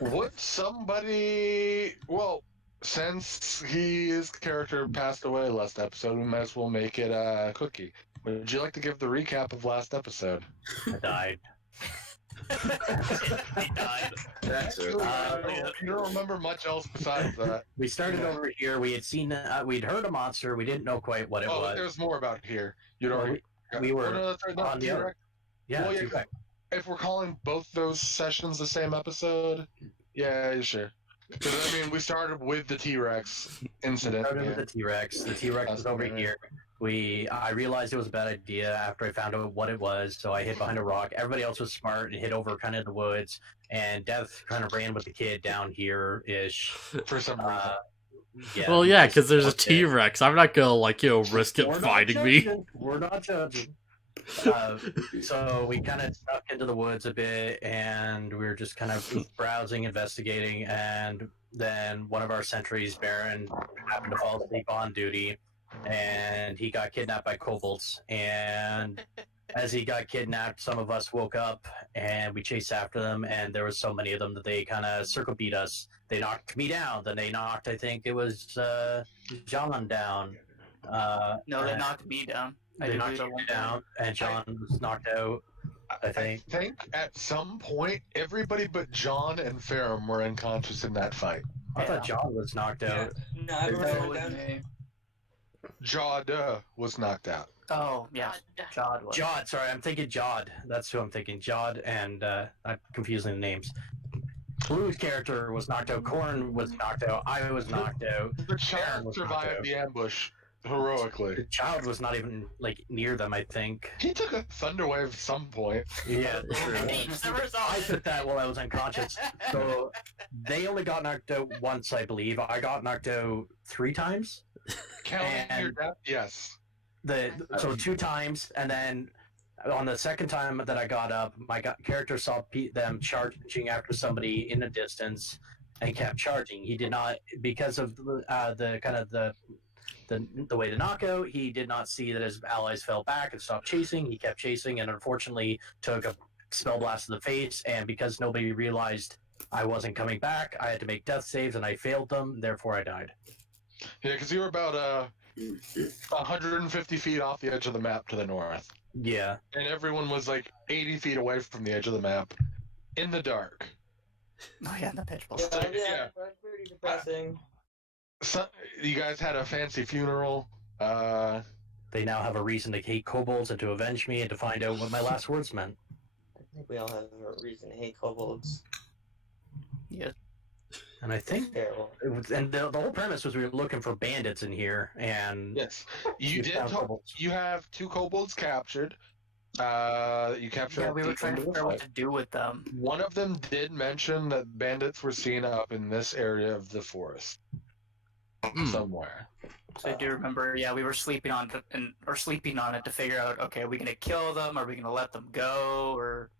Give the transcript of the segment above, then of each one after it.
Would somebody... Well, since his character passed away last episode, we might as well make it Cookie. Would you like to give the recap of last episode? I died. He died. That's it. You don't remember much else besides that. We started over here. We had seen, we'd heard a monster. We didn't know quite what it was. There's more about here. You Well, don't. we were not on the other. Yeah, Well, yeah, if we're calling both those sessions the same episode, yeah, sure. Because I mean, we started with the T-Rex incident. Started with the T-Rex. The T-Rex was over here. I realized it was a bad idea after I found out what it was, so I hid behind a rock. Everybody else was smart and hid over kind of in the woods, and Death kind of ran with the kid down here-ish. For some reason. Yeah, well, yeah, because there's a T-Rex. I'm not gonna, risk it fighting me. We're not judging. So we kind of snuck into the woods a bit, and we were just kind of browsing, investigating, and then one of our sentries, Baron, happened to fall asleep on duty, and he got kidnapped by kobolds. And as he got kidnapped, some of us woke up, and we chased after them, and there was so many of them that they kind of circle beat us. They knocked me down, then they knocked, I think it was John down. No, they knocked me down. They knocked you down, and John was knocked out, I think. I think at some point, everybody but John and Ferrum were unconscious in that fight. I thought John was knocked out. No, everyone went down. Jawda was knocked out. Oh, yeah. Jod was. Jod, sorry, I'm thinking Jod. That's who I'm thinking. Jod, and I'm confusing the names. Blue's character was knocked out. Corn was knocked out. I was knocked out. The child survived the ambush heroically. The child was not even, near them, I think. He took a thunderwave at some point. Yeah, true. I took that while I was unconscious. So they only got knocked out once, I believe. I got knocked out 3 times. Counting your death? Yes. So 2 times, and then on the second time that I got up, my character saw them charging after somebody in the distance, and kept charging. He did not, because of the way the knockout, he did not see that his allies fell back and stopped chasing. He kept chasing, and unfortunately took a spell blast to the face. And because nobody realized I wasn't coming back, I had to make death saves, and I failed them. Therefore, I died. Yeah, because you were about 150 feet off the edge of the map to the north. Yeah. And everyone was 80 feet away from the edge of the map, in the dark. Oh, yeah, in the pitch black. Yeah, that's pretty depressing. So, you guys had a fancy funeral. They now have a reason to hate kobolds and to avenge me and to find out what my last words meant. I think we all have a reason to hate kobolds. Yeah. And I think, Terrible. the whole premise was we were looking for bandits in here, and Yes. You found kobolds. You have 2 kobolds captured. You captured. Yeah, we were trying to figure out what to do with them. One of them did mention that bandits were seen up in this area of the forest. Somewhere. So I do remember, yeah, we were sleeping on it to figure out, okay, are we going to kill them? Are we going to let them go? Or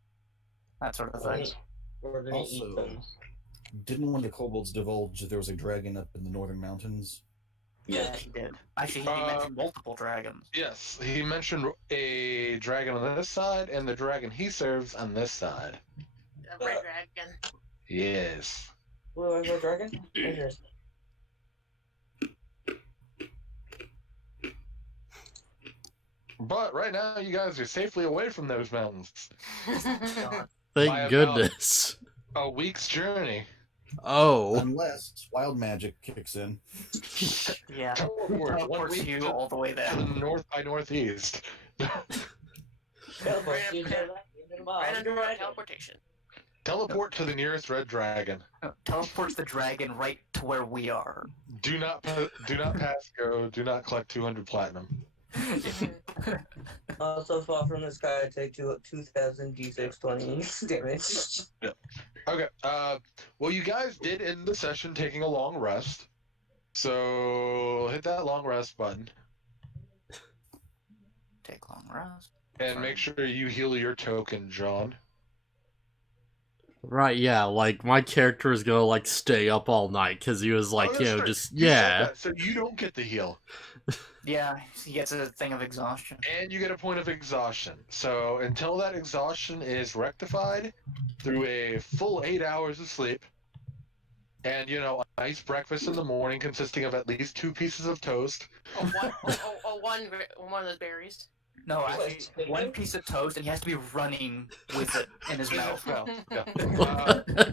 that sort of thing. We're gonna eat Also, them. didn't one of the kobolds divulge that there was a dragon up in the northern mountains? Yeah, he did. Actually, he mentioned multiple dragons. Yes, he mentioned a dragon on this side and the dragon he serves on this side. The red dragon. Yes. Blue Eyes Red Dragon? Dangerous. But right now, you guys are safely away from those mountains. God. By Thank goodness. A week's journey. Oh. Unless wild magic kicks in. Yeah. Teleport Teleports week you to- all the way there. To the north by northeast. Teleport you to the Right under dragon. teleportation. Teleport to the nearest red dragon. Teleports the dragon right to where we are. Do not pass go. Do not collect 200 platinum. Also fall from the sky, take 2,000 d6 20 damage. Okay. Well, you guys did end the session taking a long rest. So hit that long rest button Take long rest. and make sure you heal your token, John. Right, yeah, my character is gonna, stay up all night, because he was Oh, that's true. just, You said yeah. that, so you don't get the heal. Yeah, he gets a thing of exhaustion. And you get a point of exhaustion. So until that exhaustion is rectified through a full 8 hours of sleep, and a nice breakfast in the morning consisting of at least 2 pieces of toast. One of those berries. No, actually, one piece of toast, and he has to be running with it in his mouth. Yeah.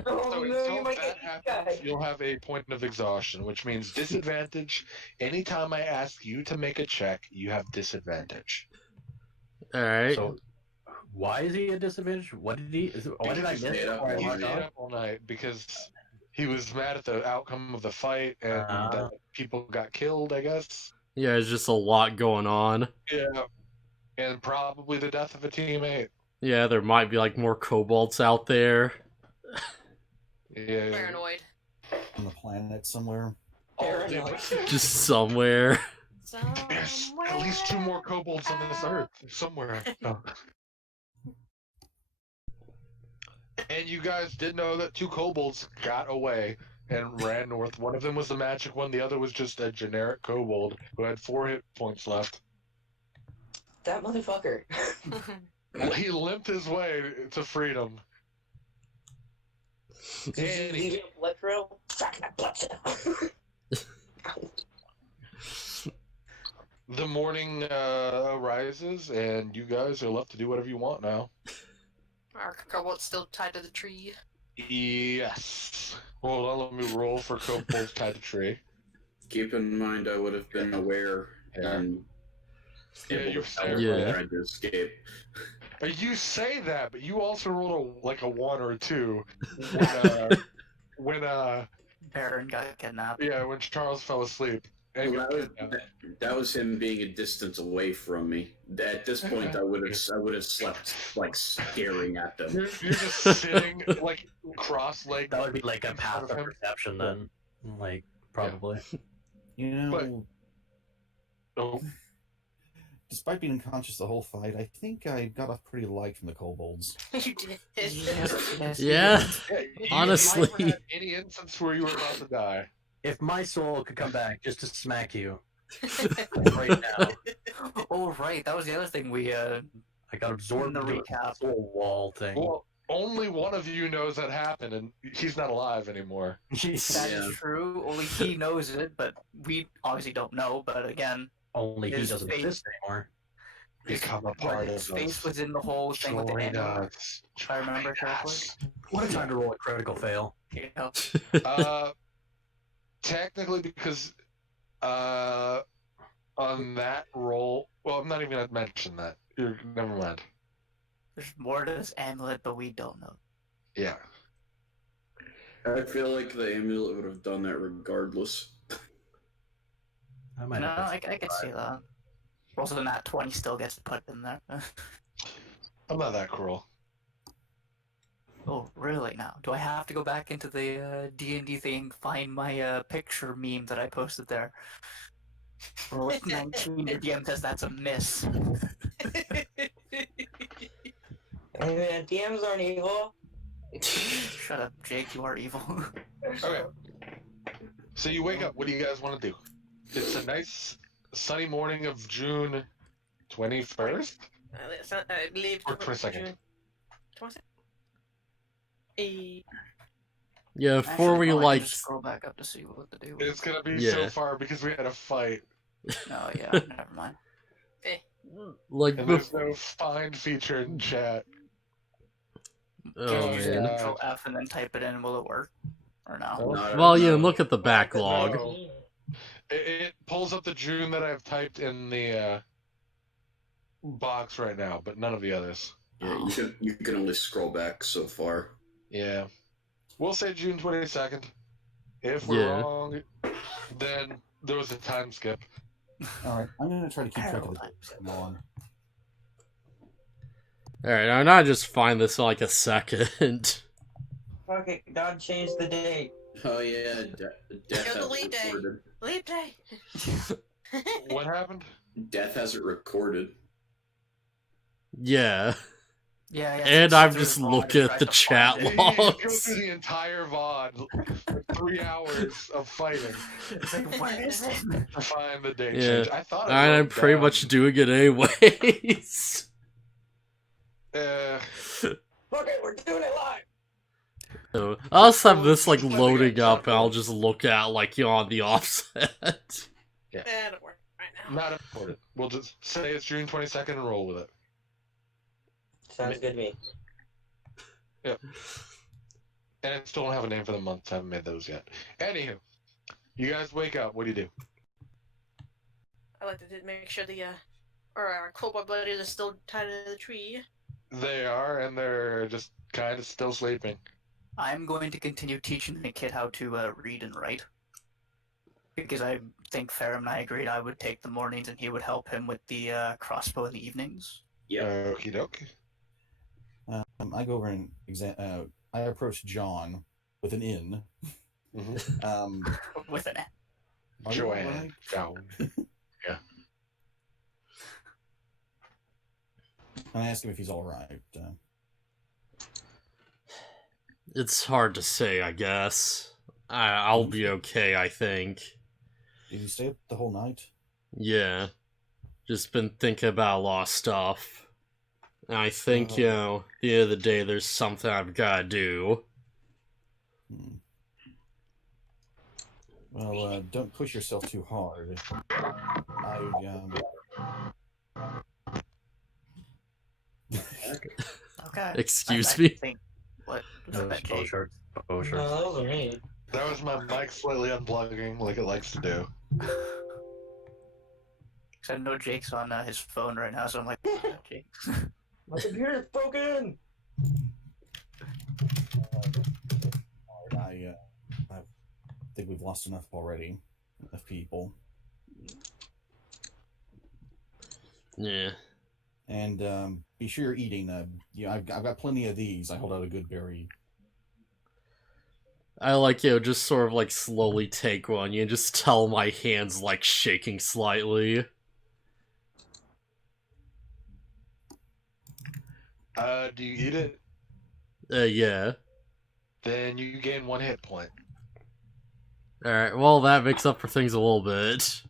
Oh So no, until you might that get happens, guy. you'll have a point of exhaustion, which means disadvantage. Anytime I ask you to make a check, you have disadvantage. Alright. So, why is he at disadvantage? Why did I miss He it? stayed up all night because he was mad at the outcome of the fight and that people got killed, I guess. Yeah, there's just a lot going on. Yeah. And probably the death of a teammate. Yeah, there might be like more kobolds out there. Yeah. Paranoid. On the planet somewhere. Paranoid. Just somewhere. There's at least 2 more kobolds on this earth somewhere. Oh. And you guys did know that 2 kobolds got away and ran north. One of them was the magic one. The other was just a generic kobold who had 4 hit points left. That motherfucker. He limped his way to freedom. Did you leave a blood trail? Fuck that blood trail. The morning arises, and you guys are left to do whatever you want now. Our cobalt's still tied to the tree. Yes. Hold on, let me roll for kobolds tied to tree. Keep in mind, I would have been aware and you're fair. Yeah. trying to escape. You say that, but you also rolled a 1 or a 2 when Baron got kidnapped. when Charles fell asleep. And Well, that was him being a distance away from me. At this point, I would have slept like staring at them. you're just sitting cross-legged. That would be like a path of perception then. Like, probably. You know, Oh, despite being unconscious the whole fight, I think I got off pretty light from the kobolds. You did. Yes, Yeah. you Honestly. never had any instance where you were about to die. If my soul could come back just to smack you right now, Oh, right. That was the other thing we I got absorbed In the into recap. the whole wall thing. Well, only one of you knows that happened, and he's not alive anymore. That is true. Only he knows it, but we obviously don't know. But again, Only he his doesn't face- exist anymore. Become a part his of face us. was in the whole thing with the Join animal. us. If I remember Join correctly. us. What a time to roll a critical fail. You know? Technically, because on that roll, well, I'm not even gonna mention that. Never mind. There's more to this amulet, but we don't know. Yeah. I feel like the amulet would have done that regardless. I might No, have I can see that. Also, that 20 still gets put in there. I'm not that cruel. Oh, really now? Do I have to go back into the D&D thing, find my picture meme that I posted there? Roll it 19, your DM says that's a miss. Hey man, DMs aren't evil. Shut up, Jake, you are evil. Okay. So you wake up. What do you guys want to do? It's a nice sunny morning of June 21st. I believe. Or 22nd. June 22nd? Yeah, before we Actually, no, I can like just scroll back up to see what to do. It's gonna be Yeah. so far because we had a fight, No, yeah, never mind. like and there's no find feature in chat. oh Can you use man. Control F and then type it in? Will it work? Or no? Well, yeah, look at the backlog. No. It pulls up the June that I've typed in the box right now, but none of the others. Yeah, you can only scroll back so far. Yeah. We'll say June 22nd. If we're Yeah. wrong, then there was a time skip. Alright, I'm gonna try to keep track of Terrible the times. from now on. Alright, I'm not just find this in like a second. Fuck it, God changed the date. Oh yeah, Death Kill the has lead day. recorded. Leap day. What happened? Death has it recorded. Yeah. Yeah, yeah. And so I'm through just the VOD looking and at the tries to chat find it. He goes logs. through the entire VOD, like 3 hours of fighting It's like, where is it? to find the date Yeah. change. I thought I And wrote I'm pretty down, much doing it anyways. Fuck it, we're doing it live. So, I'll just have this like Just let me loading get up and I'll something. just look at like on the offset. That'll work right now. not important. We'll just say it's June 22nd and roll with it. Sounds good to me. And I still don't have a name for the months. I haven't made those yet. Anywho, you guys wake up. What do you do? I like to make sure our cobalt buddies are still tied to the tree. They are, and they're just kind of still sleeping. I'm going to continue teaching the kid how to read and write. Because I think Ferrum and I agreed I would take the mornings and he would help him with the crossbow in the evenings. Yeah. Okie doke. I go over and I approach John with an in. With an Are you Joanne. alright? Joan. And I ask him if he's all right. It's hard to say, I guess. I'll be okay, I think. Did you stay up the whole night? Yeah. Just been thinking about a lot of stuff. And I think, you know, at the end of the day, there's something I've gotta do. Well, don't push yourself too hard. Okay. Excuse I me? think, what was No, that, Jake? BluFuzzyhat. No, BluFuzzyhat. that wasn't me. That was my mic slightly unplugging like it likes to do. Because I know Jake's on his phone right now, so I'm like, what's that, Jake? My computer's broken. I think we've lost enough already. Enough people. Yeah. And be sure you're eating. I've got plenty of these. I hold out a good berry. I like, you know, just sort of like slowly take one. You just tell my hands like shaking slightly. Do you eat it? Yeah. Then you gain 1 hit point. Alright, well, that makes up for things a little bit. It's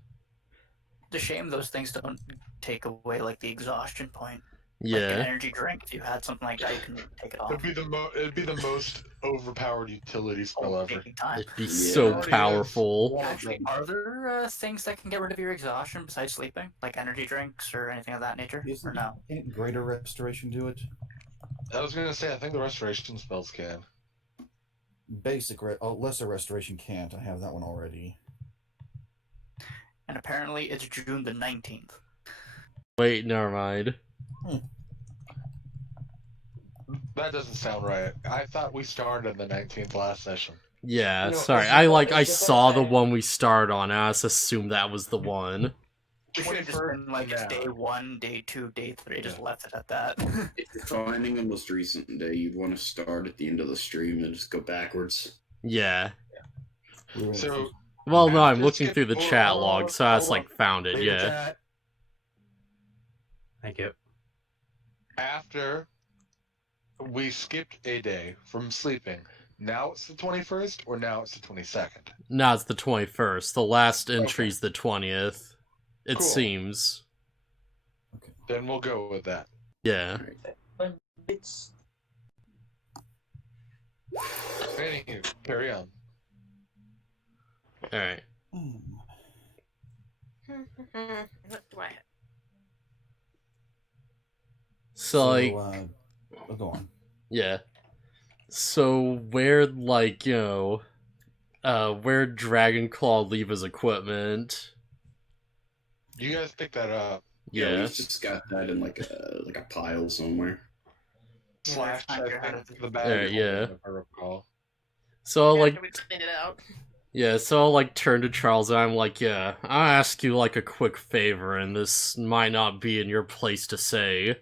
a shame those things don't take away, like, the exhaustion point. Like an Yeah. energy drink, if you had something like that, you can take it off. It'd be the most overpowered utility spell ever. Taking time. It'd be Yeah. so Already is. powerful. Actually, are there things that can get rid of your exhaustion besides sleeping? Like energy drinks or anything of that nature? Or no? Can't greater restoration do it? I was gonna say, I think the restoration spells can. Lesser restoration can't. I have that one already. And apparently it's June the 19th. Wait, never mind. That doesn't sound right. I thought we started the 19th last session. Yeah, No, sorry. it's I just saw the like- one we started on. I just assumed that was the one. It would have just 21st been like now. day 1, day 2, day 3, just left it at that. If you're finding the most recent day, you'd want to start at the end of the stream and just go backwards. Yeah. So, Well, no, I'm After looking skip- through the hold chat on, log, so I just hold like found it. Leave Yeah. chat. Thank you. after we skipped a day from sleeping, now it's the 21st or now it's the 22nd? Now it's the 21st. The last entry's the 20th. It Cool. seems. Then we'll go with that. Yeah. It's Anywho, carry on. Alright. What do I have? So, like, go on. yeah. So, where'd, like, you know, where'd Dragonclaw leave his equipment? You guys pick that up. Yeah. We've just got that in like a pile somewhere. Slash, find I your think, house. the bag. Yeah. If I recall. So, like, After we clean it out. yeah, so I'll, like, turn to Charles and I'm like, yeah, I'll ask you, like, a quick favor, and this might not be in your place to say.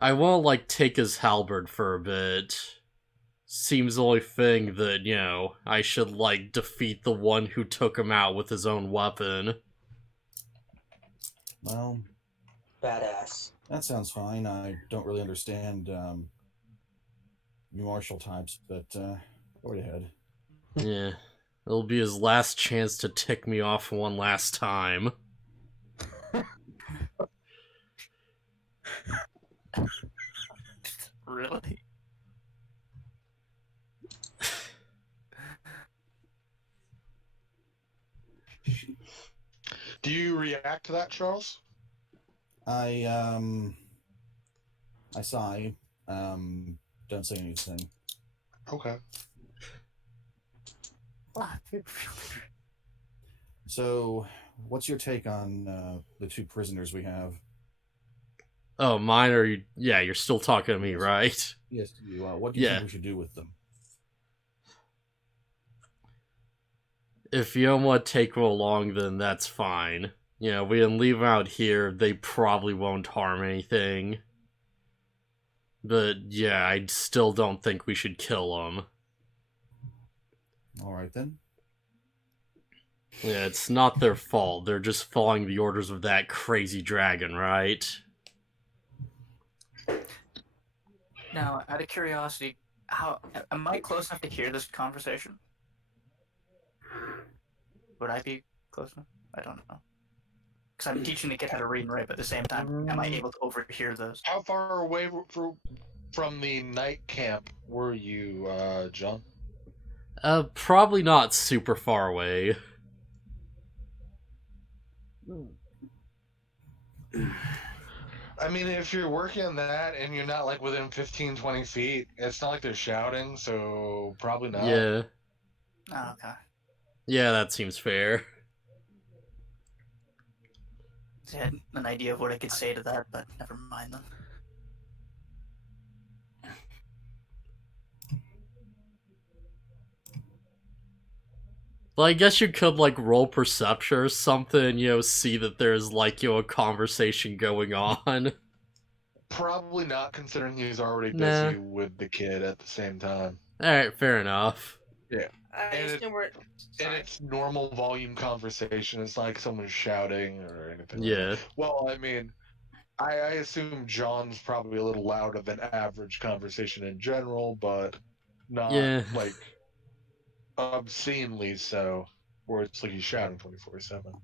I want to, like, take his halberd for a bit. Seems the only thing that, you know, I should, like, defeat the one who took him out with his own weapon. Well, badass. That sounds fine. I don't really understand new martial types, but go right ahead. Yeah. It'll be his last chance to tick me off one last time. Really? Do you react to that, Charles? I sigh. Don't say anything. Okay. So, what's your take on the two prisoners we have? Oh, mine are you? Yeah, you're still talking to me, right? Yes, you. What do you Yeah. think we should do with them? If you don't want to take them along, then that's fine. You know, we can leave them out here. They probably won't harm anything. But yeah, I still don't think we should kill them. All right then. Yeah, it's not their fault. They're just following the orders of that crazy dragon, right? Now, out of curiosity, how am I close enough to hear this conversation? Would I be close enough? I don't know. Because I'm teaching the kid how to read and write, but at the same time, am I able to overhear those? How far away from the night camp were you, John? Probably not super far away. I mean, if you're working on that and you're not like within 15, 20 feet, it's not like they're shouting, so probably not. Yeah. Oh, okay. Yeah, that seems fair. I had an idea of what I could say to that, but never mind then. Well, I guess you could, like, roll perception or something, you know, see that there's, like, you know, a conversation going on. Probably not, considering he's already Nah. busy with the kid at the same time. Alright, fair enough. Yeah. I And assume we're. And Sorry. it's normal volume conversation. It's like someone shouting or anything. Yeah. Like that. Well, I mean, I assume John's probably a little louder than average conversation in general, but not Yeah. like obscenely so, where it's like he's shouting 24/7.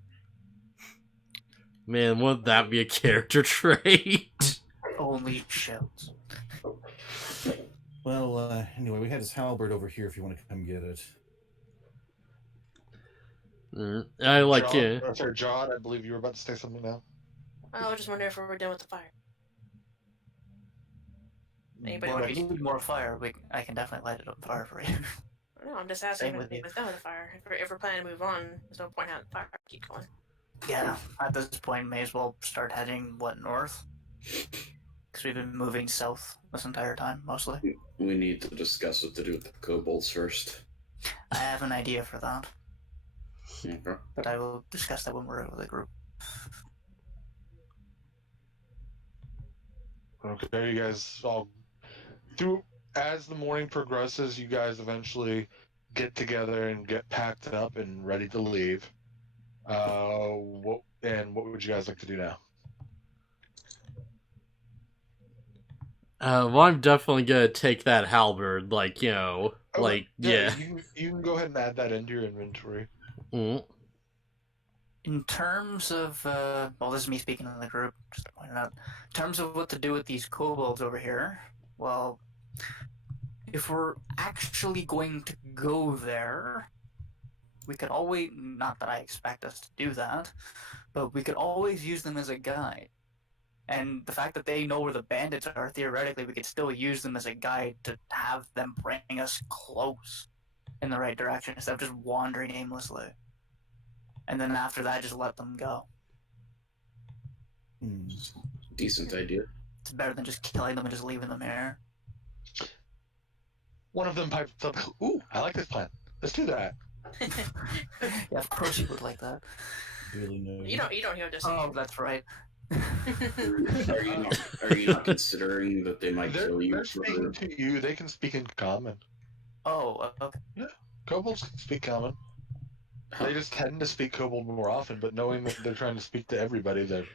Man, wouldn't that be a character trait? Only shouts. Well, anyway, we had his halberd over here if you want to come get it. I like John, yeah. Sorry, John, I believe you were about to say something now. I was just wondering if we were done with the fire. Anybody Well, want if to you be? need more fire, I can definitely light it on fire for you. No, I'm just asking Same if with you. we're done with the fire. If we're planning to move on, there's no point having the fire keep going. Yeah, at this point, may as well start heading, north? Because we've been moving south this entire time, mostly. We need to discuss what to do with the kobolds first. I have an idea for that, Okay. but I will discuss that when we're with the group. Okay, you guys all as the morning progresses, you guys eventually get together and get packed up and ready to leave. What would you guys like to do now? Well, I'm definitely gonna take that halberd, like, you know, Okay, like, yeah. You can go ahead and add that into your inventory. Mm. In terms of, well, this is me speaking in the group, just to point it out. In terms of what to do with these kobolds over here, well, if we're actually going to go there, we could always, not that I expect us to do that, but we could always use them as a guide. And the fact that they know where the bandits are, theoretically, we could still use them as a guide to have them bring us close in the right direction instead of just wandering aimlessly. And then after that, just let them go. Decent idea. It's better than just killing them and just leaving them here. One of them pipes up, "Ooh, I like this plan. Let's do that." Yeah, of course you would like that. Really no. You don't hear this. Oh, that's right. Are you not considering that they might kill you They're for... speaking to you. They can speak in common. Oh, okay. Kobolds can speak common. They just tend to speak kobold more often, but knowing that they're trying to speak to everybody, they're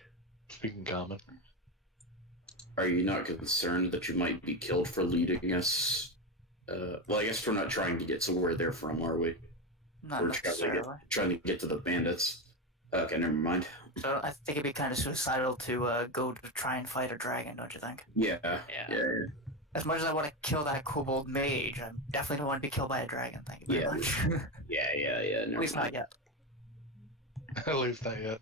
speaking common. Are you not concerned that you might be killed for leading us? Well, I guess we're not trying to get to where they're from, are we? Not We're necessarily. trying to get to the bandits. Okay, never mind. So I think it'd be kind of suicidal to go to try and fight a dragon, don't you think? Yeah. Yeah. As much as I want to kill that kobold mage, I definitely don't want to be killed by a dragon. Thank you very Yeah. much. Yeah. At least not yet. At least not yet.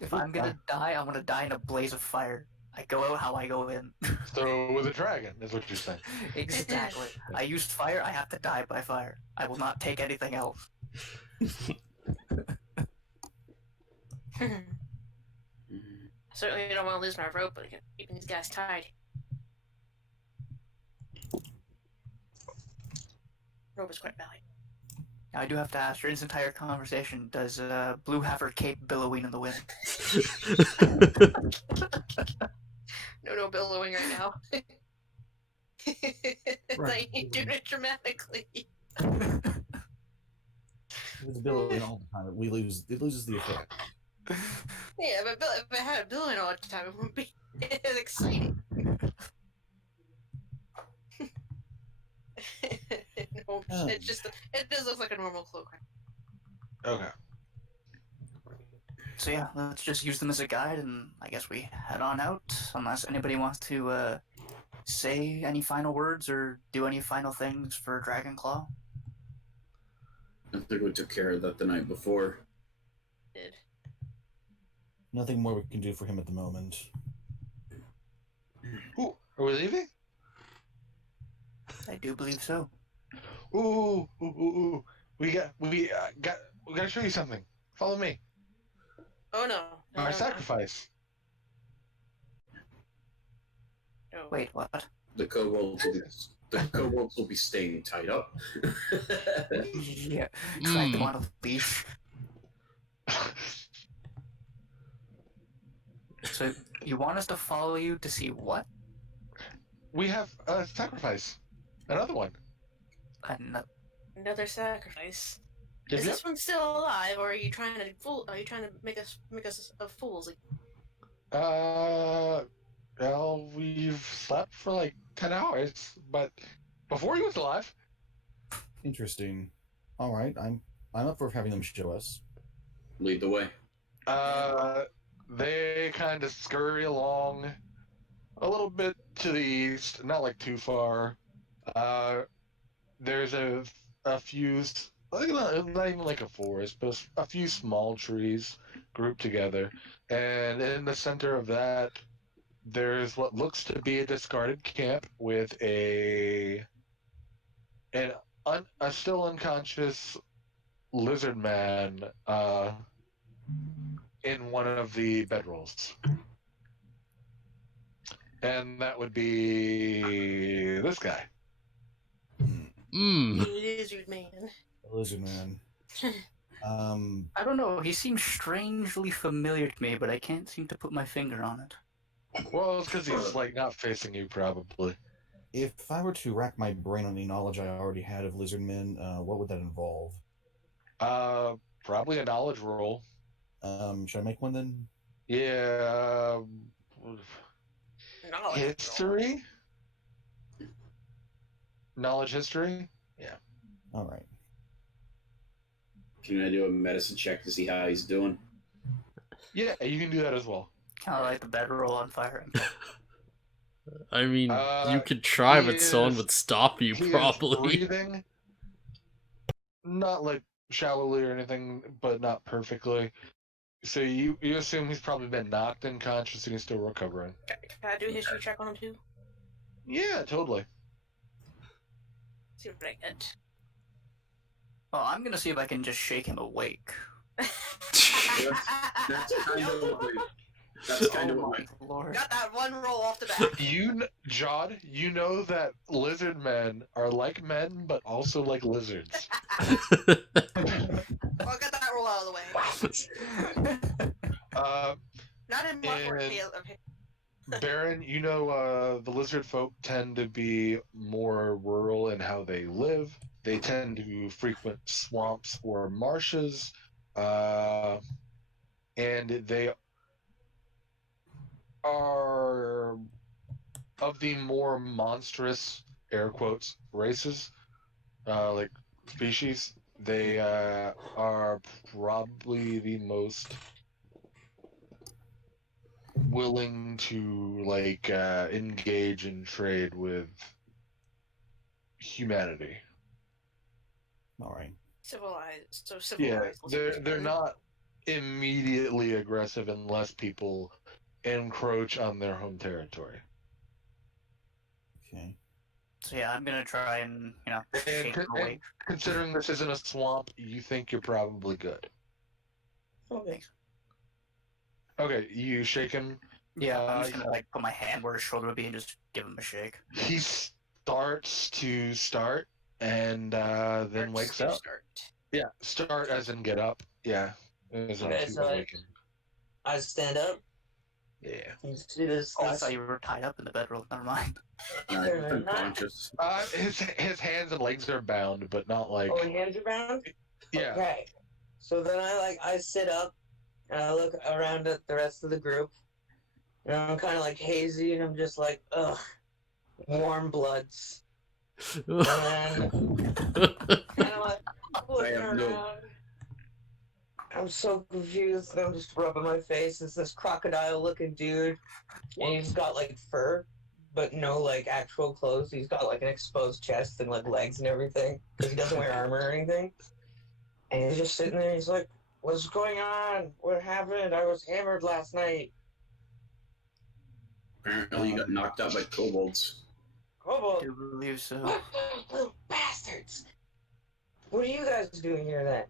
If I'm gonna die, I'm gonna die in a blaze of fire. I go out how I go in. So with a dragon, is what you're saying. Exactly. I used fire, I have to die by fire. I will not take anything else. I certainly don't want to lose my rope, but keeping these guys tied. Rope is quite valuable. Now, I do have to ask, during this entire conversation, does Blue have her cape billowing in the wind? No billowing right now. Right. Like, doing it dramatically. It's billowing all the time. It loses the effect. Yeah, but if I had a billowing all the time, it wouldn't be as exciting. No, it's just, it does look like a normal cloak. Okay. So yeah, let's just use them as a guide, and I guess we head on out, unless anybody wants to say any final words or do any final things for Dragonclaw. I think we took care of that the night before. Did. Nothing more we can do for him at the moment. Ooh, are we leaving? I do believe so. Ooh. We gotta show you something. Follow me. Oh no. Our sacrifice. No. Wait, what? The kobolds will be staying tied up. Yeah, drag them on a leash. So, you want us to follow you to see what? We have a sacrifice. Another one. Another sacrifice. Yep, Is this one still alive, or are you trying to make us fools? Well, we've slept for like 10 hours, but before he was alive. Interesting. All right, I'm up for having them show us. Lead the way. They kind of scurry along a little bit to the east, not like too far. There's a few, not even like a forest, but a few small trees grouped together. And in the center of that, there's what looks to be a discarded camp with a still unconscious lizard man in one of the bedrolls. And that would be this guy. Lizard man. Lizard man. I don't know, he seems strangely familiar to me, but I can't seem to put my finger on it. Well, it's because he's like not facing you, probably. If I were to rack my brain on any knowledge I already had of lizard men, what would that involve? Probably a knowledge roll. Should I make one then? Yeah. Knowledge History? Knowledge history? Yeah. All right. Can I do a medicine check to see how he's doing? Yeah, you can do that as well. Kind of like the bedroll on fire. I mean, you could try, but someone would stop you, He probably. is breathing, not like shallowly or anything, but not perfectly. So you assume he's probably been knocked unconscious and he's still recovering. Can I do a history check on him too? Yeah, totally. See what I get. Oh, I'm gonna see if I can just shake him awake. That's kind of Oh what my lord. Got that one roll off the bat. Jod, you know that lizard men are like men, but also like lizards. Well, got that roll out of the way. Not in my okay. Baron, you know the lizard folk tend to be more rural in how they live. They tend to frequent swamps or marshes, and they are of the more monstrous, air quotes, races, like species. They are probably the most willing to like engage in trade with humanity. All right. Civilized. So Yeah, civilized. they're not immediately aggressive unless people encroach on their home territory. Okay. So yeah, I'm gonna try and And, shake them away. considering this isn't a swamp, you think you're probably good. Okay. Okay, you shake him. Yeah, I'm just gonna put my hand where his shoulder would be and just give him a shake. He starts to start and then wakes up. Yeah, start as in get up. Yeah. As in Okay, to so awaken. I stand up. Yeah. You see this? Oh, I thought you were tied up in the bedroll. Never mind. Unconscious. His hands and legs are bound, but not like. Oh, hands are bound? Yeah. Okay. So then I sit up and I look around at the rest of the group. And I'm kind of like hazy and I'm just like, ugh, warm bloods. And then kind of like looking around. I'm so confused. And I'm just rubbing my face. It's this crocodile-looking dude, and he's got like fur, but no like actual clothes. He's got like an exposed chest and like legs and everything, because he doesn't wear armor or anything. And he's just sitting there. He's like, "What's going on? What happened? I was hammered last night." Apparently, you got knocked out by kobolds. Kobold? I do believe so. What the little bastards? What are you guys doing here then?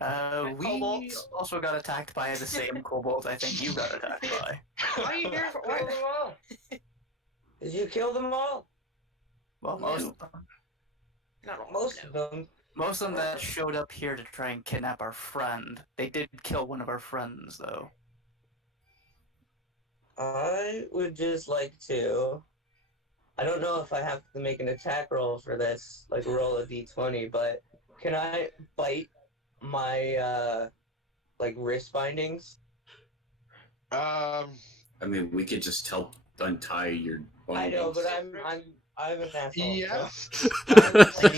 We Kobolds. also got attacked by the same kobolds I think you got attacked by. Why are you here for? Kill them all. Did you kill them all? Well, most of them. Not all. Most of them. Most of them that showed up here to try and kidnap our friend. They did kill one of our friends, though. I would just like to. I don't know if I have to make an attack roll for this, like roll a d20, but can I bite my like wrist bindings? I mean, we could just help untie your bindings. I know, but I'm an asshole. Yes. So.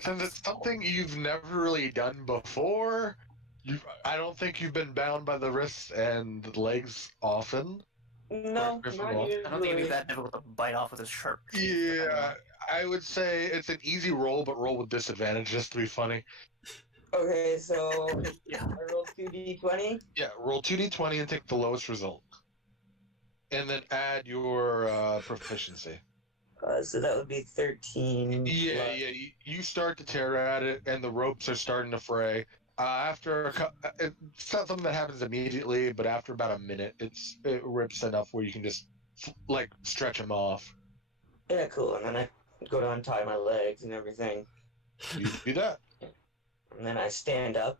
Since it's something you've never really done before, I don't think you've been bound by the wrists and the legs often. No, Correct me if I'm not wrong. usually. I don't think it'd be that difficult to bite off with a sharp. Yeah, I would say it's an easy roll, but roll with disadvantage just to be funny. Okay, so I roll 2d20. Yeah, roll 2d20 and take the lowest result. And then add your proficiency. So that would be 13. Yeah, plus- yeah. You start to tear at it, and the ropes are starting to fray. It's not something that happens immediately, but after about a minute, it rips enough where you can just like stretch them off. Yeah, cool. And then I go to untie my legs and everything. You do that. And then I stand up,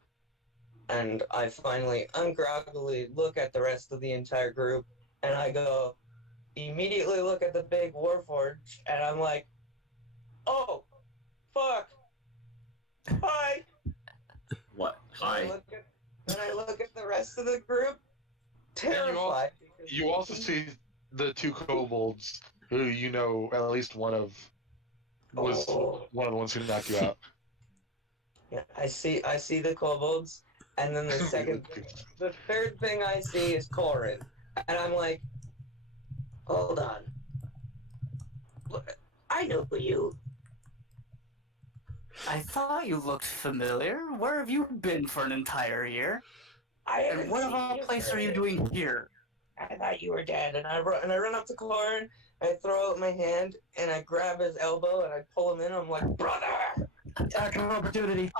and I finally ungroggily look at the rest of the entire group, and I go, immediately look at the big Warforged, and I'm like, oh, fuck. Hi. What? Hi. And I look at the rest of the group, terrified. You also see the two kobolds who you know at least one of was one of the ones who knocked you out. Yeah, I see the kobolds, and then the third thing I see is Corin, and I'm like, hold on, look, I know you. I thought you looked familiar. Where have you been for an entire year? And what of all places are you doing here? I thought you were dead, and I run up to Corin, I throw out my hand, and I grab his elbow, and I pull him in. I'm like, brother. Attack of opportunity.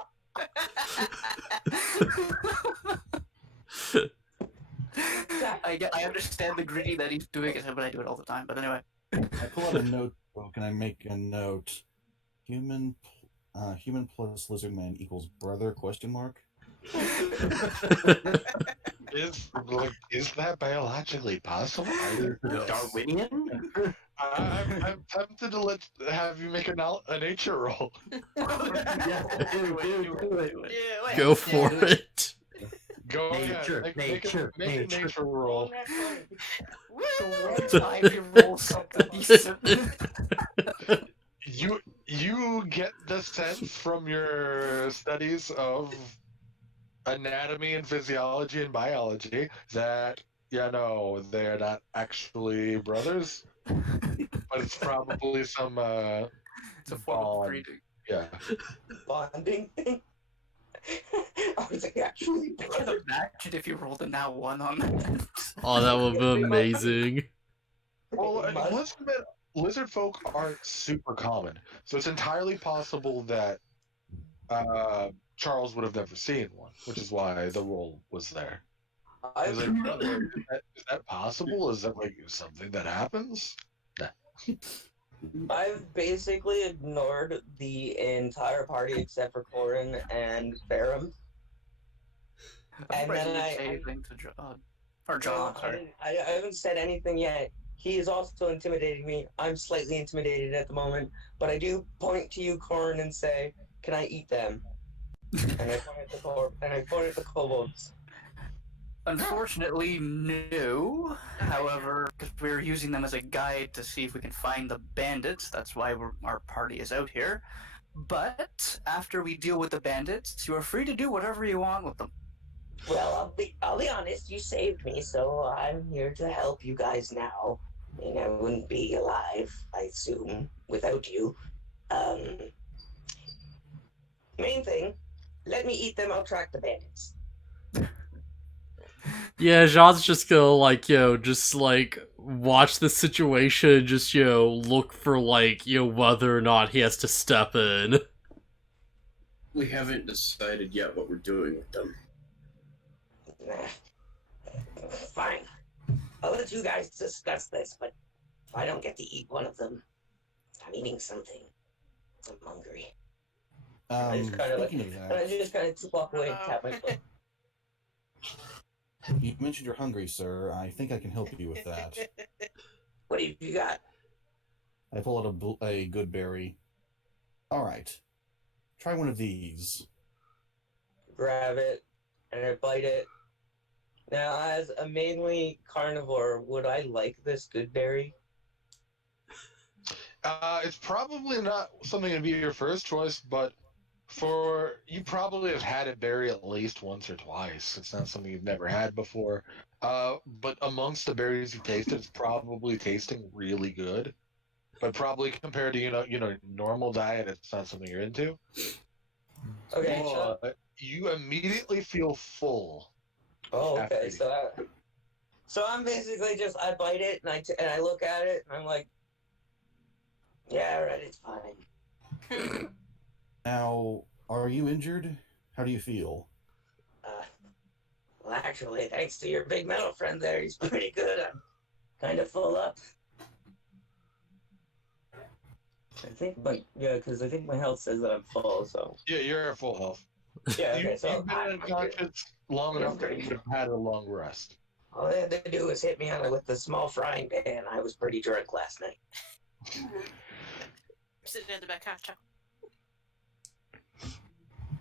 I understand the gritty that he's doing it, but I do it all the time. But anyway, I pull out a notebook and I make a note. Human plus lizard man equals brother? Question mark. Is that biologically possible? Darwinian? I'm tempted to have you make a nature roll. do it. Yeah, Go for it. Go Nature, ahead. nature, Make a nature. nature roll. The one time you roll something decent. You get the sense from your studies of anatomy and physiology and biology that they're not actually brothers, but it's probably some It's a form of bond. breeding. Yeah. Bonding thing. I was like, actually, I can imagine if you rolled a now 1 on that. Oh, that would be amazing. Well, lizard folk aren't super common, so it's entirely possible that Charles would have never seen one, which is why the role was there. I was like, is that possible? Is that like something that happens? Nah. I've basically ignored the entire party except for Corin and Baron. And then anything to John. Or John, sorry. I haven't said anything yet. He is also intimidating me. I'm slightly intimidated at the moment, but I do point to you, Corin, and say, "Can I eat them?" And I point at the kobolds. Unfortunately, no. However, because we're using them as a guide to see if we can find the bandits, that's why our party is out here. But after we deal with the bandits, you are free to do whatever you want with them. Well, I'll be honest. You saved me, so I'm here to help you guys now. I mean, I wouldn't be alive, I assume, without you. Main thing, let me eat them. I'll track the bandits. Yeah, Jean's just gonna, just, watch the situation, just, look for, whether or not he has to step in. We haven't decided yet what we're doing with them. Fine. I'll let you guys discuss this, but if I don't get to eat one of them, I'm eating something. I'm hungry. I just kind of walk away and tap my foot. You mentioned you're hungry, sir. I think I can help you with that. What have you got? I pull out a good berry. All right. Try one of these. Grab it, and I bite it. Now, as a mainly carnivore, would I like this good berry? It's probably not something to be your first choice, but you probably have had it berry at least once or twice. It's not something you've never had before. But amongst the berries you've tasted, it's probably tasting really good. But probably compared to normal diet, it's not something you're into. Okay. You immediately feel full. Oh, okay. So I'm basically I bite it and I look at it and I'm like, yeah, right, it's fine. Now, are you injured? How do you feel? Well, actually, thanks to your big metal friend there, he's pretty good. I'm kind of full up. Because I think my health says that I'm full, so. Yeah, you're at full health. Yeah, okay, You've been unconscious long enough that you would have had a long rest. All they had to do was hit me on it with the small frying pan. I was pretty drunk last night. Sitting in the back half.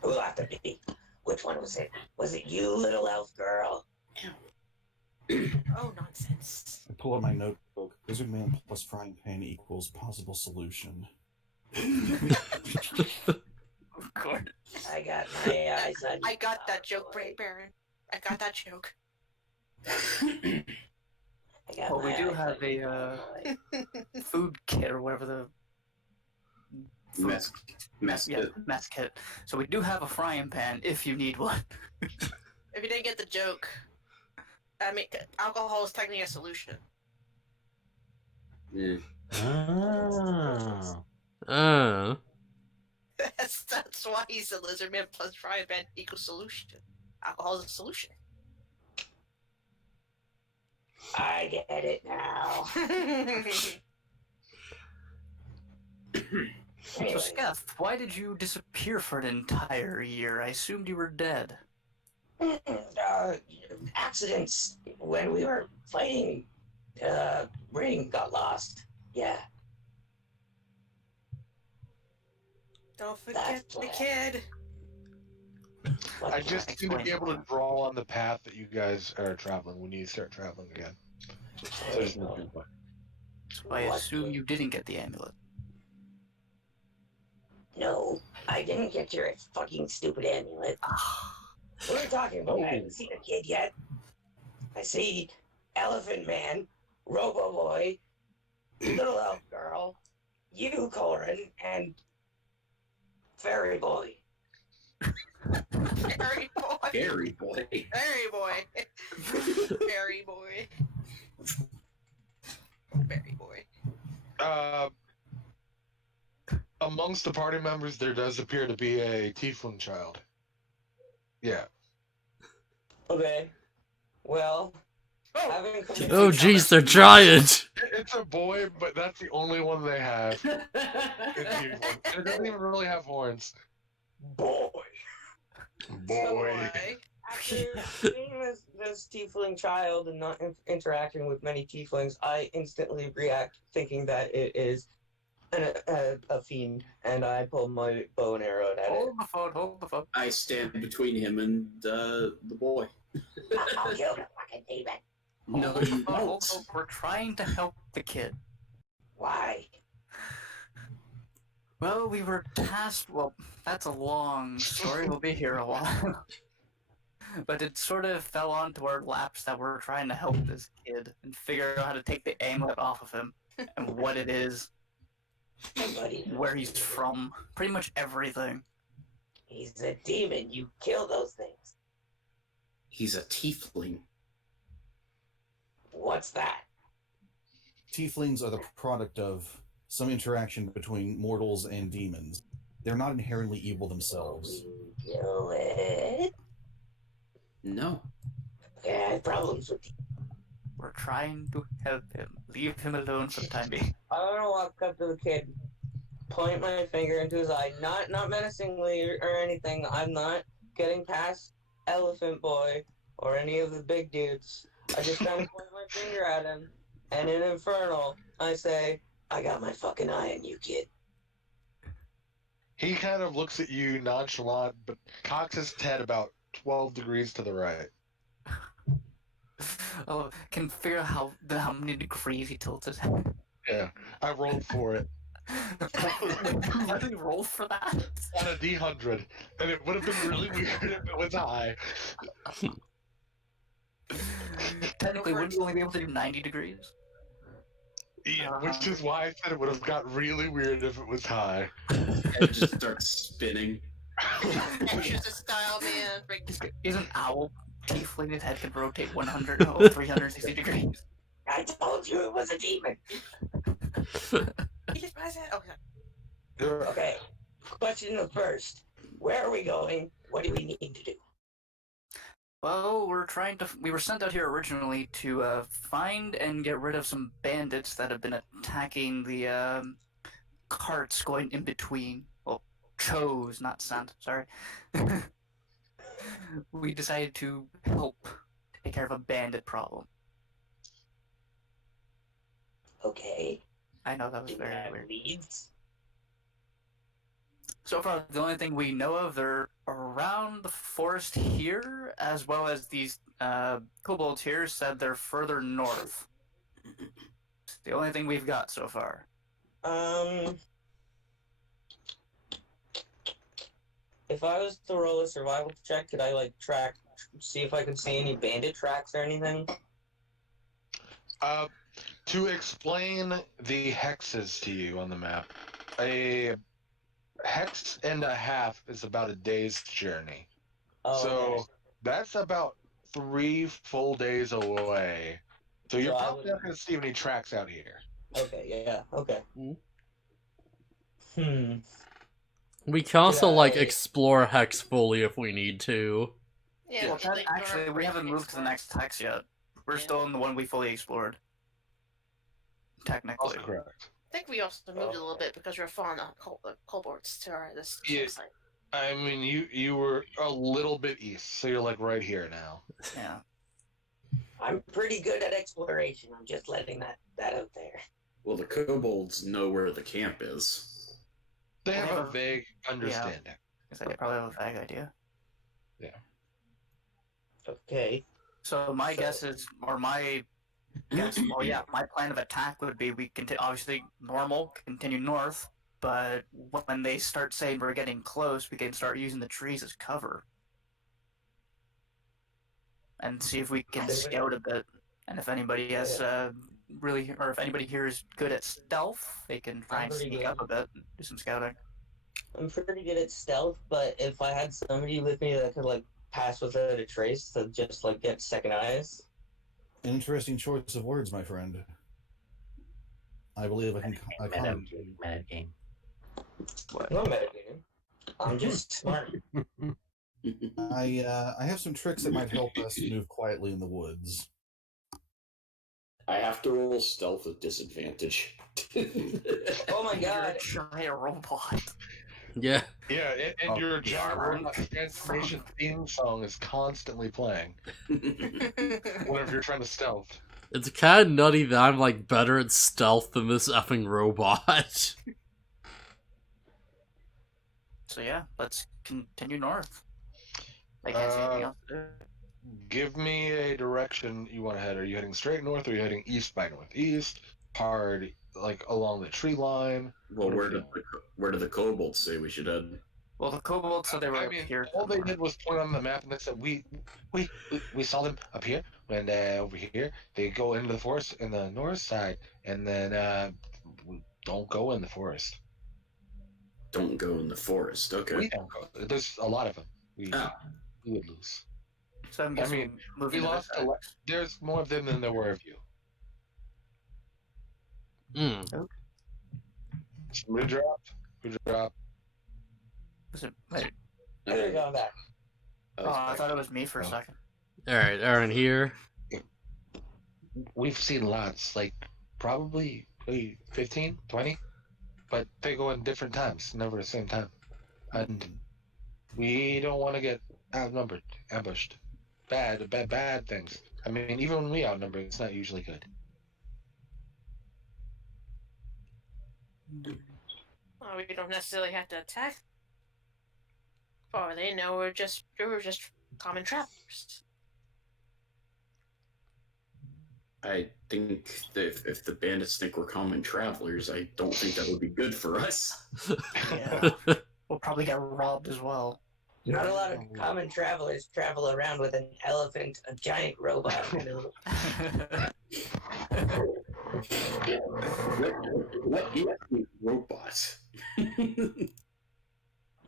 Who laughed at me? Which one was it? Was it you, little elf girl? Oh, nonsense. I pull out my notebook. Lizard man plus frying pan equals possible solution. Of course. I got my eyes on you. I got that joke, Baron. I got that joke. Well, we do have a food kit or whatever the Mess kit. mess kit. So we do have a frying pan if you need one. If you didn't get the joke, I mean, alcohol is technically a solution. Yeah. That's why he's a lizard man plus frying pan equals solution. Alcohol is a solution. I get it now. So, Skeff, why did you disappear for an entire year? I assumed you were dead. Accidents when we were fighting. Ring got lost. Yeah. Don't forget the kid. I just need to be able to draw on the path that you guys are traveling when you start traveling again. So I assume you didn't get the amulet. No, I didn't get your fucking stupid amulet. What are we talking about? I haven't seen a kid yet. I see Elephant Man, Robo Boy, Little Elf Girl, you, Corin, and Fairy Boy. Fairy boy. Fairy boy. Fairy boy. Fairy boy. Fairy boy. Amongst the party members, there does appear to be a tiefling child. Yeah. Okay. Well, Oh, jeez, they're giant! It's a boy, but that's the only one they have. It doesn't even really have horns. Boy. Boy. After seeing this tiefling child and not interacting with many tieflings, I instantly react thinking that it is a fiend, and I pull my bow and arrow at it. Hold the phone. I stand between him and the boy. I'll kill the fucking demon. No, you won't. We're trying to help the kid. Why? Well, we were tasked. Well, that's a long story. We'll be here a while. But it sort of fell onto our laps that we're trying to help this kid and figure out how to take the amulet off of him and what it is, where he's from, pretty much everything. He's a demon. You kill those things. He's a tiefling. What's that? Tieflings are the product of some interaction between mortals and demons. They're not inherently evil themselves. Kill it. No. Okay, I have problems with you. We're trying to help him. Leave him alone for the time being. I want to walk up to the kid, point my finger into his eye, not menacingly or anything. I'm not getting past Elephant Boy or any of the big dudes. I just kind of point my finger at him, and in Infernal, I say, I got my fucking eye on you, kid. He kind of looks at you nonchalant, but cocks his head about 12 degrees to the right. Oh, can figure out how many degrees he tilts his head. Yeah, I rolled for it. How did he roll for that? On a D100, and it would have been really weird if it was high. Technically, wouldn't you only be able to do 90 degrees? Yeah, which is why I said it would have got really weird if it was high. It just starts spinning. Exorcist style, man. He's an owl. Tiefling, his head can rotate 360 degrees. I told you it was a demon. He just buys it. Okay. Okay, question the first. Where are we going? What do we need to do? Well, we were sent out here originally to find and get rid of some bandits that have been attacking the carts going in between. Well, chose, not sent, sorry. We decided to help take care of a bandit problem. Okay. I know that was Do we very have weird. leads? So far, the only thing we know of, they're around the forest here, as well as these kobolds here said they're further north. It's the only thing we've got so far. If I was to roll a survival check, could I see if I could see any bandit tracks or anything? To explain the hexes to you on the map, a hex and a half is about a day's journey. Oh, So okay. that's about 3 full days away. So you're So I probably would- not going to see any tracks out here. Okay, yeah, okay. We can also, Yeah, like, I- explore Hex fully if we need to. Yeah, Well, actually, we haven't moved to the next hex yet. We're still in the one we fully explored. Technically. Also correct. I think we also moved a little bit because we were following the cohorts to this Yeah. site. I mean, you were a little bit east, so you're like right here now. Yeah. I'm pretty good at exploration. I'm just letting that out there. Well, the kobolds know where the camp is. They Well, have a vague understanding. I guess I probably have a vague idea. Okay. So my guess is, or my guess, well, yeah, my plan of attack would be we continue, obviously normal, continue north, but when they start saying we're getting close, we can start using the trees as cover. And see if we can scout a bit. And if anybody has really, or if anybody here is good at stealth, they can try and sneak up a bit and do some scouting. I'm pretty good at stealth, but if I had somebody with me that could like pass without a trace to just like get second eyes. Interesting choice of words, my friend. I believe I can. Metagame. What? I'm not meditating. I'm just smart. I have some tricks that might help us move quietly in the woods. I have to roll stealth at disadvantage. Oh my You're god! a giant robot. Yeah. Yeah, and your giant robot transformation theme song is constantly playing whenever you're trying to stealth. It's kind of nutty that I'm, like, better at stealth than this effing robot. So yeah, let's continue north. I can't see anything else to do. Give me a direction you want to head. Are you heading straight north, or are you heading east by northeast? Hard, like along the tree line? Well, where did the kobolds say we should head? Well, the kobolds said they were I up mean, here. all they did was point on the map, and they said we saw them up here, and over here they go into the forest in the north side, and then we don't go in the forest. Don't go in the forest. Okay. We don't go. There's a lot of them. We would lose. So I'm guessing we moving to lost the a lot. There's more of them than there were of you. Who dropped? Was it? Wait. They're going back. Oh, I thought it was me for a second. Alright, Aaron here. We've seen lots, like probably 15, 20, but they go in different times, never the same time. And we don't want to get outnumbered, ambushed. Bad things. I mean, even when we outnumber, it's not usually good. Well, we don't necessarily have to attack. For all they know, we're just common travelers. I think that if the bandits think we're common travelers, I don't think that would be good for us. Yeah. We'll probably get robbed as well. Not a lot of common travelers travel around with an elephant, a giant robot, and What is a robot?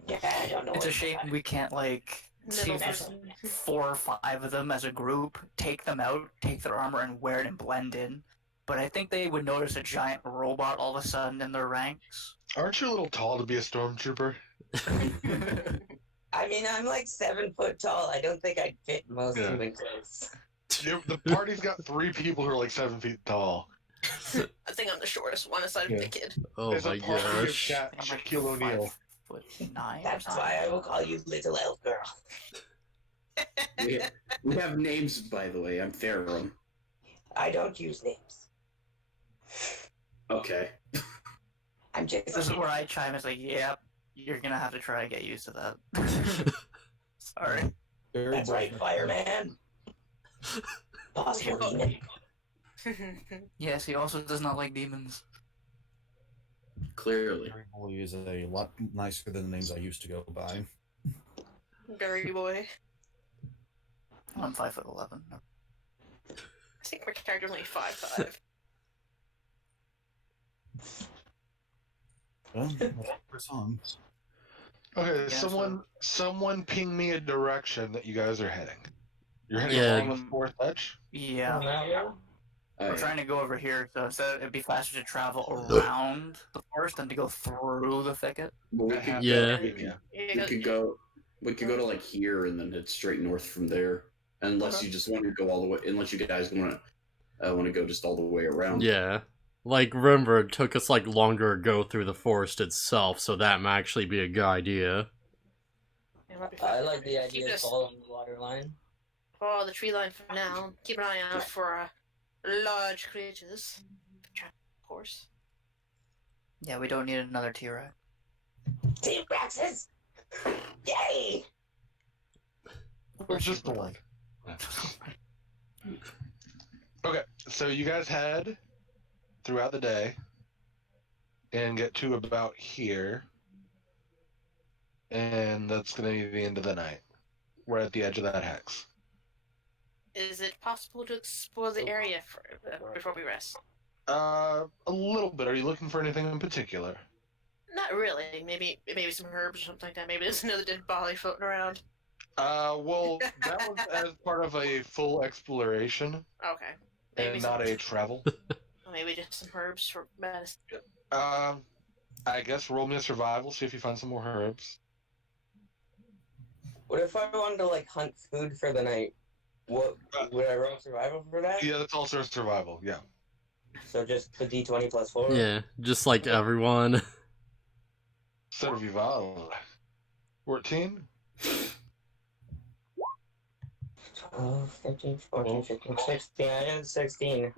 yeah, I don't know. It's a shame we can't, like, see Middle if there's person. 4 or 5 of them as a group, take them out, take their armor, and wear it and blend in. But I think they would notice a giant robot all of a sudden in their ranks. Aren't you a little tall to be a stormtrooper? I mean, I'm like 7 foot tall. I don't think I'd fit most human clothes. The party's got 3 people who are like 7 feet tall. I think I'm the shortest one aside from the kid. Oh There's my a party of gosh. I'm like Shaquille O'Neal. 5'9" That's why I will call you Little Elf Girl. We have names, by the way. I'm Theron. I don't use names. Okay. I'm just. This is where I chime. It's like, yep, you're gonna have to try and get used to that. Sorry. That's right, fireman. Boss, you're demon. Yes, he also does not like demons. Clearly. Harry Boy is a lot nicer than the names I used to go by. Dirty boy. I'm 5'11". I think my character's only 5'5". Well, that's for song. Okay, Yeah, someone ping me a direction that you guys are heading. You're heading Yeah. along the fourth edge? Yeah. We're I, trying to go over here, so instead it'd be faster to travel around the forest than to go through the thicket. well, we I could have Yeah. that idea. we could go to like here and then head straight north from there. Unless you just want to go all the way. Unless you guys want to go just all the way around. Yeah. Like, remember, it took us, like, longer to go through the forest itself, so that might actually be a good idea. I like the idea Keep of us following the water line. follow the tree line for now. Keep an eye out for large creatures. Of course. Yeah, we don't need another T-Rex. Team Praxis! Yay! It's just the one. Okay, so you guys head throughout the day and get to about here, and that's going to be the end of the night. We're at the edge of that hex. Is it possible to explore the area before we rest? A little bit. Are you looking for anything in particular? Not really. Maybe some herbs or something like that. Maybe there's another dead body floating around. Well, that was as part of a full exploration. Okay. Maybe And not a travel. Maybe just some herbs for medicine. I guess roll me a survival, see if you find some more herbs. What if I wanted to like hunt food for the night? What would I roll survival for that? Yeah, that's also survival, yeah. So just the D20 plus 4? Yeah, just like everyone. Survival. 14? 12, 13, 14, 15, 16. I had 16.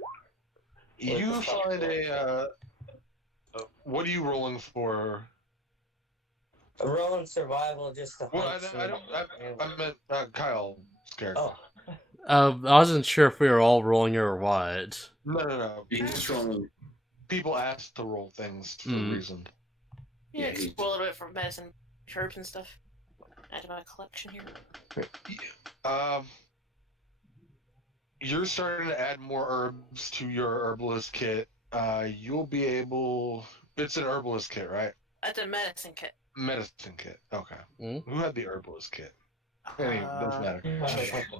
You find a, what are you rolling for? I'm rolling survival just to hunt. I meant Kyle's character. Oh. I wasn't sure if we were all rolling or what. No. He's just rolling. People ask to roll things for a reason. Yeah, explore a little bit for medicine, herbs and stuff. Add to my collection here. You're starting to add more herbs to your herbalist kit. You'll be able... It's an herbalist kit, right? That's a medicine kit. Medicine kit, okay. Who had the herbalist kit? Anyway, doesn't matter.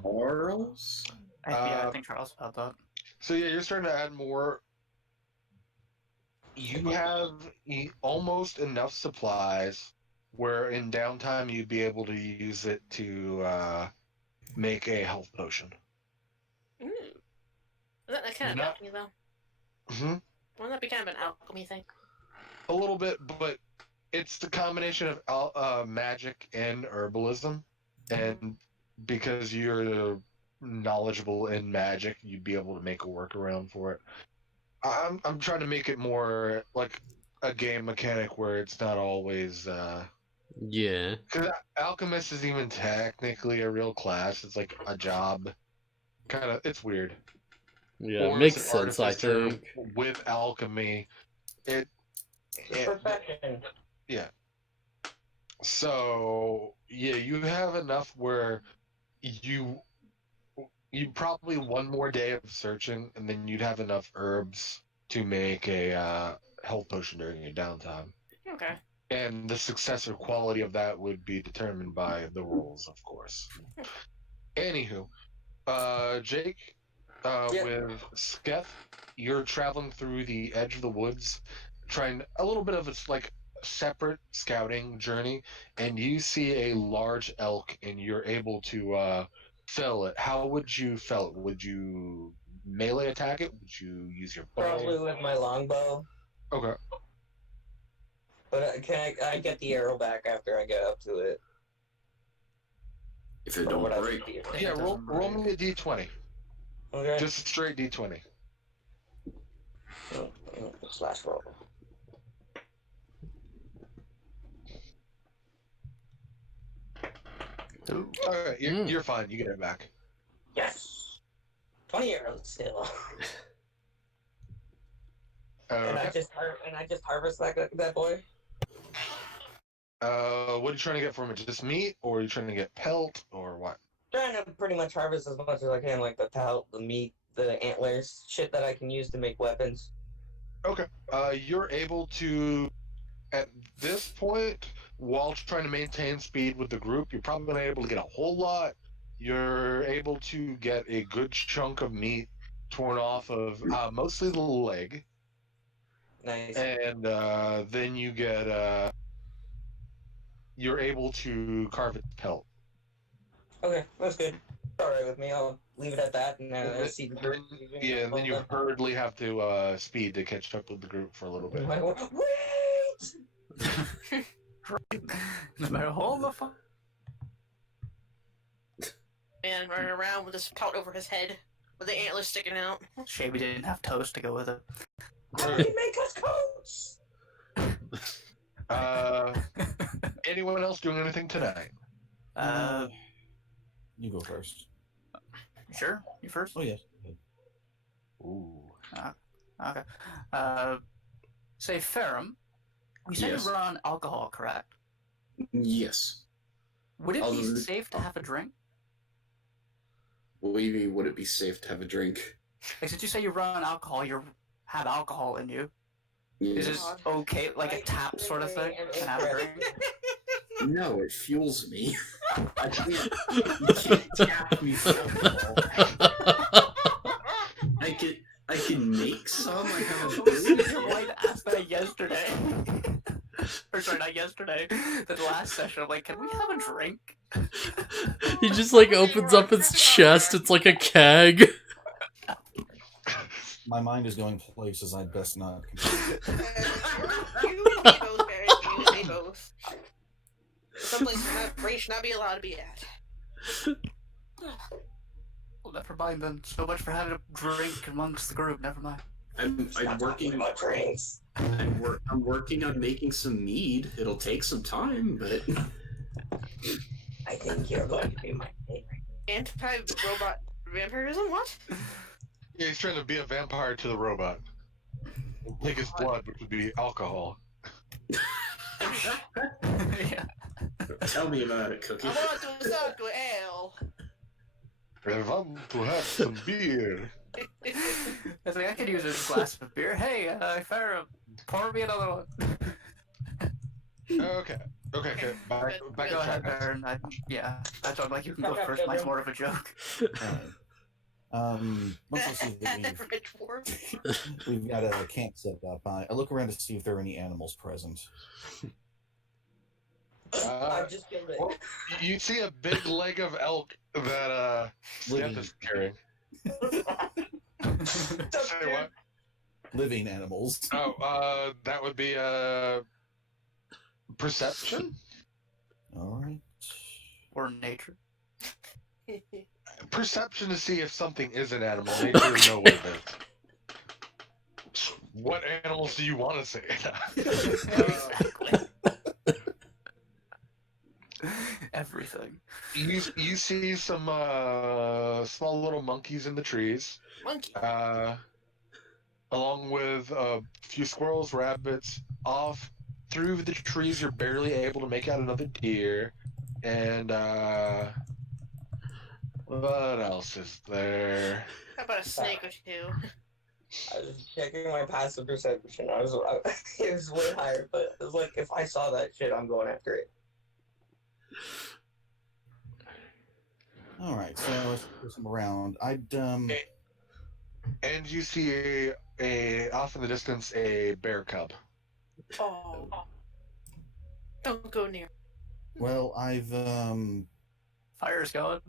Charles? I think Charles had that. So yeah, you're starting to add more. You have almost enough supplies where in downtime you'd be able to use it to make a health potion. That kind of alchemy, though. Wouldn't that be kind of an alchemy thing? A little bit, but it's the combination of magic and herbalism, and because you're knowledgeable in magic, you'd be able to make a workaround for it. I'm trying to make it more like a game mechanic where it's not always Yeah. because alchemist is even technically a real class. It's like a job. It's weird. Yeah, Or it makes it's an sense, I artificer think. with alchemy. Perfection. Yeah. So yeah, you have enough where you probably one more day of searching, and then you'd have enough herbs to make a health potion during your downtime. Okay. And the success or quality of that would be determined by the rules, of course. Anywho, Jake, with Sketh, you're traveling through the edge of the woods, trying a little bit of a separate scouting journey, and you see a large elk, and you're able to fell it. How would you fell it? Would you melee attack it? Would you use your bow? Probably with my longbow. Okay. But can I get the arrow back after I get up to it? If it don't break. Yeah, roll me a d20. Okay. Just a straight d20. Slash roll. Alright, you're fine. You get it back. Yes! 20 arrows still. Okay. And I just harvest that boy? What are you trying to get from it? Just meat? Or are you trying to get pelt? Or what? Trying to pretty much harvest as much as I can, like the pelt, the meat, the antlers, shit that I can use to make weapons. Okay. You're able to, at this point, while trying to maintain speed with the group, you're probably not able to get a whole lot. You're able to get a good chunk of meat torn off of mostly the leg. Nice. And then you get, you're able to carve its pelt. Okay, that's good. Alright with me, I'll leave it at that, and then see the group. Yeah, and then you hurriedly have to speed to catch up with the group for a little bit. Wait! No matter how the fuck. And running around with this pelt over his head, with the antlers sticking out. Shame we didn't have toast to go with it. They make us coats! Anyone else doing anything tonight? You go first. Sure, you first. Oh, yes. Ooh. Okay. Say, Ferrum, you said Yes. you run alcohol, correct? Yes. Would it be I'll- safe to have a drink? What do you mean, would it be safe to have a drink? Like, since you say you run alcohol, you have alcohol in you. Is it Yes. okay, like a tap sort of thing? Can I have a drink? No, it fuels me. I can't, you can't tap me for alcohol. I can make some. I have a Your wife asked that yesterday. Or sorry, not yesterday. The last session. I'm like, can we have a drink? He just like opens up its chest. It's like a keg. My mind is going places I'd best not. You say both, Barry. You say both. Some places Ray should not be allowed to be at. Well, never mind then. So much for having a drink amongst the group. Never mind. I'm working. about drinks. I'm working on making some mead. It'll take some time, but I think you're going to be my favorite. Anti-robot vampirism? What? Yeah, he's trying to be a vampire to the robot. Take his blood, which would be alcohol. Yeah. tell me about it, Cookie. I want to suck to ale. I want to have some beer. I was like, I could use a glass of beer. Hey, Farrah, pour me another one. Okay. Back Go on ahead, track. Baron. Yeah, I thought like you can go first. Mine's more of a joke. Once I see that Rich Dwarf. we've got a camp set up, I look around to see if there are any animals present. I just killed it. Well, you see a big leg of elk that Steph is carrying. Say what? Living animals. Oh, that would be perception. All right. Or nature. Perception to see if something is an animal. Nature is no way there. What animals do you want to say? Exactly. Everything. You see some small little monkeys in the trees, Monkey. along with a few squirrels, rabbits. Off through the trees, you're barely able to make out another deer. And what else is there? How about a snake or two? I was checking my passive perception. It was way higher, but it was like, if I saw that shit, I'm going after it. All right. So let's put some around. And you see a off in the distance a bear cub. Oh. Don't go near. Well, I've Fire's going.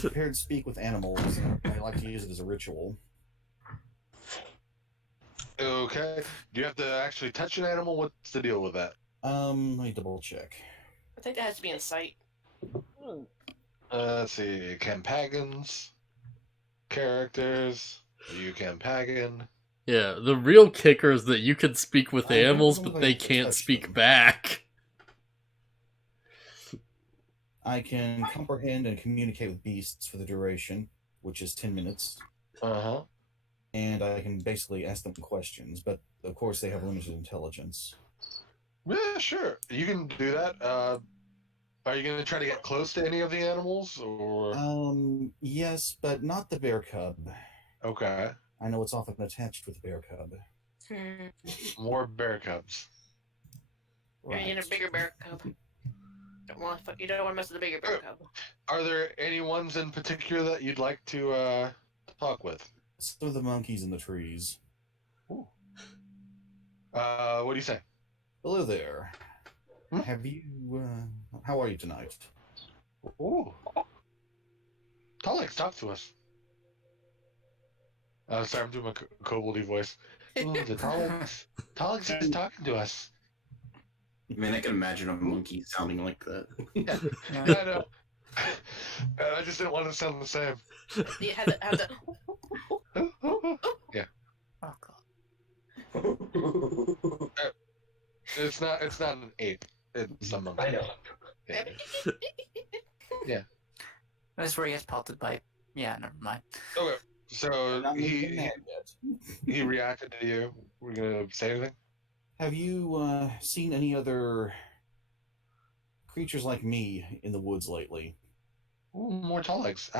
prepared to speak with animals. I like to use it as a ritual. Okay. Do you have to actually touch an animal? What's the deal with that? Let me double check. I think that has to be in sight. Let's see. Campagons. Characters. You Campagon. Yeah, the real kicker is that you can speak with I don't animals, know but if they I can can't touch speak them. back. I can comprehend and communicate with beasts for the duration, which is 10 minutes. Uh-huh. And I can basically ask them questions, but of course they have limited intelligence. Yeah, sure. You can do that. Are you going to try to get close to any of the animals, or? Yes, but not the bear cub. Okay. I know it's often attached with the bear cub. More bear cubs. You're in a bigger bear cub. You don't want to mess with the bigger bear cub. Are there any ones in particular that you'd like to talk with? Some of the monkeys in the trees. Ooh. What do you say? Hello there. Hmm? Have you, how are you tonight? Ooh. Talix, talk to us. Sorry, I'm doing my koboldy voice. Ooh, the Talix. Talix is talking to us. I mean, I can imagine a monkey sounding like that. Yeah. Yeah. I know. I just didn't want it to sound the same. You have the Yeah. Oh god. It's not an ape. It's a monkey. I know. Yeah. That's where he gets pelted by. Yeah, never mind. Okay, so Not he looking mad yet. he reacted to you. We're gonna say anything? Have you seen any other creatures like me in the woods lately? Ooh, more tall legs.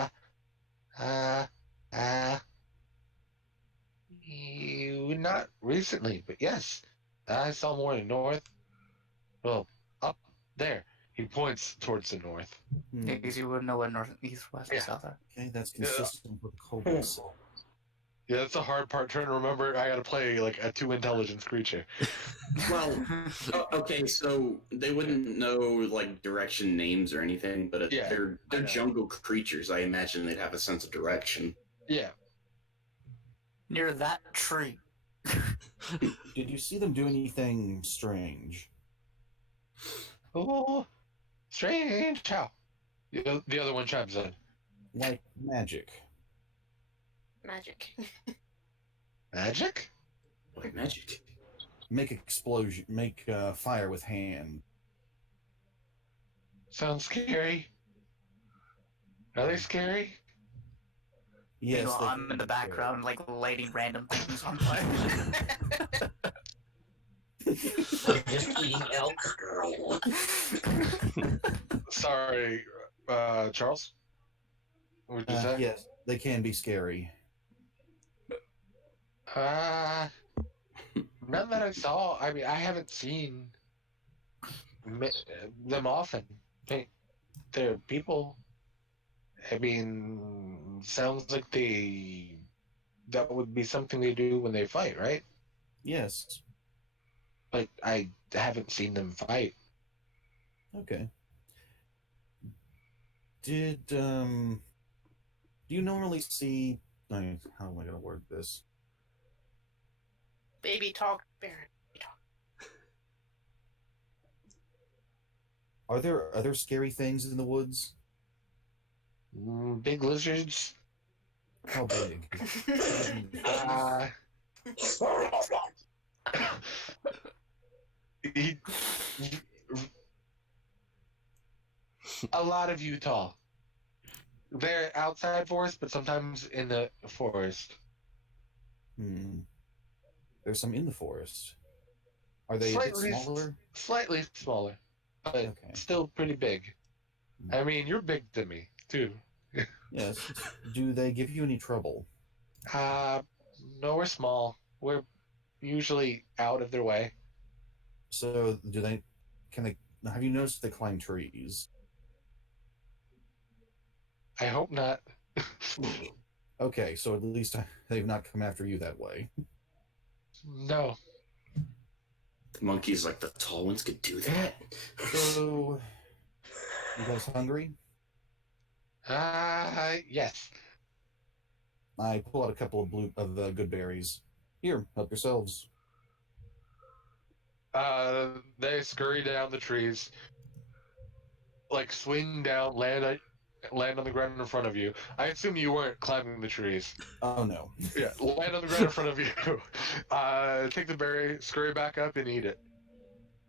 Not recently, but yes, I saw more in the north. Well, up there. He points towards the north. Yeah, because you wouldn't know what north, east, west, and Yeah. south are. Okay, that's consistent with the kobold soul. Yeah, that's the hard part. Trying to remember, I gotta play like a 2 intelligence creature. Well, okay, so they wouldn't know like direction names or anything, but if Yeah, they're jungle creatures, I imagine they'd have a sense of direction. Yeah. Near that tree. Did you see them do anything strange? Oh, strange. How? The other one chimes in. Like magic? Magic. Magic? Like magic. Make explosion, make fire with hand. Sounds scary. Are they scary? Yes, Meanwhile, they I'm can in the be background, like lighting random things on fire. Just eating elk. Sorry, Charles? What did you say? Yes, they can be scary. None that I saw. I mean, I haven't seen them often. They're people. I mean, sounds like that would be something they do when they fight, right? Yes. But I haven't seen them fight. Okay. Do you normally see? How am I going to word this? Baby talk, Baron. Are there other scary things in the woods? Big lizards. How big? A lot of Utah. They're outside forest, but sometimes in the forest. There's some in the forest. Are they a bit smaller? Slightly smaller, but Okay. still pretty big. I mean, you're big to me, too. Yes. Do they give you any trouble? No, we're small. We're usually out of their way. So, have you noticed they climb trees? I hope not. Okay, so at least they've not come after you that way. No. The monkeys, like the tall ones, could do that. So, you guys hungry? Yes. I pull out a couple of good berries. Here, help yourselves. They scurry down the trees, like swing down, land on the ground in front of you. I assume you weren't climbing the trees. Oh no. Yeah, land on the ground in front of you. Take the berry, scurry back up, and eat it.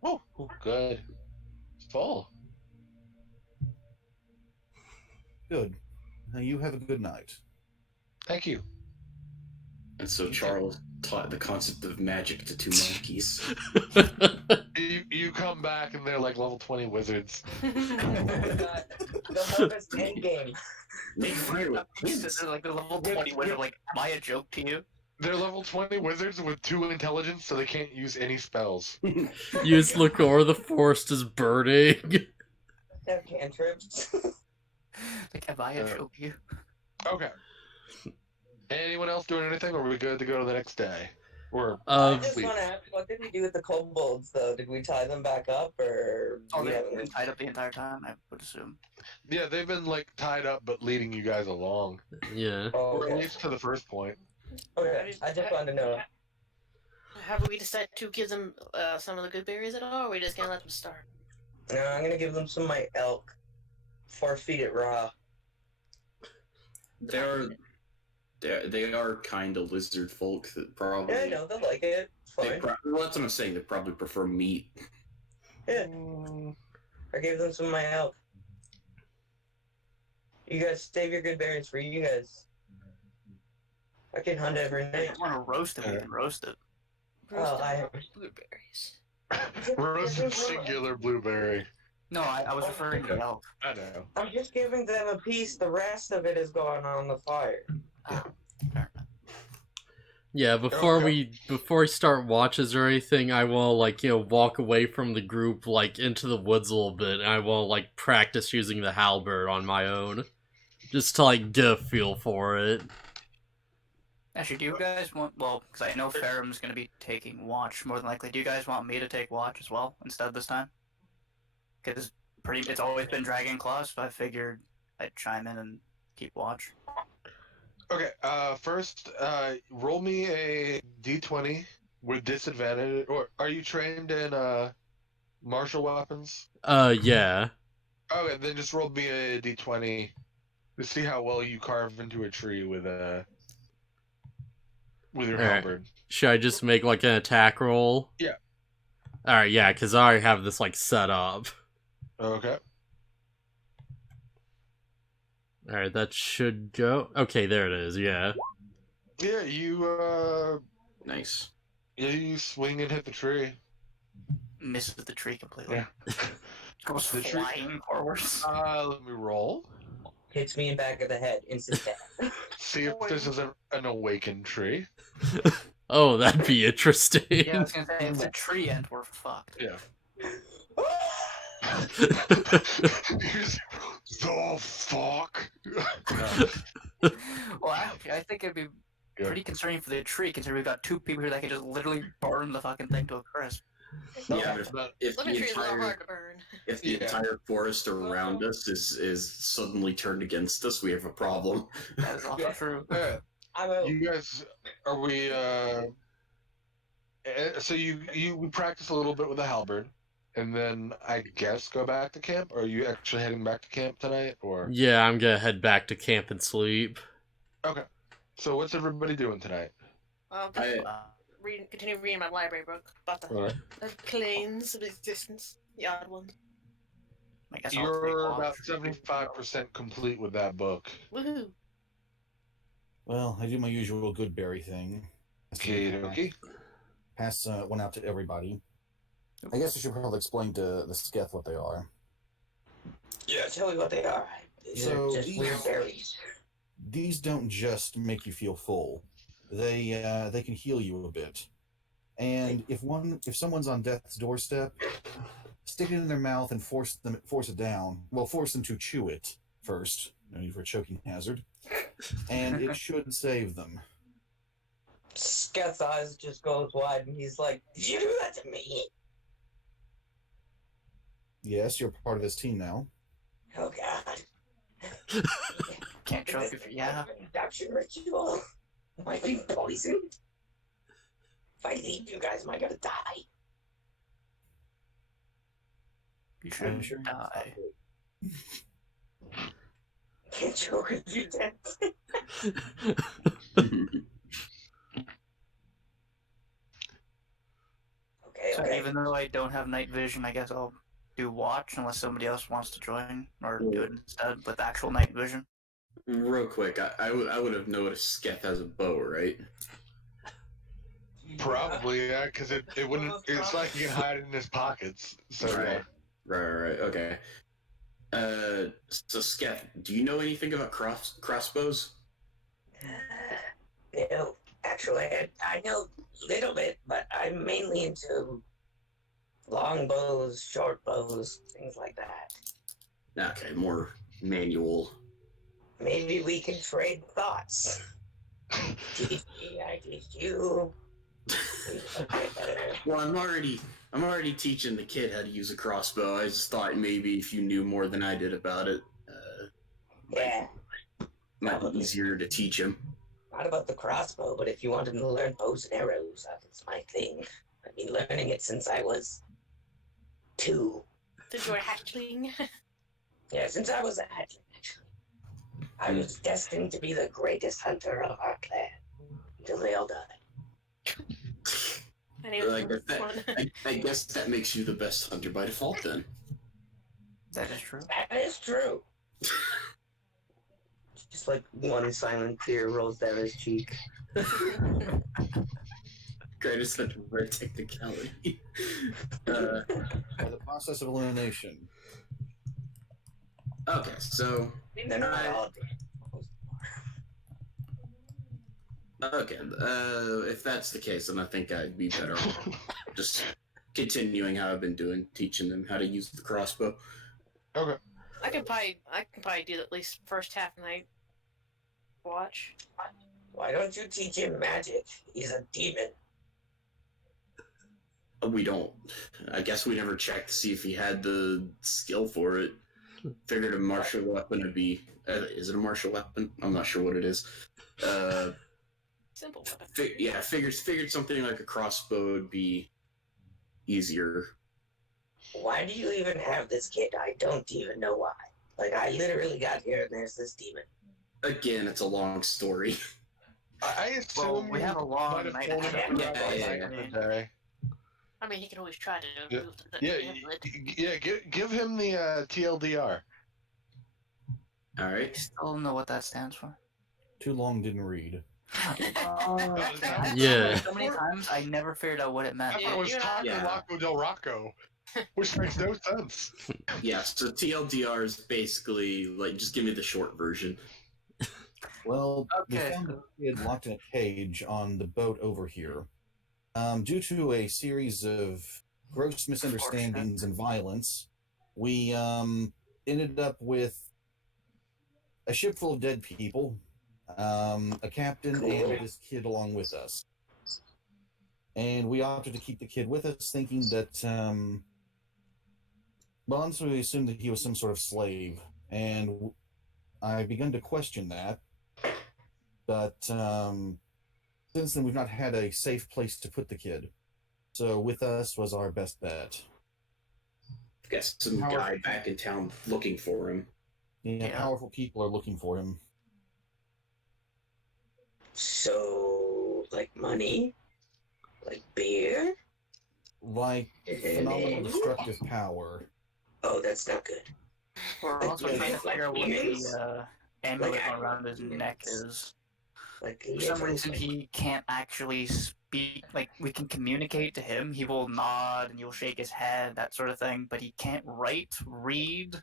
Oh, good. It's full. Good. Now you have a good night. Thank you. And so Charles taught the concept of magic to two monkeys. You come back and they're like level 20 wizards. They'll help us end game. Make fire with They're like the level 20 wizard, like, am I a joke to you? They're level 20 wizards with 2 intelligence, so they can't use any spells. Use Liquor, the forest is burning. Have cantrips. Like, am I a joke to you? Okay. Anyone else doing anything, or are we good to go to the next day? Or I just want to ask, what did we do with the kobolds, though? Did we tie them back up, or... Oh, they've been tied up the entire time, I would assume. Yeah, they've been like tied up, but leading you guys along. Yeah. Oh, Or at okay. least to the first point. Okay, I just wanted to know. Have we decided to give them some of the good berries at all, or are we just gonna let them starve? No, I'm gonna give them some of my elk. Feed it raw. They are kind of lizard folk that probably. Yeah, I know, they'll like it. It's fine. Well, that's what I'm saying. They probably prefer meat. Yeah. I gave them some of my elk. You guys save your good berries for you guys. I can hunt every If night. you want to roast it, we can roast it. Blueberries. Roasted singular blueberry. No, I was referring to elk. I know. I'm just giving them a piece. The rest of it is going on the fire. Oh, fair enough. Yeah, before we start watches or anything, I will walk away from the group into the woods a little bit, and I will practice using the halberd on my own, just to get a feel for it. Actually, do you guys want? Well, because I know Ferrum's going to be taking watch more than likely. Do you guys want me to take watch as well instead this time? Because it's always been Dragon Claw, so I figured I'd chime in and keep watch. Okay, first, roll me a d20 with disadvantage. Or are you trained in martial weapons? Yeah. Okay, then just roll me a d20 to see how well you carve into a tree with your halberd. Should I just make an attack roll? Yeah. Alright, yeah, because I already have this set up. Okay. Alright, that should go. Okay, there it is, yeah. Yeah, you Nice. Yeah, you swing and hit the tree. Misses the tree completely. Yeah. Goes flying forwards. Let me roll. Hits me in back of the head. Instant death. See if this is an awakened tree. Oh, that'd be interesting. Yeah, I was gonna say, if it's a tree end, we're fucked. Yeah. The fuck? Well, actually, I think it'd be pretty concerning for the tree, considering we've got two people here that can just literally burn the fucking thing to a crisp. Yeah, if Living the trees are a little entire hard to burn. if the entire forest around us is suddenly turned against us, we have a problem. That is also true. You guys, are we? So you practice a little bit with the halberd, and then I guess go back to camp. Or are you actually heading back to camp tonight? Or yeah, I'm gonna head back to camp and sleep. Okay. So what's everybody doing tonight? Continue reading my library book about the planes of existence, the odd ones. I guess You're about 75% complete with that book. Woohoo! Well, I do my usual good berry thing. Okay. Pass one out to everybody. I guess I should probably explain to the Sketh what they are. Yeah, tell me what they are. So They're just weird berries. These don't just make you feel full. They can heal you a bit. And if someone's on death's doorstep, stick it in their mouth and force it down. Well, force them to chew it first. No need for a choking hazard. And it should save them. Sketh's eyes just goes wide, and he's like, "Did you do that to me?" Yes, you're part of this team now. Oh God! Can't choke if yeah. Induction ritual. Am I being poisoned? If I leave you guys, am I gonna die? You shouldn't die. Can't choke if you're dead. So even though I don't have night vision, I guess I'll do watch unless somebody else wants to join or do it instead with actual night vision. Real quick, I would have noticed Sketh has a bow, right? Probably, yeah, because it wouldn't. It's like he can hide it in his pockets. So Right, okay. So Sketh, do you know anything about crossbows? No, actually, I know a little bit, but I'm mainly into long bows, short bows, things like that. Okay, more manual. Maybe we can trade thoughts. Teach me, I teach you. Well, I'm already teaching the kid how to use a crossbow. I just thought maybe if you knew more than I did about it, Yeah. might be easier to teach him. Not about the crossbow, but if you wanted to learn bows and arrows, that's my thing. I've been learning it since I was 2. Since you were a hatchling. Yeah, since I was a hatchling, actually. I was destined to be the greatest hunter of our clan. Until they all died. I guess that makes you the best hunter by default, then. That is true. That is true. Just like one silent tear rolls down his cheek. Greatest such rare technicality. By the process of elimination. Okay, so They're not all dead. okay, if that's the case, then I think I'd be better off just continuing how I've been doing, teaching them how to use the crossbow. Okay. I can probably do at least first half night watch. Why don't you teach him magic? He's a demon. We don't. I guess we never checked to see if he had the skill for it. Figured a martial weapon would be. Is it a martial weapon? I'm not sure what it is. Simple weapon. Figured something like a crossbow would be easier. Why do you even have this kid? I don't even know why. Like, I literally got here and there's this demon. Again, it's a long story. I assume we have a long night ahead. Yeah. I mean, he can always try to move the Give him the TLDR. All right. I still don't know what that stands for. Too long didn't read. Yeah. So many times, I never figured out what it meant. I thought it was Taco Yeah. Loco del Rocco, which makes no sense. Yeah, so TLDR is basically like just give me the short version. Well, we Okay. found a kid locked in a cage on the boat over here. Due to a series of gross misunderstandings and violence, we ended up with a ship full of dead people, a captain, and this kid along with us. And we opted to keep the kid with us, thinking that, well, honestly, we assumed that he was some sort of slave. And I've begun to question that. But since then, we've not had a safe place to put the kid. So with us was our best bet. I guess some guy back in town looking for him. Yeah, powerful people are looking for him. So, like money? Like beer? Like phenomenal destructive power. Oh, that's not good. We're also Like, trying to figure out what demons? the amulet Like around his demons. neck is. Like, For some reason, he can't actually speak. Like, we can communicate to him. He will nod and he'll shake his head, that sort of thing. But he can't write, read,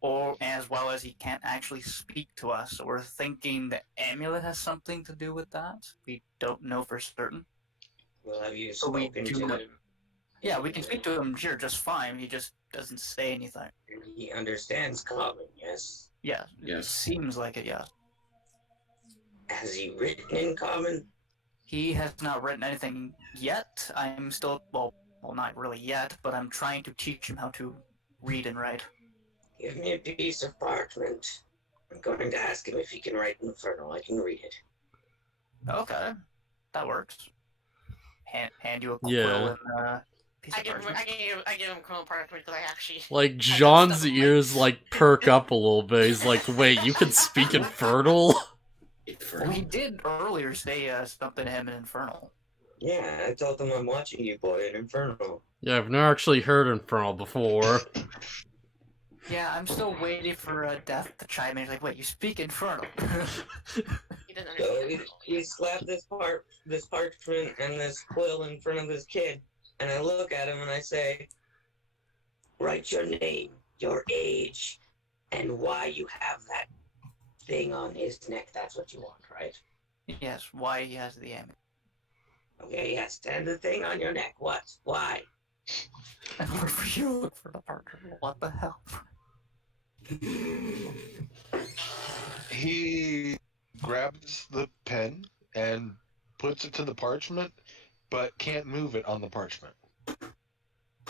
or as well as he can't actually speak to us. So we're thinking the amulet has something to do with that. We don't know for certain. Well, have you So we spoken do to not- him? Yeah, we can speak to him here just fine. He just doesn't say anything. He understands common, yes? Yeah, Yes. seems like it, yeah. Has he written in common? He has not written anything yet. I'm still, well, not really yet, but I'm trying to teach him how to read and write. Give me a piece of parchment. I'm going to ask him if he can write Infernal. I can read it. Okay, that works. Hand you a quill Yeah. and a piece I of give him, parchment. I give him Chrome Parchment because I actually. Like, John's ears, like, perk up a little bit. He's like, wait, you can speak Infernal? Well, he did earlier say something to him in Infernal. Yeah, I told him I'm watching you, boy, in Infernal. Yeah, I've never actually heard Infernal before. Yeah, I'm still waiting for Death to chime in. He's like, wait, you speak Infernal? He doesn't So understand. he slapped this parchment and this quill in front of this kid, and I look at him and I say, write your name, your age, and why you have that thing on his neck. That's what you want, right? Yes, why he has the amulet. Okay, yes, and the thing on your neck. What? Why? And where for you look for the parchment? What the hell? He grabs the pen and puts it to the parchment, but can't move it on the parchment.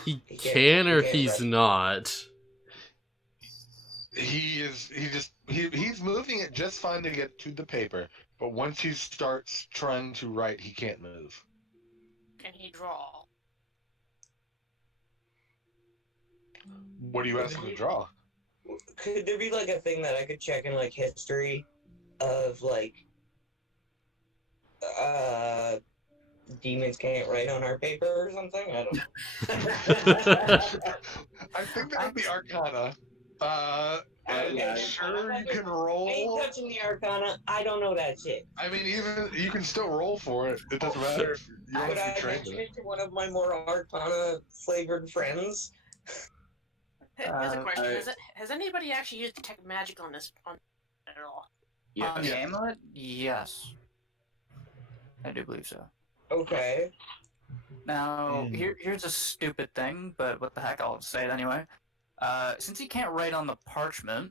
He He can or can't he's write. not. He's moving it just fine to get to the paper, but once he starts trying to write, he can't move. Can he draw? What do you ask him to draw? Could there be like a thing that I could check in like history of like demons can't write on our paper or something? I don't know. I think that would be Arcana. Yeah. sure you can I ain't roll. touching the Arcana. I don't know that shit. I mean, even you can still roll for it. It doesn't matter if you don't Could have to I be trained mention in it. it to one of my more Arcana flavored friends? Here's a question: I- has anybody actually used detect magic on this at all? Yeah. On the amulet? Yes. I do believe so. Okay. Now, here's a stupid thing, but what the heck, I'll say it anyway. Since he can't write on the parchment,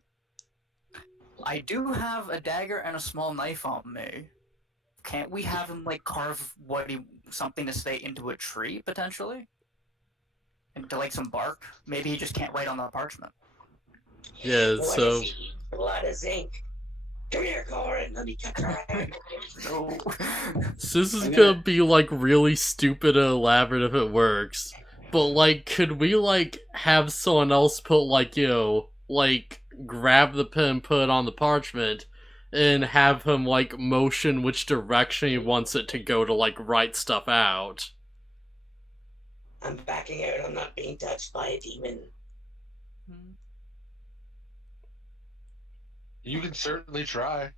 I do have a dagger and a small knife on me. Can't we have him, like, carve something to stay into a tree, potentially? Into, like, some bark? Maybe he just can't write on the parchment. Yeah, What so is he? Blood is ink. Come here, Corin. Let me touch your hand. No. So this is gonna be, like, really stupid and elaborate if it works. But, like, could we, like, have someone else put, like, you know, like, grab the pen and put it on the parchment, and have him, like, motion which direction he wants it to go to, like, write stuff out? I'm backing out. I'm not being touched by a demon. You can certainly try.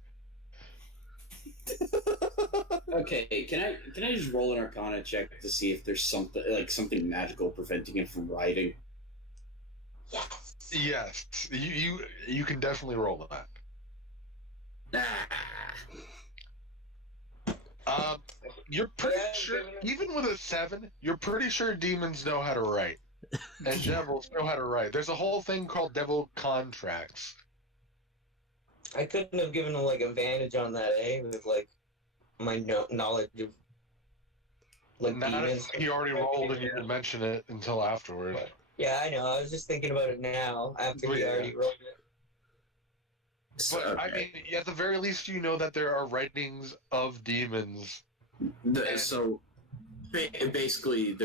Okay, can I just roll an Arcana check to see if there's something magical preventing him from writing? Yes. Yes, you can definitely roll that. You're pretty sure, even with a 7, you're pretty sure demons know how to write, and devils know how to write. There's a whole thing called devil contracts. I couldn't have given him like advantage on that, with like my knowledge of like Not demons. if he already rolled and you didn't mention it until afterward. Yeah, I know. I was just thinking about it now after he already rolled it. But I mean, at the very least, you know that there are writings of demons. So basically,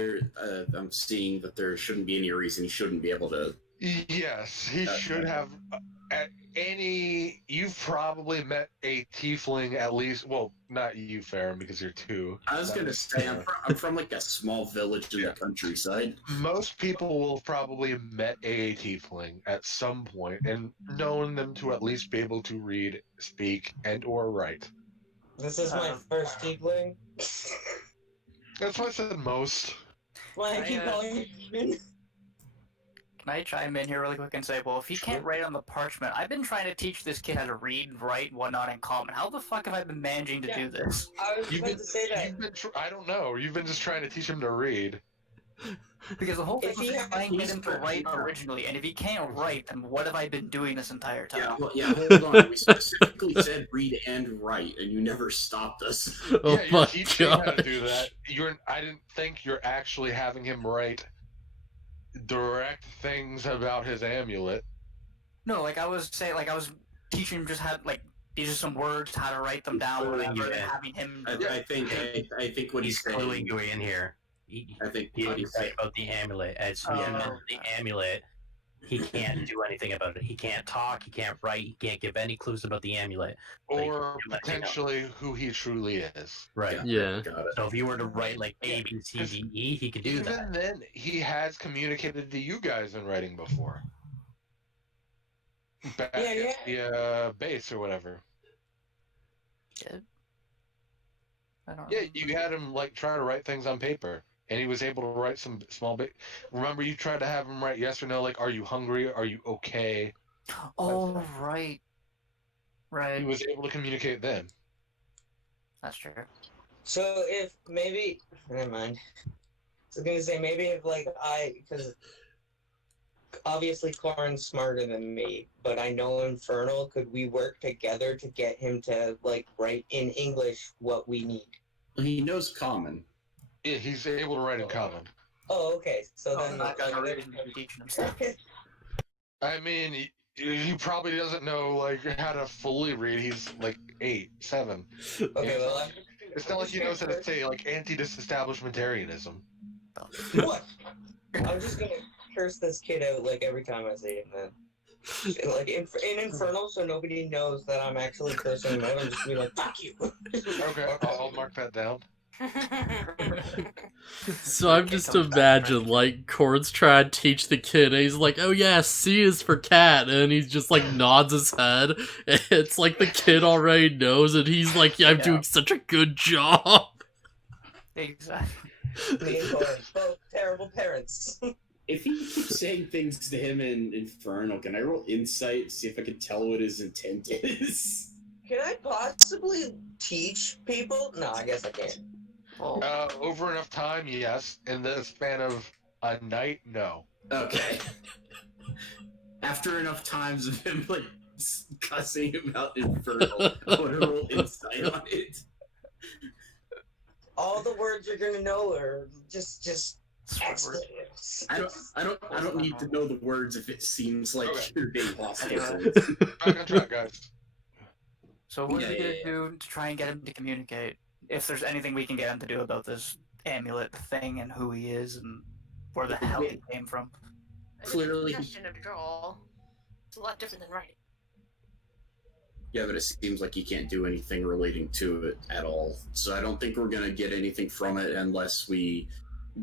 I'm seeing that there shouldn't be any reason he shouldn't be able to. Yes, he should have. At you've probably met a tiefling at least. Well, not you, Farron, because you're 2. I was gonna say I'm from like a small village in the countryside. Most people will have probably met a tiefling at some point and known them to at least be able to read, speak, and/or write. This is my first tiefling. That's why I said most. Why I keep calling you demon? Can I chime in here really quick and say, well, if he can't write on the parchment, I've been trying to teach this kid how to read, write, and whatnot in common. How the fuck have I been managing to do this? I was about to say that. I don't know. You've been just trying to teach him to read. Because the whole thing If was he trying to get him to had- write originally, and if he can't write, then what have I been doing this entire time? Hold on. We specifically said read and write, and you never stopped us. Oh Yeah, you're my teaching him how to god. do that. I didn't think you're actually having him write direct things about his amulet. No, like I was saying, like I was teaching him just how, like, these are some words, how to write them down, Pulling whatever, you and in. having him. I think what he's saying. Pulling you in here. I think He what didn't he's write saying. about the amulet. As soon as he mentioned the amulet, he can't do anything about it. He can't talk. He can't write. He can't give any clues about the amulet. Or Like, potentially who he truly is. Right. Yeah. Got it. So if you were to write like A, B, C, D, E, he could do Even that. then, he has communicated to you guys in writing before. Back at the base or whatever. I don't know. Yeah, you had him like try to write things on paper, and he was able to write some small bit. Remember, you tried to have him write yes or no, like "Are you hungry? Are you okay?" Oh, right. Right. He was able to communicate then. That's true. So if maybe, never mind. I was gonna say maybe if like because obviously Corin's smarter than me, but I know Infernal. Could we work together to get him to like write in English what we need? He knows common. Yeah, he's able to write in common. Oh, okay. So Oh, then, not got a reason to be teaching him stuff. I mean, he probably doesn't know like how to fully read. He's like 8, 7. Okay, well, It's not like he knows how to say like anti-disestablishmentarianism. what? I'm just gonna curse this kid out like every time I say it, man. Like in Infernal, so nobody knows that I'm actually cursing him out. I'm just gonna be like, "Fuck you." Okay, I'll mark that down. So I'm just imagine, like, Cord's trying to teach the kid, and he's like, oh yeah, C is for cat, and he just, like, nods his head, and it's like the kid already knows, and he's like, yeah, I'm doing such a good job. Exactly. Me and Corey, both terrible parents. If he keeps saying things to him in Infernal, can I roll insight, see if I can tell what his intent is? Can I possibly teach people? No, I guess I can't. Over enough time, yes. In the span of a night, no. Okay. After enough times of him, like, cussing him out Infernal, I want to roll insight on it. All the words you're gonna know are just expletives. I don't need to know the words if it seems like you're being hostile. Back on track, guys. So what are we gonna do to try and get him to communicate? If there's anything we can get him to do about this amulet thing and who he is and where the hell he came from. Clearly. Suggestion of draw. It's a lot different than writing. Yeah, but it seems like he can't do anything relating to it at all. So I don't think we're gonna get anything from it unless we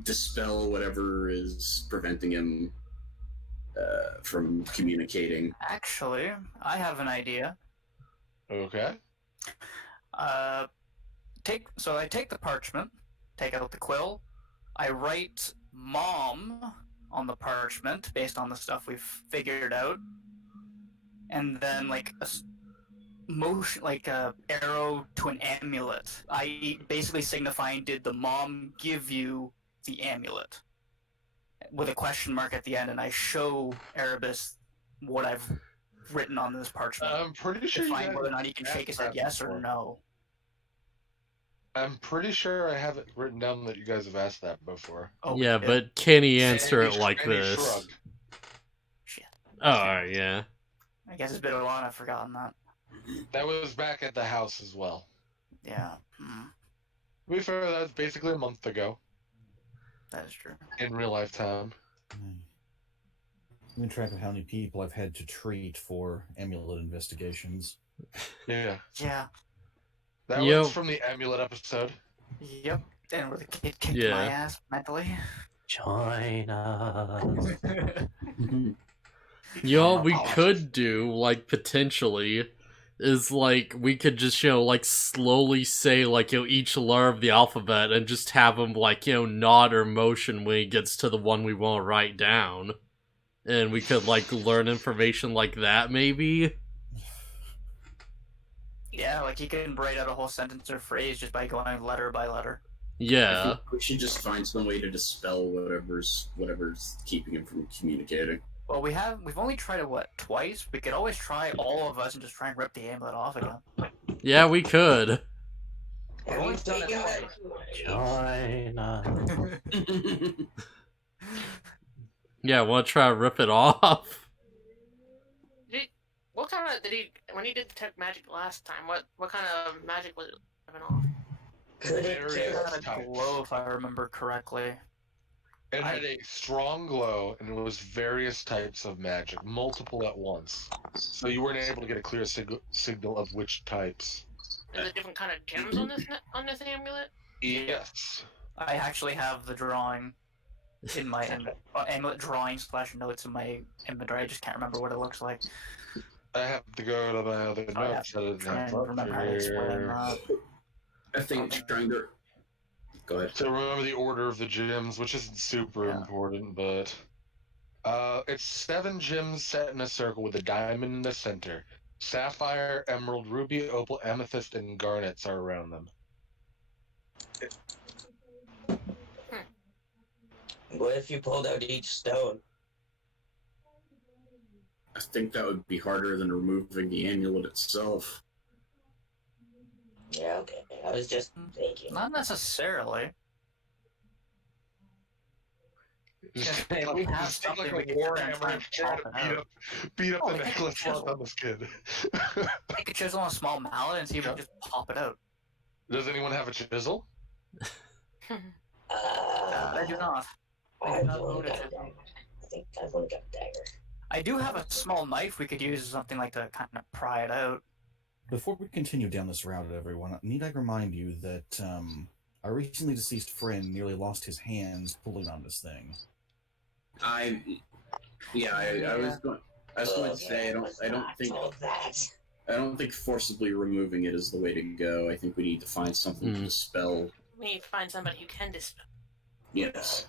dispel whatever is preventing him from communicating. Actually, I have an idea. Okay. I take the parchment, take out the quill, I write mom on the parchment based on the stuff we've figured out, and then like a motion, like a arrow to an amulet. I basically signifying, did the mom give you the amulet? With a question mark at the end, and I show Erebus what I've written on this parchment. I'm pretty sure to find whether or not he can shake his head yes or no. I'm pretty sure I have it written down that you guys have asked that before. Oh, yeah, but can he answer it like Sandy this? shrugged. Shit. Oh, alright, yeah. I guess it's been a while, I've forgotten that. That was back at the house as well. Yeah. To be fair, that was basically a month ago. That is true. In real life time. I'm track of how many people I've had to treat for amulet investigations. Yeah. Yeah. That was from the amulet episode. Yep. And where the kid kicked my ass mentally. Join us. We could do, like, potentially, is, like, we could just, like, slowly say, like, each letter of the alphabet and just have him, like, nod or motion when he gets to the one we want to write down. And we could, like, learn information like that, maybe? Yeah, like, he can write out a whole sentence or phrase just by going letter by letter. Yeah. I think we should just find some way to dispel whatever's keeping him from communicating. Well, we've only tried it, twice? We could always try all of us and just try and rip the amulet off again. Yeah, we could. We've only done it twice. Join us. Yeah, wanna try to rip it off? What kind of when he did detect magic last time? What kind of magic was it ripping off? It had a glow, if I remember correctly. It had a strong glow, and it was various types of magic, multiple at once. So you weren't able to get a clear signal of which types. Is there different kind of gems on this amulet? Yes. I actually have the drawing in my amulet drawing / notes in my inventory. I just can't remember what it looks like. I have to go to my other notes. I didn't have remember how to explain that. I think trying to... Go ahead. So remember the order of the gems, which isn't super important, but... it's 7 gems set in a circle with a diamond in the center. Sapphire, emerald, ruby, opal, amethyst, and garnets are around them. What if you pulled out each stone? I think that would be harder than removing the amulet itself. Yeah, okay. I was just thinking. Not necessarily. We have like a warhammer and try to beat up the necklace on this kid. Take a chisel and a small mallet and see if we can just pop it out. Does anyone have a chisel? I do not. I think I've only got a dagger. I do have a small knife we could use as something like to kind of pry it out. Before we continue down this route, everyone, need I remind you that Our recently deceased friend nearly lost his hands pulling on this thing. I was going to say I don't think forcibly removing it is the way to go. I think we need to find something to dispel. We need to find somebody who can dispel. Yes.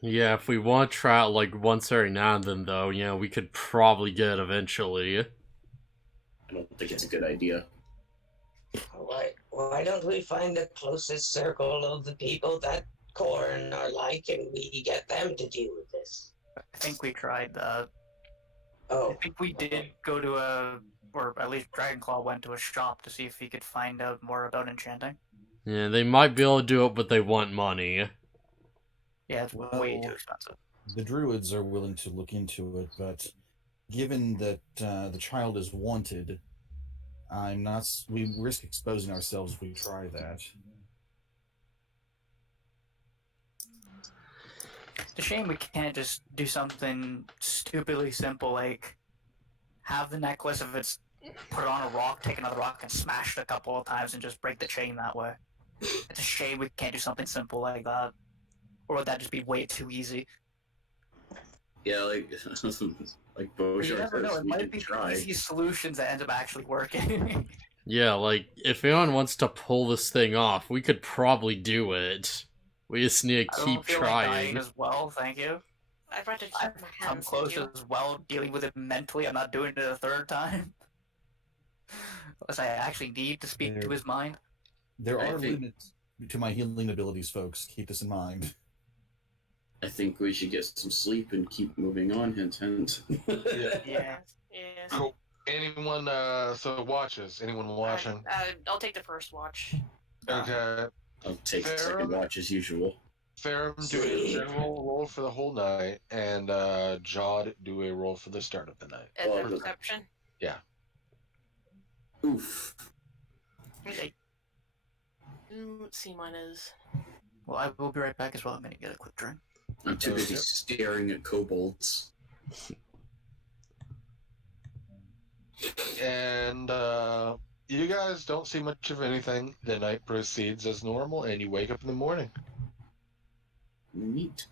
Yeah, if we want to try it like once every now and then, though, we could probably get it eventually. I don't think it's a good idea. Why don't we find the closest circle of the people that Corn are like, and we get them to deal with this? I think we tried that. Oh. I think we did go to or at least Dragonclaw went to a shop to see if he could find out more about enchanting. Yeah, they might be able to do it, but they want money. Yeah, it's way too expensive. The druids are willing to look into it, but given that the child is wanted, we risk exposing ourselves if we try that. It's a shame we can't just do something stupidly simple like have the necklace, if it's put it on a rock, take another rock and smash it a couple of times and just break the chain that way. It's a shame we can't do something simple like that. Or would that just be way too easy? Yeah, like BoShart You never know, says, it we might can be try. easy solutions that end up actually working. Yeah, like, if anyone wants to pull this thing off, we could probably do it. We just need to I keep don't feel trying. like dying as well, thank you. I'd rather keep I've my come hands. close as well dealing with it mentally. I'm not doing it a third time. Unless I actually need to speak to his mind. There are limits to my healing abilities, folks. Keep this in mind. I think we should get some sleep and keep moving on, hint, hint. Yeah. Cool. Anyone, so watches? Anyone watching? I'll take the first watch. Okay. I'll take the second watch as usual. Ferrum, do a general roll for the whole night, and Jod, do a roll for the start of the night. As a perception? Yeah. Oof. Okay. Let's see, mine is. Well, I will be right back as well. I'm gonna get a quick drink. I'm too busy staring at kobolds. And you guys don't see much of anything. The night proceeds as normal, and you wake up in the morning. Neat.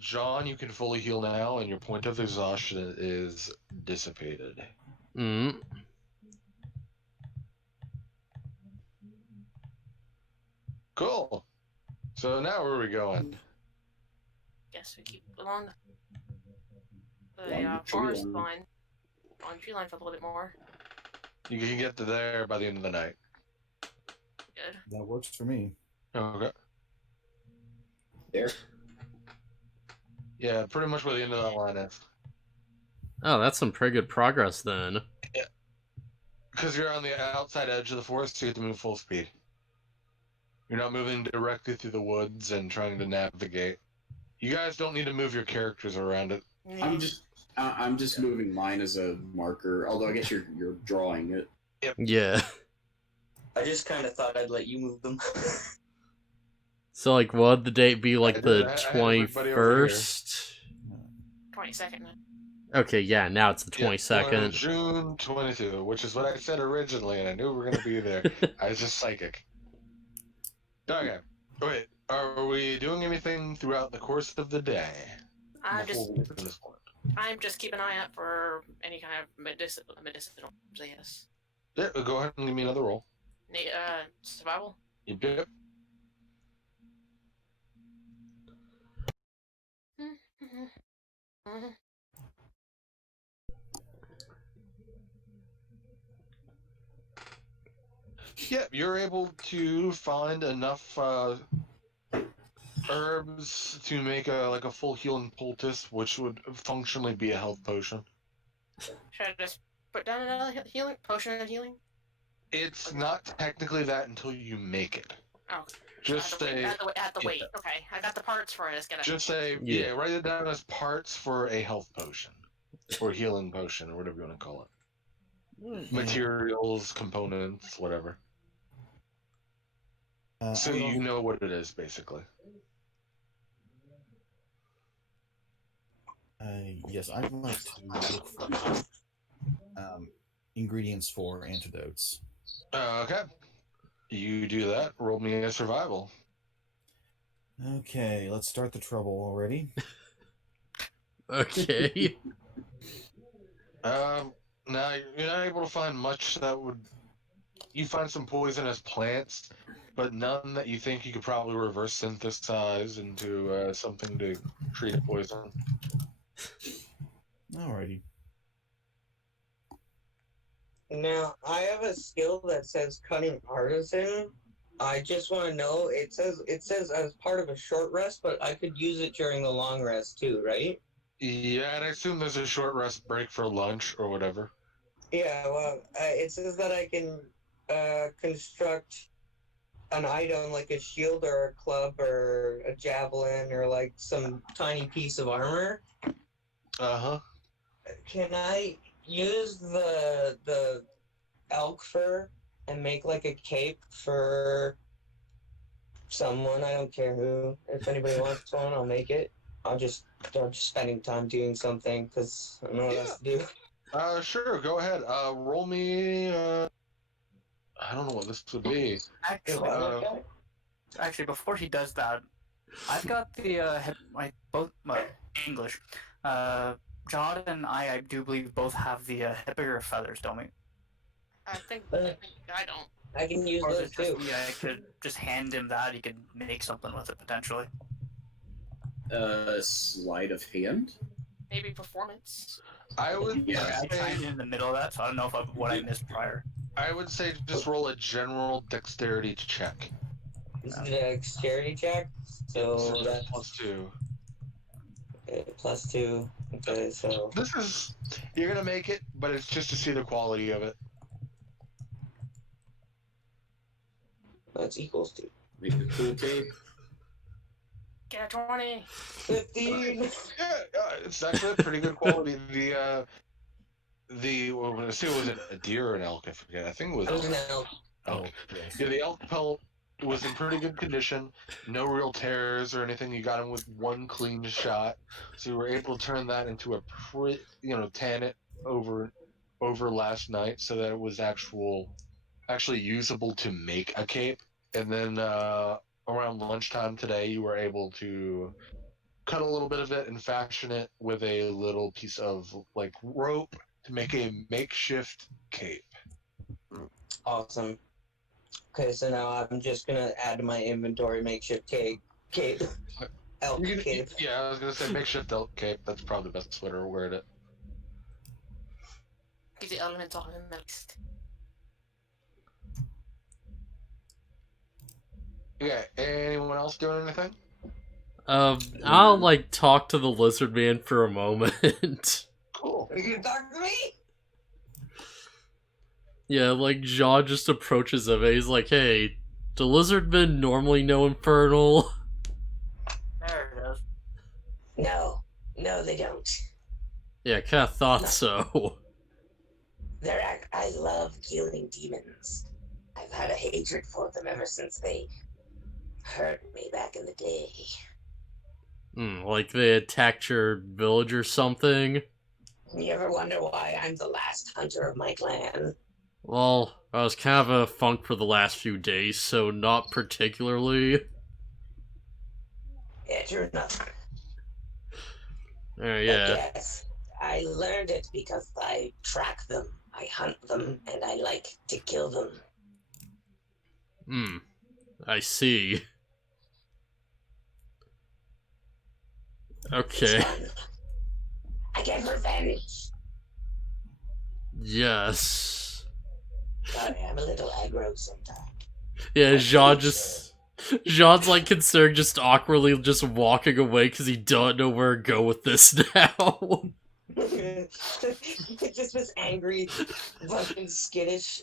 John, you can fully heal now, and your point of exhaustion is dissipated. Cool. So now where are we going? Guess we keep along the forest line. On tree line for a little bit more. You can get to there by the end of the night. Good. That works for me. Okay. There. Yeah, pretty much where the end of that line is. Oh, that's some pretty good progress then. Yeah. Because you're on the outside edge of the forest, so you have to move full speed. You're not moving directly through the woods and trying to navigate. You guys don't need to move your characters around it. I'm just moving mine as a marker, although I guess you're drawing it. Yep. Yeah. I just kind of thought I'd let you move them. So, like, what would the date be? Like the 21st? 22nd. Okay, yeah, now it's the 22nd. June 22, which is what I said originally, and I knew we were going to be there. I was just psychic. Okay. Wait, are we doing anything throughout the course of the day? I'm just keeping an eye out for any kind of medicinal yes. Yeah, go ahead and give me another roll. Survival? Yep. Yeah, you're able to find enough herbs to make a full healing poultice, which would functionally be a health potion. Should I just put down another healing potion of healing? It's not technically that until you make it. Oh. Just say at the wait. Okay, I got the parts for it. Just say write it down as parts for a health potion, or healing potion, or whatever you want to call it. Materials, components, whatever. So you know what it is, basically. Yes, I'd like to look for ingredients for antidotes. Okay. You do that. Roll me a survival. Okay, let's start the trouble already. Okay. Now you're not able to find much that would. You find some poisonous plants, but none that you think you could probably reverse synthesize into something to treat a poison. Alrighty. Now, I have a skill that says cunning artisan. I just want to know, it says as part of a short rest, but I could use it during the long rest too, right? Yeah, and I assume there's a short rest break for lunch or whatever. Yeah, well, it says that I can construct an item like a shield or a club or a javelin or like some tiny piece of armor. Uh-huh. Can I use the elk fur and make like a cape for someone? I don't care who. If anybody wants one, I'll make it. I'm just spending time doing something because I don't know what else to do. Sure, go ahead. Roll me, I don't know what this would be. Actually, before he does that, I've got the my English. John and I do believe both have the hippogriff feathers, don't we? I think I don't. I can use Or is those it just too. me? I could just hand him that. He could make something with it potentially. Sleight of hand? Maybe performance. I would Yeah. I tried in the middle of that, so I don't know what I missed prior. I would say just roll a general dexterity check. This is a dexterity check, so that's +2. okay, +2. Okay, so This is you're gonna make it, but it's just to see the quality of it. that's equals to Make a cool cape. Get a 20. 15. Yeah, it's actually a pretty good quality. Well, let's see, was it a deer or an elk? I forget. I think it was That was an elk. elk. Elk. yes. Yeah, the elk pelt was in pretty good condition. No real tears or anything. You got him with one clean shot, so you were able to turn that into a tan it over last night, so that it was actually usable to make a cape. And then around lunchtime today, you were able to cut a little bit of it and fashion it with a little piece of like rope to make a makeshift cape. Awesome. Okay, so now I'm just gonna add to my inventory makeshift cape. Elk cape. Yeah, I was gonna say makeshift elk cape. That's probably the best way to word it. Get the element on him next. Yeah. Anyone else doing anything? I'll like talk to the lizard man for a moment. Cool. Are you gonna talk to me? Yeah, like Jaw just approaches him and he's like, "Hey, do lizard men normally know Infernal?" There it is. No, they don't. Yeah, kinda thought so. I love killing demons. I've had a hatred for them ever since they hurt me back in the day. Like they attacked your village or something? You ever wonder why I'm the last hunter of my clan? Well, I was kind of in a funk for the last few days, so not particularly. Yeah, true enough. Yeah. Yes, I learned it because I track them, I hunt them, and I like to kill them. I see. Okay. It's fun. I get revenge. Yes. Sorry, I'm a little aggro sometimes. Yeah, Jean's like concerned, just awkwardly just walking away because he don't know where to go with this now. Just this angry, fucking skittish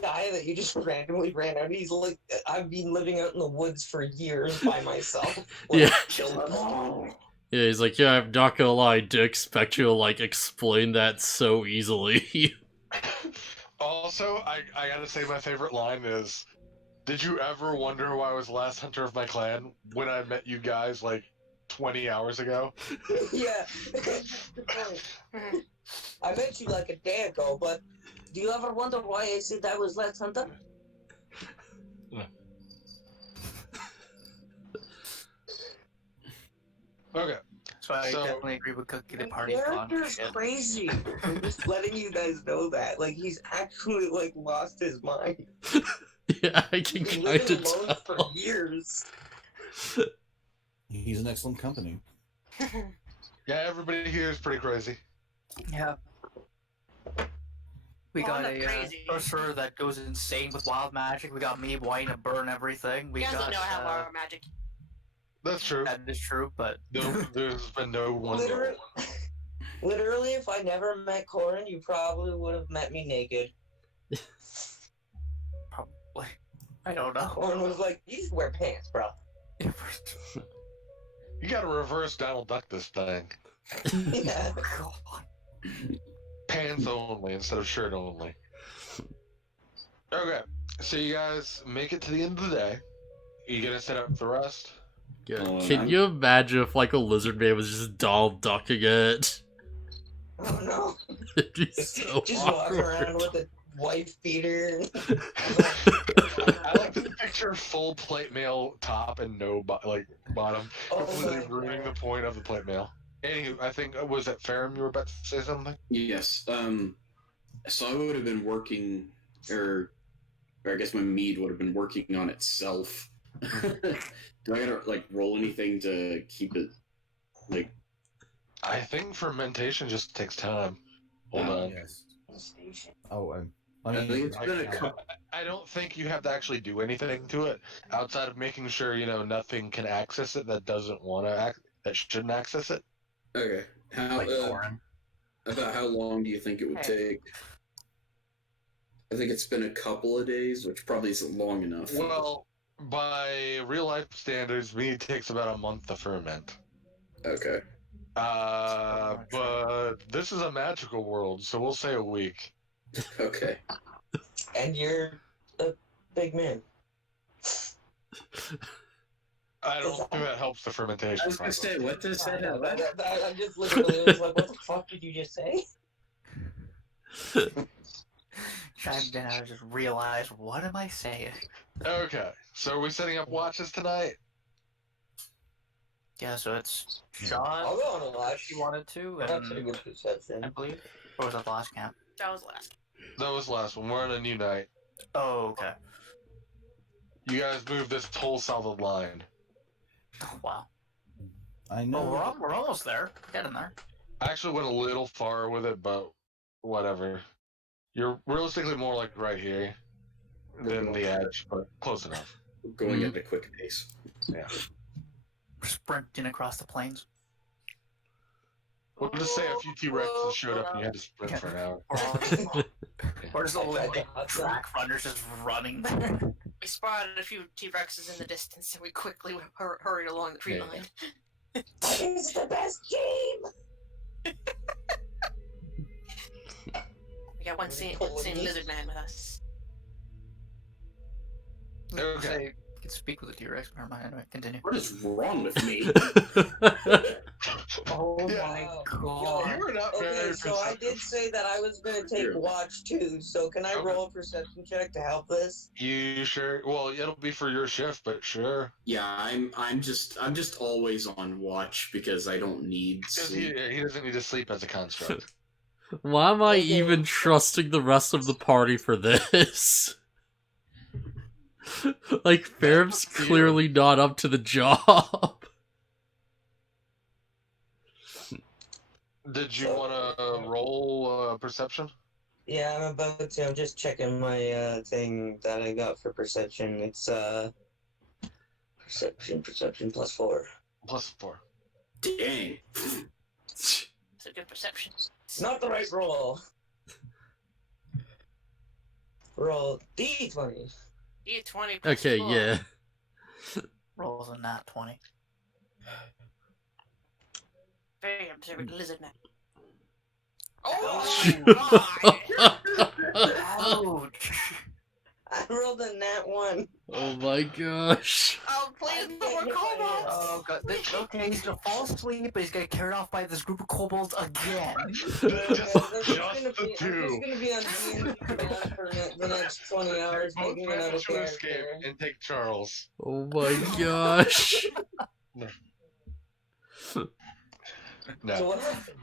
guy that you just randomly ran out. He's like, I've been living out in the woods for years by myself. Like, Yeah. chill out. Yeah, he's like, yeah, I'm not gonna lie, I did expect you to, like, explain that so easily. Also, I gotta say my favorite line is, did you ever wonder why I was the last hunter of my clan when I met you guys, like, 20 hours ago? Yeah. I met you like a day ago, but do you ever wonder why I said I was last hunter? Okay. So I definitely agree with Cookie. The My party's gone. character's Shit. crazy. I'm just letting you guys know that. Like, he's actually, like, lost his mind. Yeah, I can He's been kind living of alone tell. for years. He's an excellent company. Yeah, everybody here is pretty crazy. Yeah. We Well, I'm got not a crazy. sorcerer that goes insane with wild magic. We got me wanting to burn everything. We You guys got don't know I have our magic. That's true. that is true, but No, there's been no one. Literally, if I never met Corin, you probably would have met me naked. probably I don't know. Corin was like, you should wear pants, bro. You gotta reverse Donald Duck this thing. Yeah. Pants only instead of shirt only. Okay, so you guys make it to the end of the day. You gonna set up the rest? Yeah. Can you imagine if like a lizard man was just Donald ducking it? Oh no. It'd be so Just walking awkward. around with a wife beater. I like to picture full plate mail top and no bottom, Oh completely my ruining the God. point of the plate mail. Anywho, I think was it Ferrum you were about to say something? Yes. So I would have been working, or I guess my mead would have been working on itself. Do I gotta like roll anything to keep it like? I think fermentation just takes time. Hold on. Yes. Oh, I I mean, think it's been a couple. I don't think you have to actually do anything to it outside of making sure nothing can access it that doesn't want to that shouldn't access it. Okay. How Like Corin. about how long do you think it would take? I think it's been a couple of days, which probably isn't long enough. Well, by real life standards, mead takes about a month to ferment. Okay. But this is a magical world, so we'll say a week. Okay. And you're a big man. I don't think that helps the fermentation I was gonna process. say, what does that have? I'm just literally was like, what the fuck did you just say? Chimed in, I just realized, what am I saying? Okay, so are we setting up watches tonight? Yeah, so it's I'll Sean. go on a watch. She wanted to, That's a and good perception. I believe, or was that the last camp? That was last. That was the last one. We're on a new night. Oh, okay. You guys moved this whole solid line. Oh, wow. I Oh, know. we're almost there. Getting there. I actually went a little far with it, but whatever. You're realistically more like right here than the edge, but close enough. Going at a quick pace. Yeah. Sprinting across the plains. We'll just say a few T-Rexes showed up and you had to sprint for an hour. Or just all the track runners just running. We spotted a few T-Rexes in the distance, and we quickly hurried along the tree line. It's the best game! We got one same lizard man with us. Okay. You can speak with the T-Rex. Never mind. Anyway, continue. What is wrong with me? Oh Yeah. my Yo, god. You were not Okay, very so I did perceptive. say that I was gonna take watch too, so can I Okay. roll a perception check to help this? You sure? Well, it'll be for your shift, but sure. Yeah, I'm just always on watch because I don't need Because sleep. he doesn't need to sleep as a construct. Why am I Okay. even trusting the rest of the party for this? Like, Ferrum's up to you. clearly not up to the job. Did you want to roll perception? Yeah, I'm about to. I'm just checking my thing that I got for perception. It's perception +4. +4. Dang. It's a good perception. Not the right roll. Roll D20. D20 Okay, +4. yeah. Rolls a nat 20. Very observant lizard man. Oh, Oh my! Ouch! I rolled a nat 1. Oh my gosh. Oh, please, no more kobolds! Oh god. Okay, he's gonna fall asleep, but he's gonna get carried off by this group of kobolds again. Just I'm the just two. gonna be on D&D command for the next 20 hours, Both making another manage to escape character. and take Charles. Oh my gosh. So No. what happened?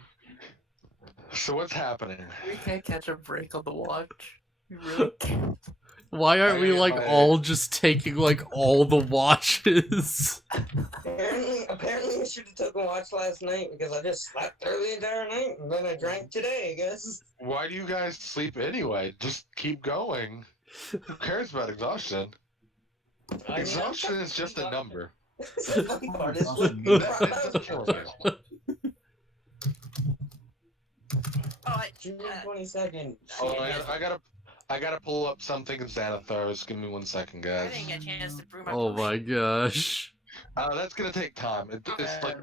So what's happening? We can't catch a break on the watch. We really can't. Why aren't we like all just taking like all the watches? Apparently I should have took a watch last night because I just slept through the entire night and then I drank today, I guess. Why do you guys sleep anyway? Just keep going. Who cares about exhaustion? Exhaustion is just a number. The fun part is June 22nd. Oh, I gotta pull up something in Xanathars. Give me 1 second, I guys. didn't get a chance to brew my Oh my potion. gosh. That's gonna take time. It's like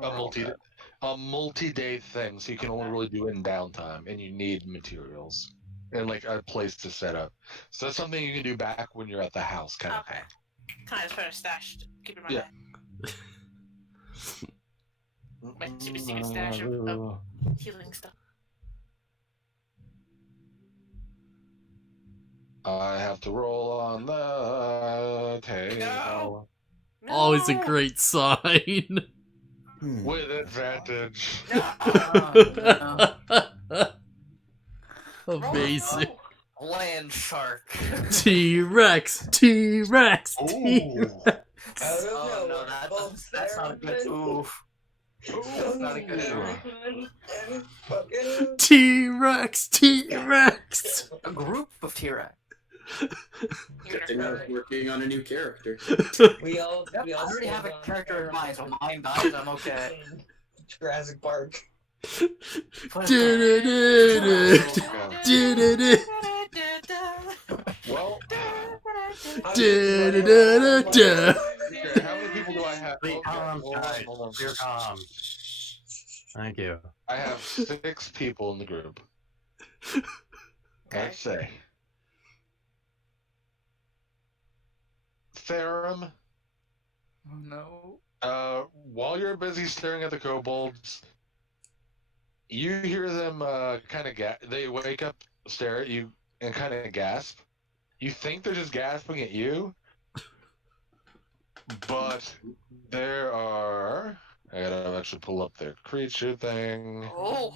a multi-day thing, so you can only really do it in downtime, and you need materials and like a place to set up. So that's something you can do back when you're at the house, kind of Okay. thing. Can I just put a stash to keep in my Yeah. bed? My super secret stash of healing stuff. I have to roll on the table No. Always a great sign. with advantage. Amazing. Land shark. T-Rex, T-Rex, Ooh. T-Rex. Oh no, that's not a good oof. That's not a good oof. T-Rex, T-Rex. A group of T-Rex. Good thing I was working on a new character. We all I already have a character in mind, so mine dies, I'm okay. Jurassic Park. Du-du-du-du. Du-du-du. Well, Du-du-du-du-du. okay, how many people do I have? Be Okay, calm, hold on, guys. hold on. Be calm. Thank you. I have 6 people in the group. Let's say. Therum, Oh no. while you're busy staring at the kobolds, you hear them kind of they wake up, stare at you, and kind of gasp. You think they're just gasping at you, but there are. I gotta actually pull up their creature thing. Oh.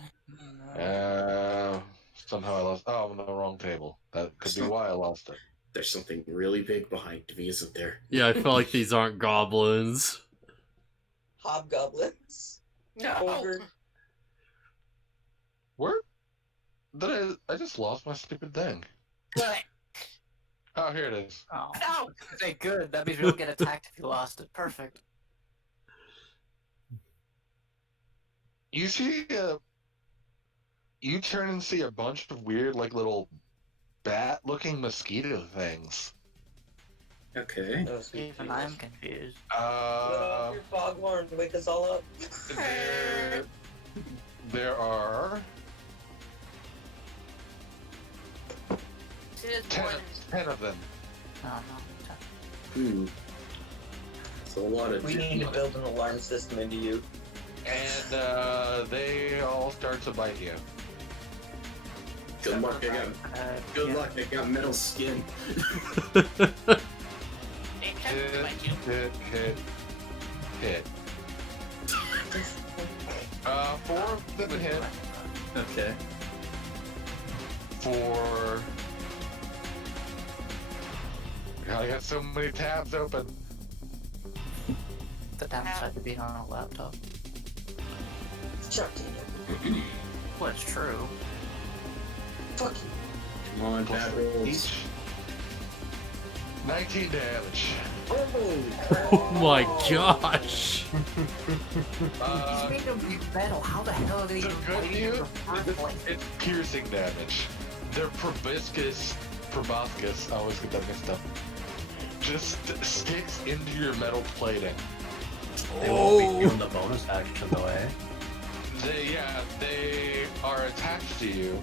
Somehow I lost. Oh, I'm on the wrong table. That could be why I lost it. There's something really big behind me, isn't there? Yeah, I feel like these aren't goblins. Hobgoblins. No. Ogre. Where did I just lost my stupid thing. What? Oh, here it is. Oh. No. Okay, good. That means we don't get attacked if you lost it. Perfect. You see, you turn and see a bunch of weird, like, little bat-looking mosquito things. Okay. Even I'm confused. Your foghorn to wake us all up. There are It is 10 of them. No. It's a lot of. We need to build an alarm system into you. And they all start to bite you. Good luck, I got. Good luck, I got metal skin. They can't bite you. Hit. 4 of them hit. Okay. 4. God, I got so many tabs open. The downside to being on a laptop. Chucky. Well, it's true. Fuck you. Come on, bad rolls. Each. 19 damage. Oh my gosh. He's made of metal. How the hell are they The even good fighting news, in the first place? it's piercing damage. Their proboscis, I always get that mixed up, just sticks into your metal plating. They won't be doing the bonus action though, eh? They are attached to you,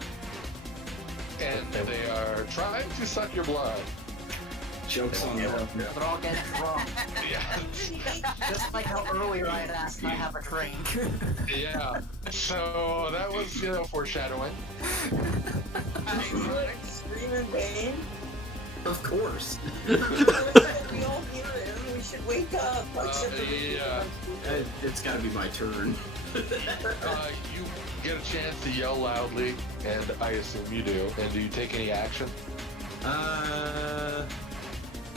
and they are trying to suck your blood. Joke's on them. They're all getting drunk. Yeah. Just like how earlier I had asked can I have a drink. Yeah. So that was, foreshadowing. Scream in pain. Of course. We all hear him. We should wake up. Yeah. It's gotta be my turn. You get a chance to yell loudly, and I assume you do. And do you take any action?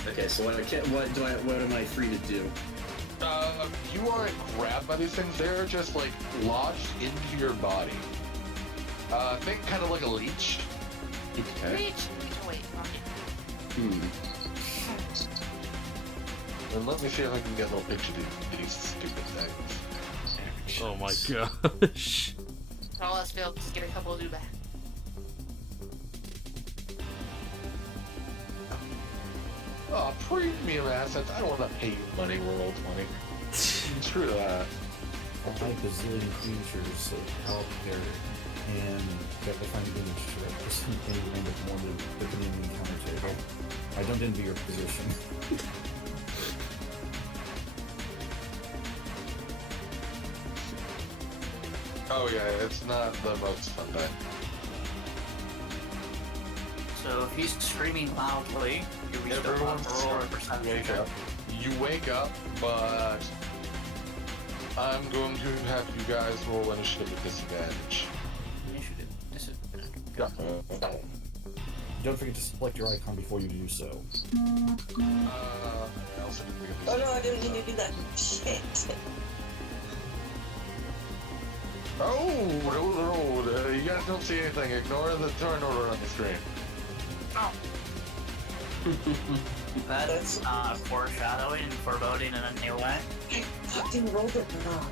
Okay, so what am I free to do? You aren't grabbed by these things. They're just like lodged into your body. Think kind of like a leech. Okay. Reach. Wait. And let me see if I can get a little picture of these stupid things. Oh my gosh. All else failed, just get a couple of do back. Oh, premium assets. I don't want to pay you money, roll 20. Screw that. 5 bazillion creatures out there, and got to find a good ship. Just any random more to put them in the encounter table. I don't envy your position. Oh yeah, it's not the most fun time. So if he's screaming loudly, you reach the roll a percentage. Wake up. You wake up, but I'm going to have you guys roll initiative with disadvantage. Initiative. Disadvantage. Yeah. Don't forget to select your icon before you do so. I also didn't think of Oh this. no, I didn't mean to do that. Shit. Oh, no, you guys don't see anything. Ignore the turn order on the screen. Oh. That's foreshadowing and foreboding in a new way. I fucking rolled it wrong.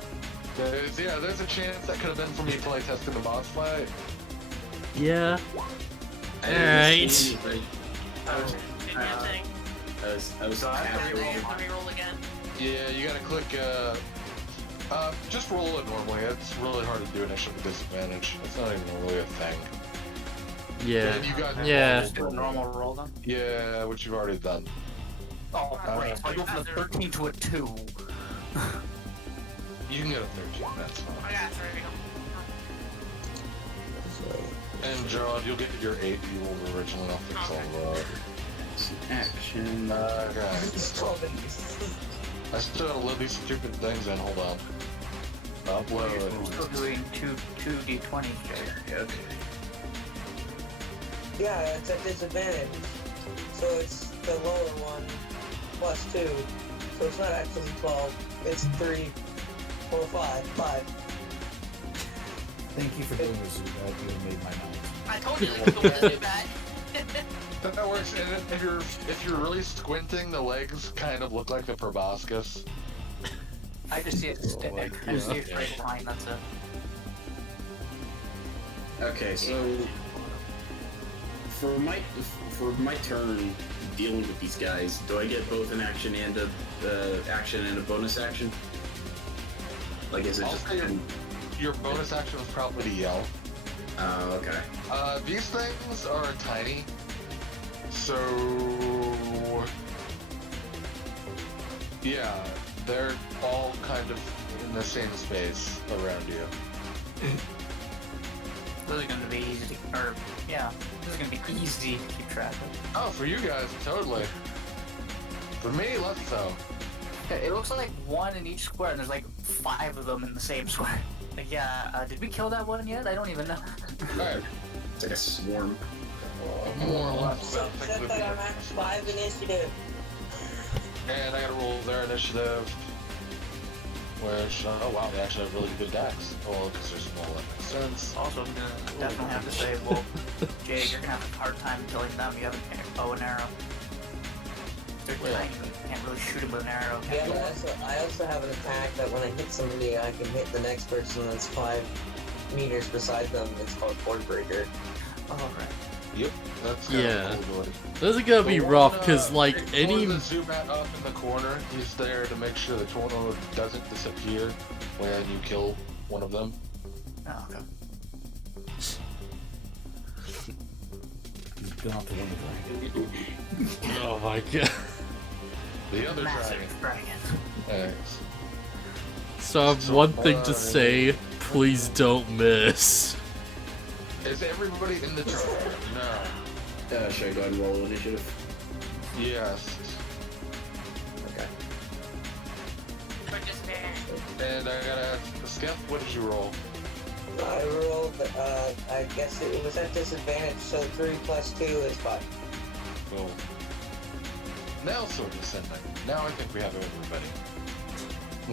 There's a chance that could have been from me play testing the boss fight. Yeah. I didn't see Alright. anything. Did your thing. I was Can I happy. reroll again? Yeah, you gotta click, just roll it normally. It's really hard to do initiative with disadvantage. It's not even really a thing. Yeah. And you got Yeah. Just do a normal roll then. Yeah, which you've already done. Oh, great. So I go from a 13 to a 2. You can get a 13, that's fine. I got 3. And John, you'll get your 8 you rolled originally. I'll fix all that. Action. Okay. It's 12 inches. I still gotta load these stupid things in. Hold on. You're Upload. still doing two d20s, Jay. Okay. Yeah, it's at disadvantage. So it's the lower one plus 2. So it's not actually 12. It's 3, 4, 5. 5. Thank you for doing this. You made my night. I told you to go with the new bag. That works. And if you're really squinting, the legs kind of look like the proboscis. I just see a stick. I just see a straight line, that's it. Okay, so for my turn dealing with these guys, do I get both an action and a bonus action? Like, is it just? Your bonus action was probably to yell. Oh, okay. These things are tiny, so yeah, they're all kind of in the same space around you. Those are gonna be easy to, this is gonna be easy to keep track of. Oh, for you guys, totally. For me, less so. It looks like one in each square, and there's like 5 of them in the same square. Like, did we kill that one yet? I don't even know. Alright, It's like a swarm. more or less. So except that I'm at 5 initiative. And I gotta roll their initiative. Which, oh wow, they actually have really good decks. Well, because they're small, that makes sense. Also, I'm gonna definitely have to say, well, Jay, you're gonna have a hard time killing them. You have a bow and arrow. They're tiny, you can't really shoot them with an arrow. Yeah, but I also have an attack that when I hit somebody, I can hit the next person that's 5 meters beside them. It's called Board Breaker. Oh, right. Yep, that's kind Yeah. of cool. This is gonna be The rough, one, because, like, any... the Zubat up in the corner, he's there to make sure the tornado doesn't disappear when you kill one of them. Oh, okay. gone to win the dragon. Oh my god. The other Massive dragon. dragon. Thanks. So I have one thing to say. Please don't miss. Is everybody in the dragon? No. Should I go ahead and roll initiative? Yes. Okay. But just And I gotta. Skep, what did you roll? I rolled, I guess it was at disadvantage, so 3 plus 2 is 5. Cool. Now sort of descending. Now I think we have everybody.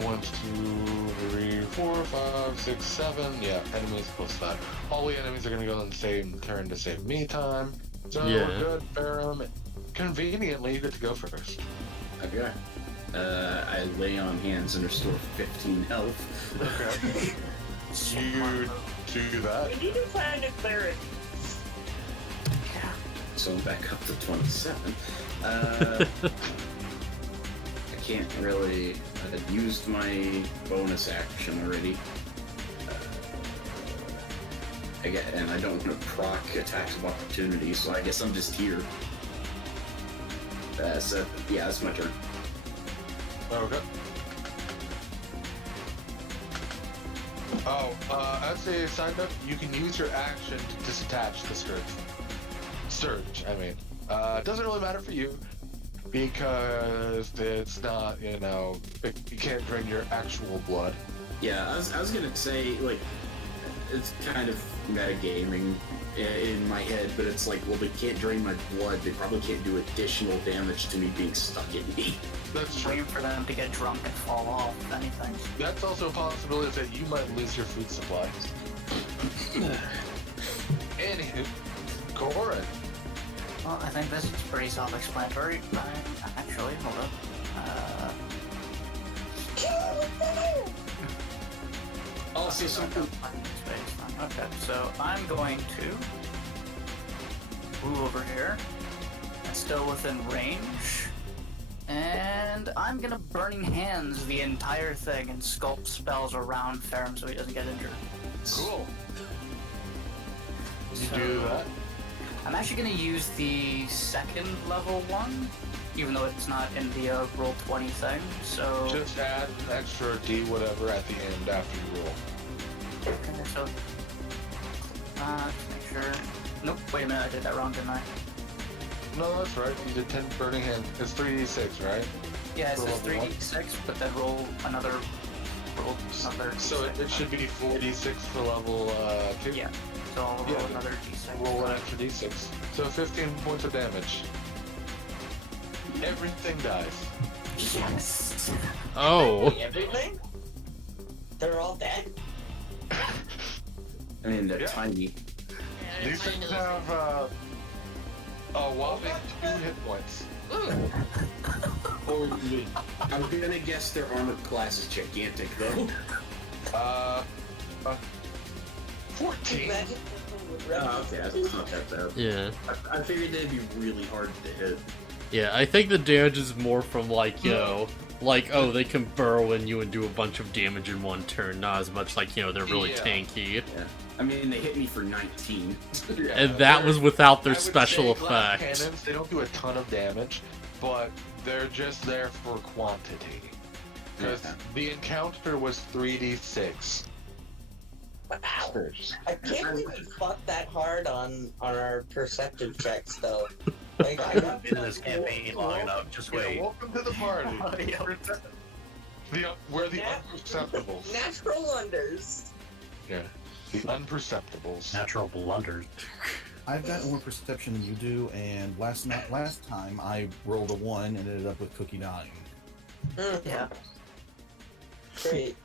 1, 2, 3, 4, 5, 6, 7. Yeah, enemies plus 5. All the enemies are gonna go on the same turn to save me time. So Yeah. we're good. Baron, conveniently, you get to go first. Okay. I lay on hands and restore 15 health. Okay. You do that. We need to find a cleric. So I'm back up to 27. I can't really. I had used my bonus action already. Again, and I don't want to proc attacks of opportunity, so I guess I'm just here. So yeah, that's my turn. Okay. Oh, as a side note, you can use your action to disattach the scourge. Surge, I mean. It doesn't really matter for you, because it's not, you know, you can't drain your actual blood. Yeah, I was gonna say, like, it's kind of metagaming in my head, but it's like, well, they can't drain my blood, they probably can't do additional damage to me being stuck in me. That's true. Waiting for them to get drunk and fall off, if anything. That's also a possibility that you might lose your food supply. Anywho, Corin. Well, I think this is pretty self-explanatory. Actually, hold up. Also, something. Okay, so I'm going to move over here. It's still within range. And I'm gonna Burning Hands the entire thing and sculpt spells around Ferrum so he doesn't get injured. Cool. You So, do that? I'm actually gonna use the second level one, even though it's not in the roll 20 thing, so... Just add an extra D whatever at the end after you roll. Okay, so... just make sure... Nope, wait a minute, I did that wrong, didn't I? No, that's right. You did 10 burning hand. It's 3d6, right? Yeah, it For says level 3d6, but then roll another... So it should be 4d6 for level 2? Yeah, so I'll roll Yeah, another d6. Roll an extra d6. So 15 points of damage. Everything dies. Yes! Oh. Everything? They're all dead? I mean, they're Yeah. tiny. These things have, a whopping 2 hit points. Or I'm gonna guess their armor class is gigantic, though. 14. Imagine Okay, that's not that bad. Yeah. I figured they'd be really hard to hit. Yeah, I think the damage is more from, like, you know, like, oh, they can burrow in you and do a bunch of damage in one turn, not as much like, you know, they're really Yeah. tanky. Yeah. I mean, they hit me for 19. Yeah, And that was without I their would special say glass effect. Cannons, they don't do a ton of damage, but they're just there for quantity. Because Yeah. the encounter was 3d6. I can't believe we fucked that hard on our perceptive checks, though. Like, I got Been in this campaign long enough. Just wait. Welcome to the party. We're the Yeah. unperceptibles. natural wonders. Yeah. The unperceptibles. Natural blunders. I've got more perception than you do, and last time I rolled a 1 and ended up with Cookie dying. Yeah. Great.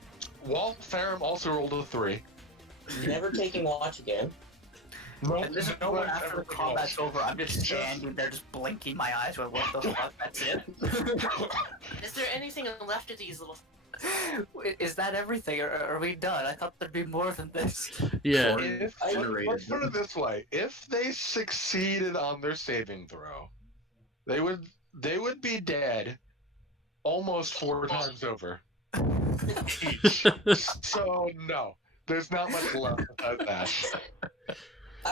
Walt Ferrum also rolled a 3. Never taking watch again. And this is when after combat's over, I'm just standing there just blinking my eyes with what the fuck, that's it? Is there anything left of these little? Is that everything? Or are we done? I thought there'd be more than this. Yeah. Let's put it this way: if they succeeded on their saving throw, they would be dead almost 4 times over each. So no, there's not much left of that.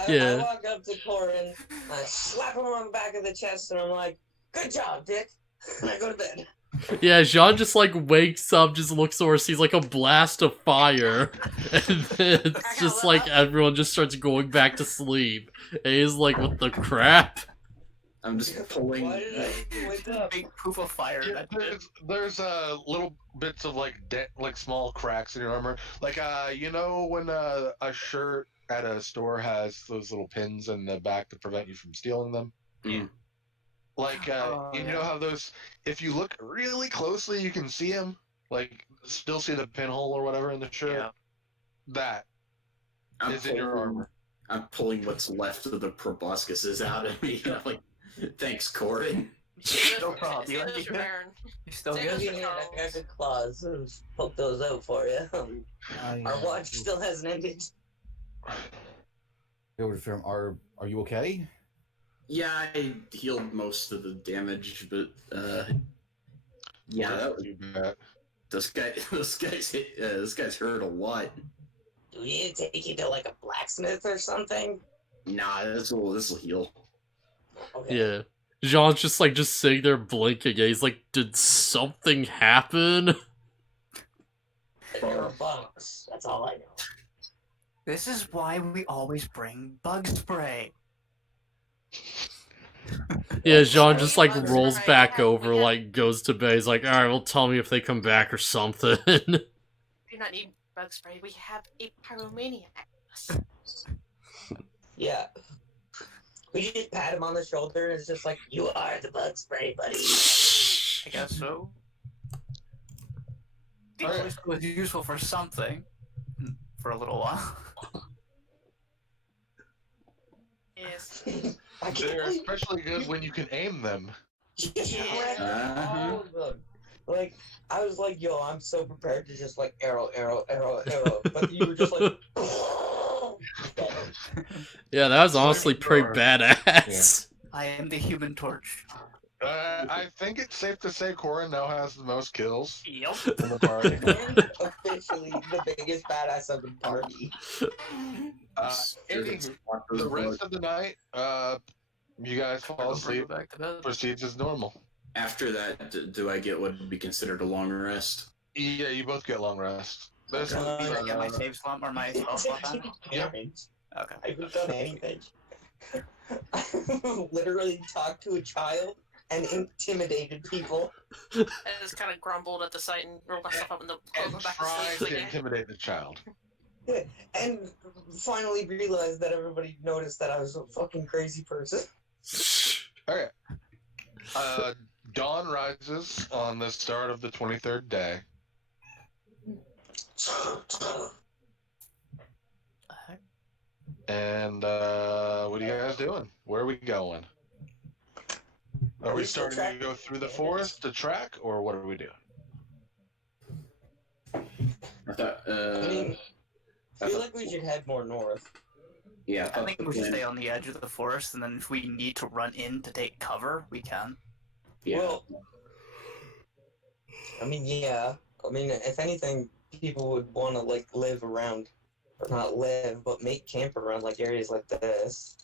I walk up to Corin, I slap him on the back of the chest, and I'm like, "Good job, Dick." And I go to bed. Yeah, Jean just like wakes up, just looks over, sees like a blast of fire, and then it's just like everyone just starts going back to sleep. And he's like, "What the crap?" I'm just pulling. Why did I wake up? Big poof of fire. Yeah, there's little bits of like small cracks in your armor. Like you know when a shirt at a store has those little pins in the back to prevent you from stealing them. Mm. Like you know how those, if you look really closely, you can see them. Like still see the pinhole or whatever in the shirt. Yeah. That I'm is in your armor. I'm pulling what's left of the proboscises out of me. I'm like, thanks, Corin. No problem. Say those for Baron. You still Say good? those for I got Charles. good claws. I'll just poke those out for you. Our watch still hasn't ended. Are you okay? Yeah, I healed most of the damage, but yeah, that was, You bet. this guy's hurt a lot. Do we need to take you to like a blacksmith or something? Nah, this will heal. Okay. Yeah. Jean's just sitting there blinking. And he's like, "Did something happen?" You're a boss. That's all I know. This is why we always bring bug spray. Yeah, Jean just like Bugs rolls right. back We have- over, we have- like goes to bed. He's like, "All right, well, tell me if they come back or something." We do not need bug spray. We have a pyromaniac. Yeah. We just pat him on the shoulder and it's just like, you are the bug spray, buddy. I guess so. At Alright. least it was useful for something. For a little while. Yes. I can't They're believe especially good when you can aim them. you just Yeah. grabbed all of them. Like, I was like, yo, I'm so prepared to just like arrow. But you were just like, Yeah, that was honestly pretty badass. I am the Human Torch. I think it's safe to say Corin now has the most kills Yep. in the party. I'm officially the biggest badass of the party. Anywho, the rest of the night, you guys fall asleep. Back to bed. Proceeds as normal. After that, do I get what would be considered a long rest? Yeah, you both get long rest. There's Did I get my save slump or my spell slump on? Yeah. Okay. I haven't done anything. I literally talked to a child and intimidated people. I just kind of grumbled at the sight and rolled myself up in the And back to trying sleep. to Like, intimidate the child. And finally realized that everybody noticed that I was a fucking crazy person. Okay. Dawn rises on the start of the 23rd day. And what are you guys doing? Where are we going? Are we still starting to go through the forest to track, or what are we doing? I thought, I mean, I feel like we should head more north. yeah, I think we should stay on the edge of the forest, and then if we need to run in to take cover, we can. Yeah. Well, I mean, yeah. I mean, if anything, people would want to like live around, or not live, but make camp around like areas like this,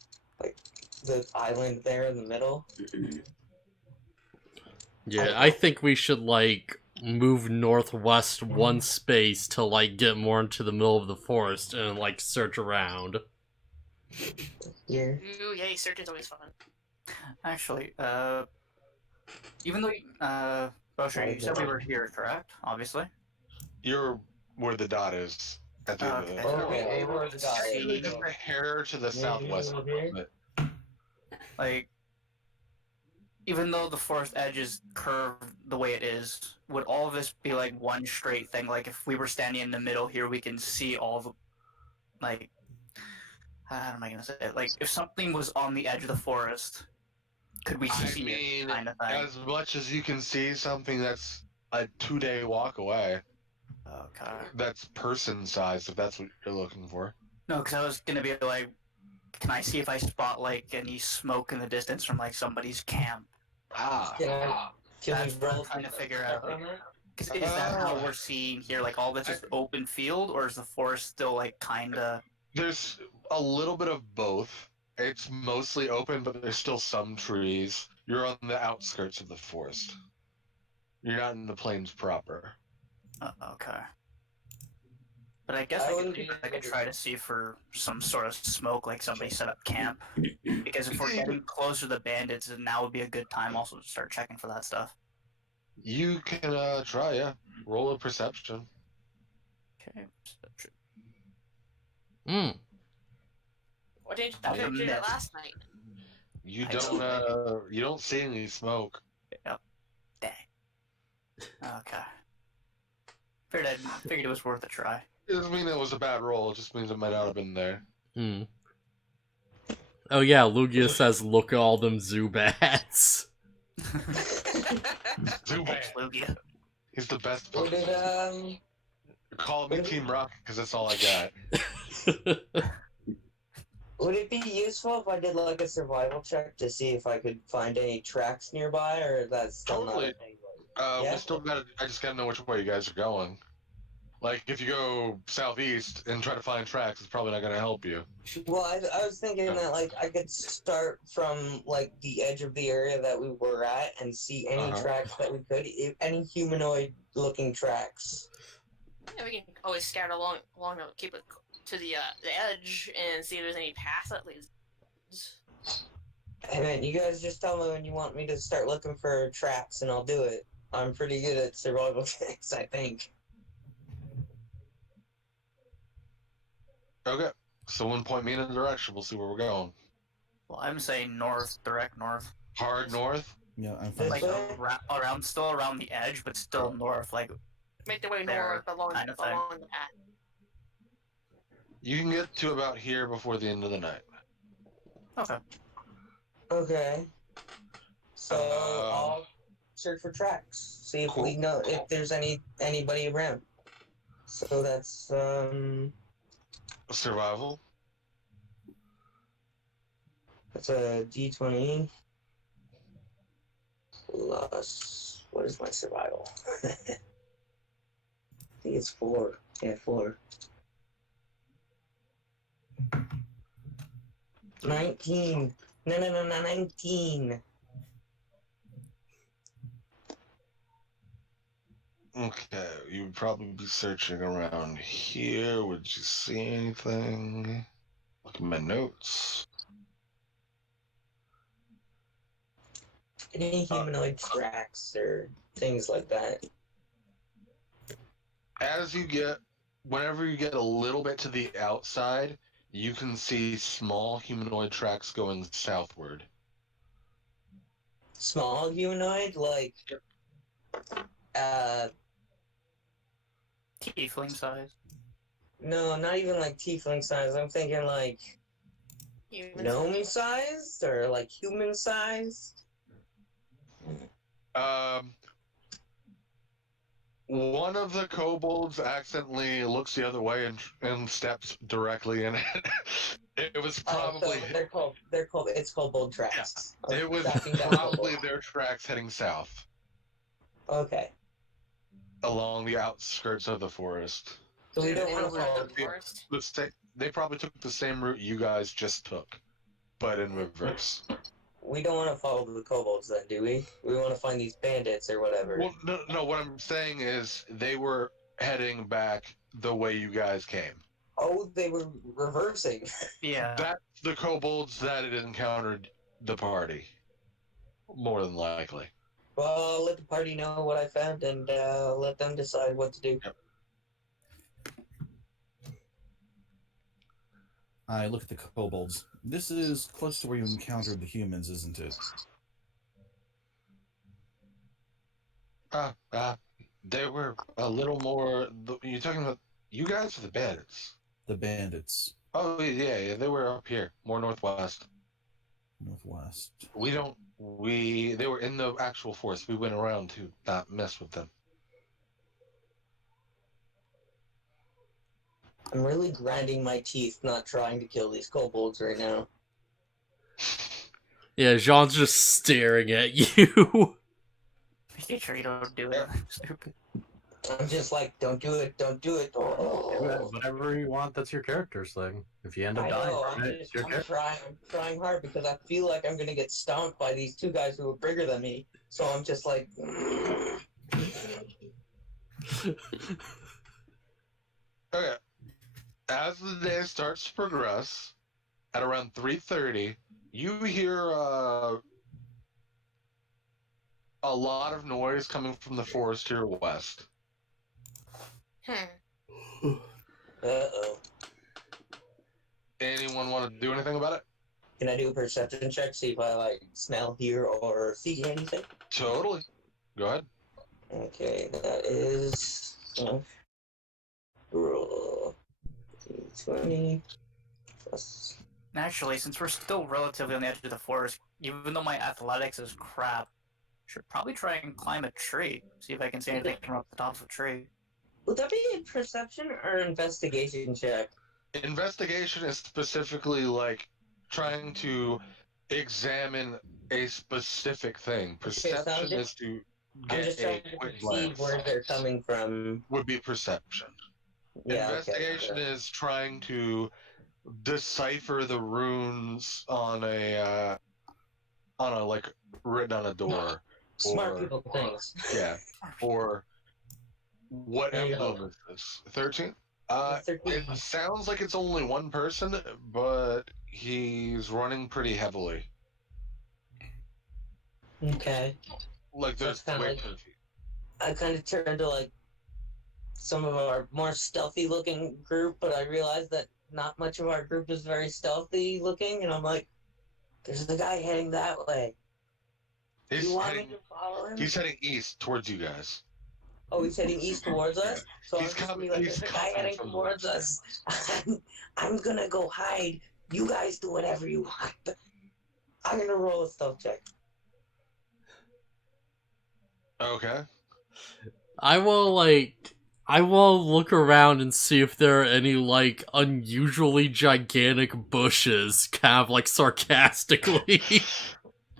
like the island there in the middle. Yeah, I think we should like move northwest one space to like get more into the middle of the forest and like search around. Yeah. ooh, yay, searching's always fun. Actually, even though, BluFuzzyhat, you said we were here, correct? Obviously. You're where the dot is at the end of Okay. the Okay, where the dot is. a hair to the southwest. But Like, even though the forest edge is curved the way it is, would all of this be like one straight thing? Like, if we were standing in the middle here, we can see all the, like, how am I gonna say it? Like, if something was on the edge of the forest, could we I see mean, it, kind of thing? as much as you can see something that's a 2-day walk away, Okay. that's person size, if that's what you're looking for. No, because I was gonna be like, can I see if I spot like any smoke in the distance from like somebody's camp? Can we That's what I'm roll trying to for figure out. on that? Is that how we're seeing here? Like all this is open field, or is the forest still like kinda? There's A little bit of both. It's mostly open, but there's still some trees. You're on the outskirts of the forest. You're not in the plains proper. Okay. But I guess I could try to see for some sort of smoke, like somebody set up camp. Because if we're getting closer to the bandits, then now would be a good time also to start checking for that stuff. You can try, yeah. Roll a perception. Okay, perception. What did you do last night? You don't see any smoke. Yep. Dang. Okay. Figured it was worth a try. It doesn't mean it was a bad roll, it just means it might not have been there. Oh yeah, Lugia says, look at all them Zubats. Zubat. Lugia. He's the best Would Pokemon. Call me Team Rocket, because that's all I got. Would it be useful if I did like a survival check to see if I could find any tracks nearby, or that's still Totally. not a thing? Yeah? I just gotta know which way you guys are going. Like, if you go southeast and try to find tracks, it's probably not gonna help you. Well, I was thinking that, like, I could start from, like, the edge of the area that we were at and see any tracks that we could, any humanoid-looking tracks. Yeah, we can always scatter along keep it to the edge and see if there's any path that leads. Hey man, you guys just tell me when you want me to start looking for tracks and I'll do it. I'm pretty good at survival checks, I think. Okay, someone point me in a direction, we'll see where we're going. Well, I'm saying north, direct north. Hard north? Yeah, I'm fine. Like still around the edge, but still north, like Make the way there, north along kind of thing. the path. You can get to about here before the end of the night. Okay. Okay. So I'll search for tracks. See if we know if there's anybody around. So that's Survival? that's a D20 plus what is my survival? I think it's 4. Yeah, 4. 19. No, 19. Okay, you would probably be searching around here. Would you see anything? Look at my notes. Any humanoid tracks or things like that? Whenever you get a little bit to the outside, you can see small humanoid tracks going southward. Small humanoid? Like, Tiefling size. no, not even like tiefling size. I'm thinking like gnome sized or like human sized. One of the kobolds accidentally looks the other way and steps directly in it. It was probably So it's called bold tracks. Yeah, it was Tracking down probably kobolds. their tracks heading south Okay. along the outskirts of the forest. So we don't want to Over follow the forest. They probably took the same route you guys just took, but in reverse. we don't want to follow the kobolds then, do we? We want to find these bandits or whatever. Well, no. What I'm saying is they were heading back the way you guys came. Oh, they were reversing. Yeah. That's the kobolds that had encountered the party, more than likely. Well, I'll let the party know what I found and let them decide what to do. Yep. I look at the kobolds. This is close to where you encountered the humans, isn't it? They were a little more. You're talking about you guys or the bandits? The bandits. Oh yeah, they were up here, more northwest. Northwest. They were in the actual forest. We went around to not mess with them. I'm really grinding my teeth not trying to kill these kobolds right now. Yeah, Jean's just staring at you. Making sure you don't do it. Stupid. I'm just like, don't do it, don't do it. Oh. Whatever you want, that's your character's thing. If you end up I dying, know, from it, it's your I'm character. trying hard because I feel like I'm gonna get stomped by these two guys who are bigger than me. So I'm just like, Okay. As the day starts to progress, at around 3:30, you hear a lot of noise coming from the forest to your west. uh-oh. Anyone want to do anything about it? Can I do a perception check, see if I like smell, hear, or see anything? Totally. Go ahead. Okay, that is roll 20 plus. Actually, since we're still relatively on the edge of the forest, even though my athletics is crap, I should probably try and climb a tree. See if I can see anything from up the top of a tree. Would that be a perception or investigation check? Investigation is specifically like trying to examine a specific thing. Perception is to I'm just get trying a to quick perceive glance. where they're coming from. Would be perception. Yeah, Investigation okay. is trying to decipher the runes on a like written on a door. Smart or, people things. Yeah. Or what There you emblem go. is this? 13? 13. It sounds like it's only one person, but he's running pretty heavily. Okay. Like So there's it's kinda way like- too few. I kind of turned to like some of our more stealthy looking group, but I realized that not much of our group is very stealthy looking, and I'm like, there's the guy heading that way. He's You want me heading, to follow him? he's heading east towards you guys. Oh, he's heading east towards us? So He's I'm just coming- be like, he's there's a guy coming heading from the towards west. us. I'm gonna go hide. You guys do whatever you want. I'm gonna roll a stealth check. Okay. I will look around and see if there are any, like, unusually gigantic bushes, kind of, like, sarcastically.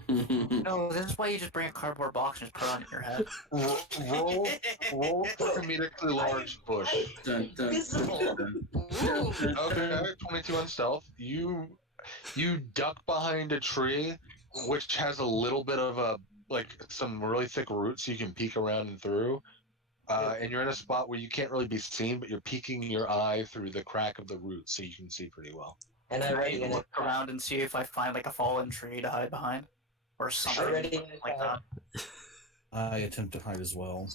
No, this is why you just bring a cardboard box and just put it on your head. Roll for comedically large bush. Dun, dun, Visible. dun, Ooh. dun, Okay, 22 on stealth. You duck behind a tree, which has a little bit of a some really thick roots, so you can peek around and through. And you're in a spot where you can't really be seen, but you're peeking your eye through the crack of the roots, so you can see pretty well. And I I ready look around and see if I find like a fallen tree to hide behind, or something Already like that. I attempt to hide as well.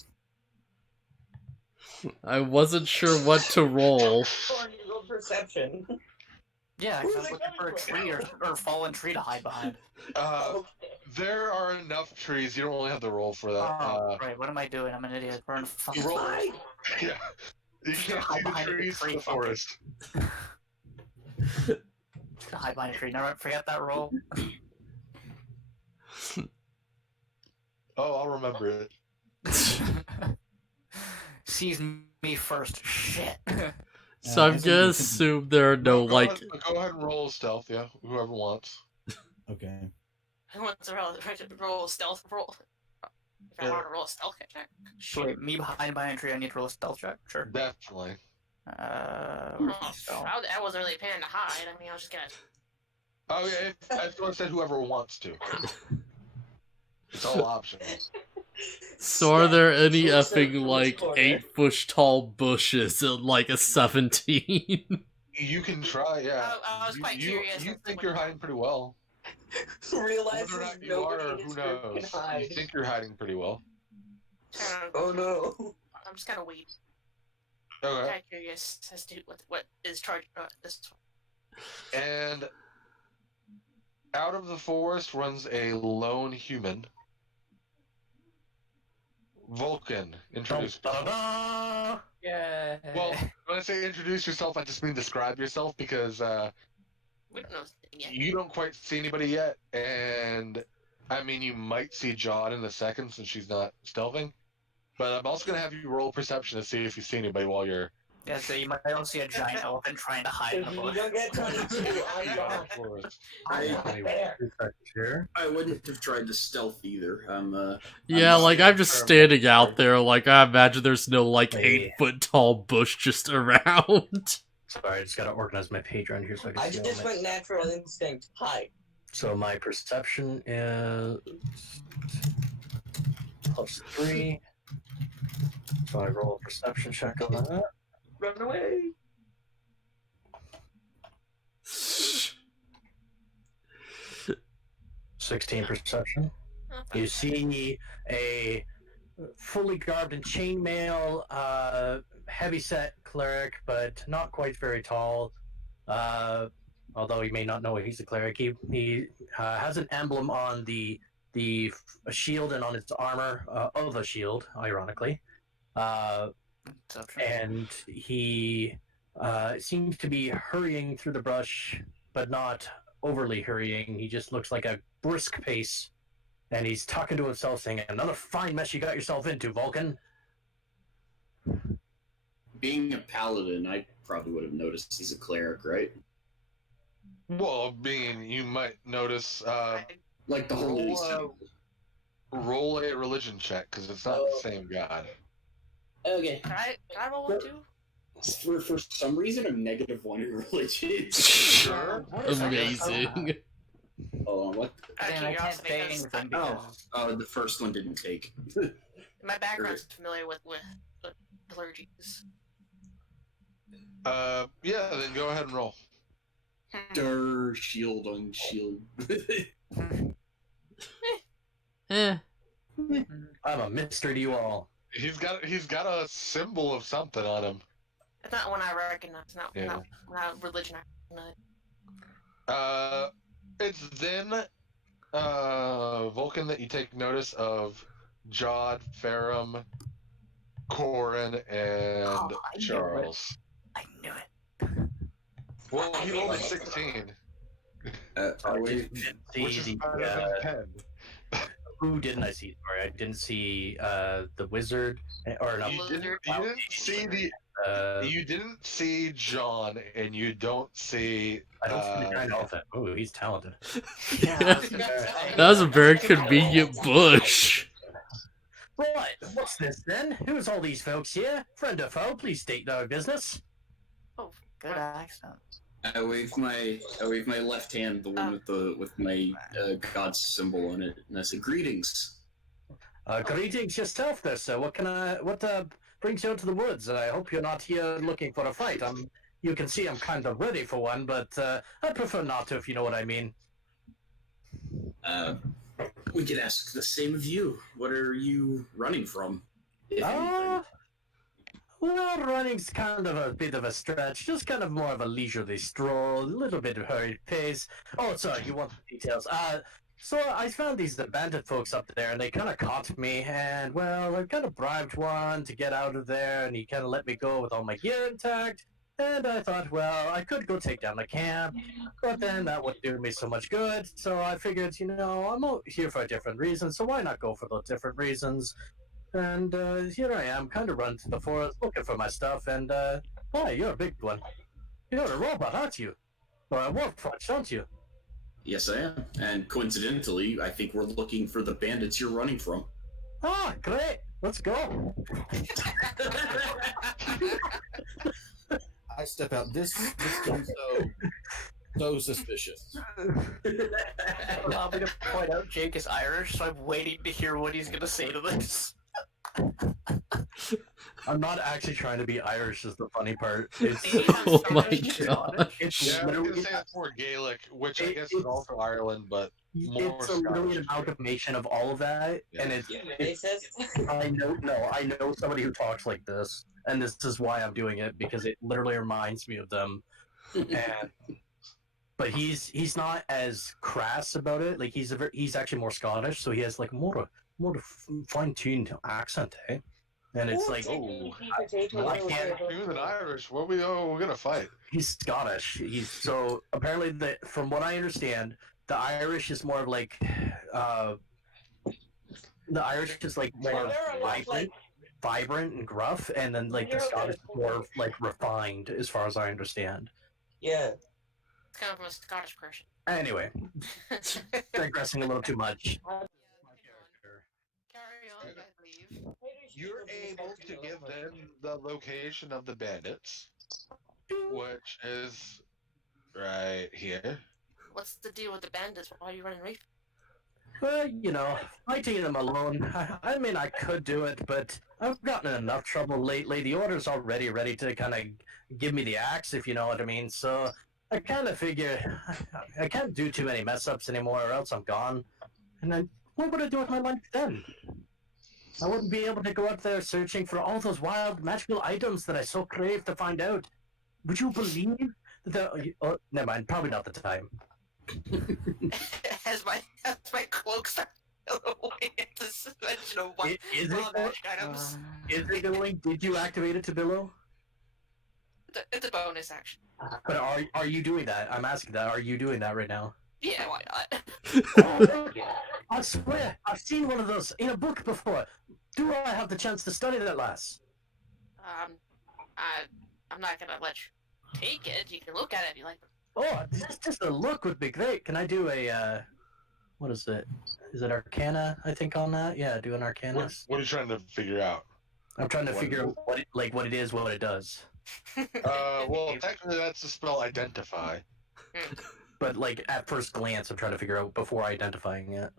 I wasn't sure what to roll. roll perception. Yeah, Who's 'cause I'm it looking for a coming tree or fallen tree to hide behind. There are enough trees. You don't really have to roll for that. Right, what am I doing? I'm an idiot. We're in a fucking roll. forest. Yeah. You can't hide see the behind a trees tree, in the fuck it. forest. To hide behind a tree. Never forget that roll. Oh, I'll remember it. Sees me first. Shit. So I'm as gonna I'm- assume there are no, Go like... ahead, go ahead and roll stealth, yeah. Whoever wants. Okay. Who wants to roll a stealth roll? If I Yeah. want to roll a stealth check. So wait, me hiding behind a tree, I need to roll a stealth check? Sure. Definitely. Where's Oh, my stealth? I wasn't really planning to hide. I mean, I was just gonna. Oh yeah, I just want to say whoever wants to. It's all optional. So are there any Looks like effing, like, corner. 8-foot tall bushes at, like, a 17? You can try, yeah. I was quite curious You as to think what you're you- hiding pretty well. Realizes Whether or not you are, nobody or in who his group can knows? hide. You think you're hiding pretty well. Oh no. I'm just gonna wait. Okay. Kind of curious as to what is charged. This. And out of the forest runs a lone human. Vulcan, introduce yourself. Ta-da! Yeah. Well, when I say introduce yourself, I just mean describe yourself because We don't know yet. you don't quite see anybody yet, and I mean you might see John in a second since she's not stealthing. But I'm also gonna have you roll perception to see if you see anybody while you're. Yeah, so you might also see a giant elephant trying to hide in If a you bush. don't get 22, I'm gone. forest. I wouldn't have tried to stealth either. Yeah, I'm like I'm just standing out there. there. Like I imagine there's no like Hey. 8-foot tall bush just around. Sorry, I just gotta organize my page around here so I can I see all just my... went natural instinct. Hide. So my perception is +3. So I roll a perception check on that. Run away. 16 perception. You see a fully garbed in chainmail, heavy-set cleric, but not quite very tall. Although he may not know he's a cleric, he has an emblem on the shield and on its armor of a shield, ironically, and he seems to be hurrying through the brush, but not overly hurrying. He just looks like a brisk pace. And he's talking to himself, saying, "Another fine mess you got yourself into, Vulcan." Being a paladin, I probably would have noticed he's a cleric, right? Well, you might notice. Like the holy symbol. Roll a religion check because it's not the same god. Okay. Can I roll one too? For some reason, I'm -1 in religion. Sure. Amazing. Hold on, what? Out of Man, I can't curiosity, say 'cause anything Oh, because the first one didn't take. my background's familiar with the clergies. Yeah, then go ahead and roll. Durr, shield on shield. Eh. I'm a mystery to you all. He's got a symbol of something on him. It's not one I recognize. Not religion I recognize. It's then Vulcan that you take notice of Jod, Ferrum, Corin, and I knew Charles. I knew it. Well, he rolled a 16, I didn't which is see better the, than 10. who didn't I see? Sorry, I didn't see the wizard, or no. You didn't see you didn't see John, and you don't see. I don't see the giant elephant. Ooh, he's talented. That was a very convenient bush. Right, what's this then? Who's all these folks here? Friend or foe, please state no business. Good accent. I wave my left hand, the one with my god's symbol on it, and I say greetings. Greetings yourself there, sir. What brings you out to the woods? I hope you're not here looking for a fight. You can see I'm kind of ready for one, but I prefer not to, if you know what I mean. We could ask the same of you. What are you running from? If anything? Well, running's kind of a bit of a stretch. Just kind of more of a leisurely stroll, a little bit of hurried pace. Oh, sorry, you want the details. So I found these bandit folks up there, and they kind of caught me, and, well, I kind of bribed one to get out of there, and he kind of let me go with all my gear intact, and I thought, well, I could go take down the camp, but then that wouldn't do me so much good, so I figured, I'm out here for a different reason, so why not go for those different reasons? And here I am, kind of running to the forest, looking for my stuff, and, boy, you're a big one. You're a robot, aren't you? Or a warforged, aren't you? Yes, I am. And coincidentally, I think we're looking for the bandits you're running from. Ah, great! Let's go! I step out. This seems so suspicious. Allow me to point out Jake is Irish, so I'm waiting to hear what he's gonna say to this. I'm not actually trying to be Irish, is the funny part. Oh my god. It's Yeah, I was literally, gonna say it's more Gaelic, which I guess is also Ireland, but more it's literally an Scottish. amalgamation of all of that, and it's I know somebody who talks like this, and this is why I'm doing it, because it literally reminds me of them. And but he's not as crass about it. Like he's actually more Scottish, so he has like more fine-tuned accent, eh? And it's like, I can't. You than Irish. We're gonna fight. He's Scottish. So apparently, from what I understand, the Irish is more of like, the Irish is like more vibrant and gruff, and then like the Scottish is more like refined, as far as I understand. Yeah. It's kind of from a Scottish person. Anyway, digressing a little too much. Carry on, I believe. You're able to give them the location of the bandits, which is right here. What's the deal with the bandits? Why are you running away? Well, you know, fighting them alone, I mean, I could do it, but I've gotten in enough trouble lately. The Order's already ready to kind of give me the axe, if you know what I mean. So I kind of figure I can't do too many mess-ups anymore, or else I'm gone. And then what would I do with my life then? I wouldn't be able to go out there searching for all those wild magical items that I so crave to find out. Would you believe that? Oh, never mind. Probably not the time. as my cloak starts to go away into suspension of one Is wild it? magic items. Is it going? Did you activate it to billow? It's a bonus action. But are you doing that? I'm asking that. Are you doing that right now? Yeah, why not? I swear, I've seen one of those in a book before. Do I have the chance to study that, lass? I'm not gonna let you take it. You can look at it if you like. Oh, just a look would be great. Can I do a, what is it? Is it Arcana, I think, on that? Yeah, do an Arcana. What are you trying to figure out? I'm trying to figure out what it is, what it does. Well, technically that's the spell Identify. But, like, at first glance, I'm trying to figure out before identifying it.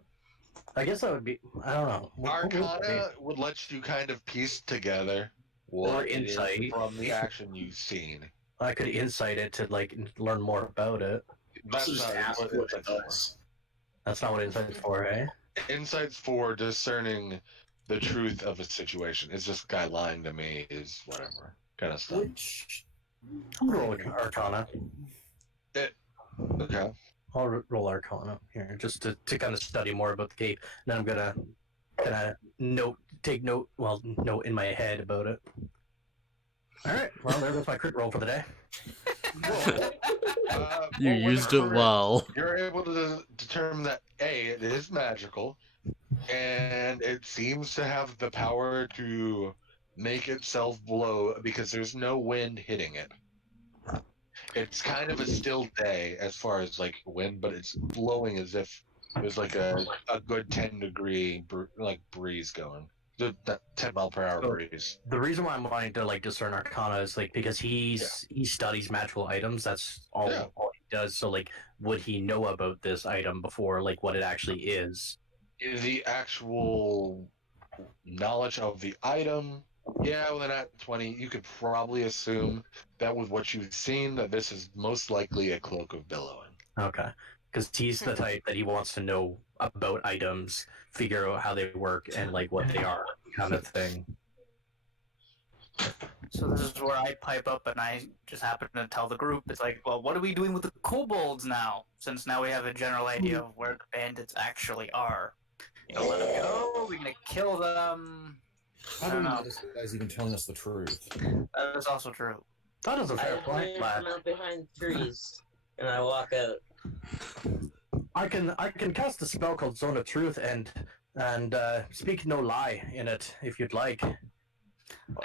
I guess that would be, I don't know. Arcana would let you kind of piece together what it is insight from the action you've seen. I could insight it to, like, learn more about it. That's Just not ask what what insight's it does. That's not what insight's for, eh? for. Insight's for discerning the truth of a situation. It's just a guy lying to me is whatever kind of stuff. Which I'll roll Arcana. Okay. I'll roll Arcana here, just to kind of study more about the cape. And then I'm gonna kind of note in my head about it. Alright, well, there goes my crit roll for the day. You used it well. You're able to determine that A, it is magical, and it seems to have the power to make itself blow because there's no wind hitting it. It's kind of a still day as far as like wind, but it's blowing as if there's like a good 10-degree breeze going. That 10-mile-per-hour breeze. The reason why I'm wanting to like discern Arcana is like because he studies magical items. That's all he does. So like, would he know about this item before like what it actually is? The actual knowledge of the item, yeah, with an at 20, you could probably assume that with what you've seen, that this is most likely a cloak of billowing. Okay, because he's the type that he wants to know about items, figure out how they work, and like what they are, kind of thing. So this is where I pipe up and I just happen to tell the group, it's like, well, what are we doing with the kobolds now? Since now we have a general idea of where the bandits actually are. You know, let them go, we're gonna kill them. How do we know this guy's even telling us the truth? That is also true. That is a fair I point, come out behind trees and I walk out. I can cast a spell called Zone of Truth and speak no lie in it if you'd like.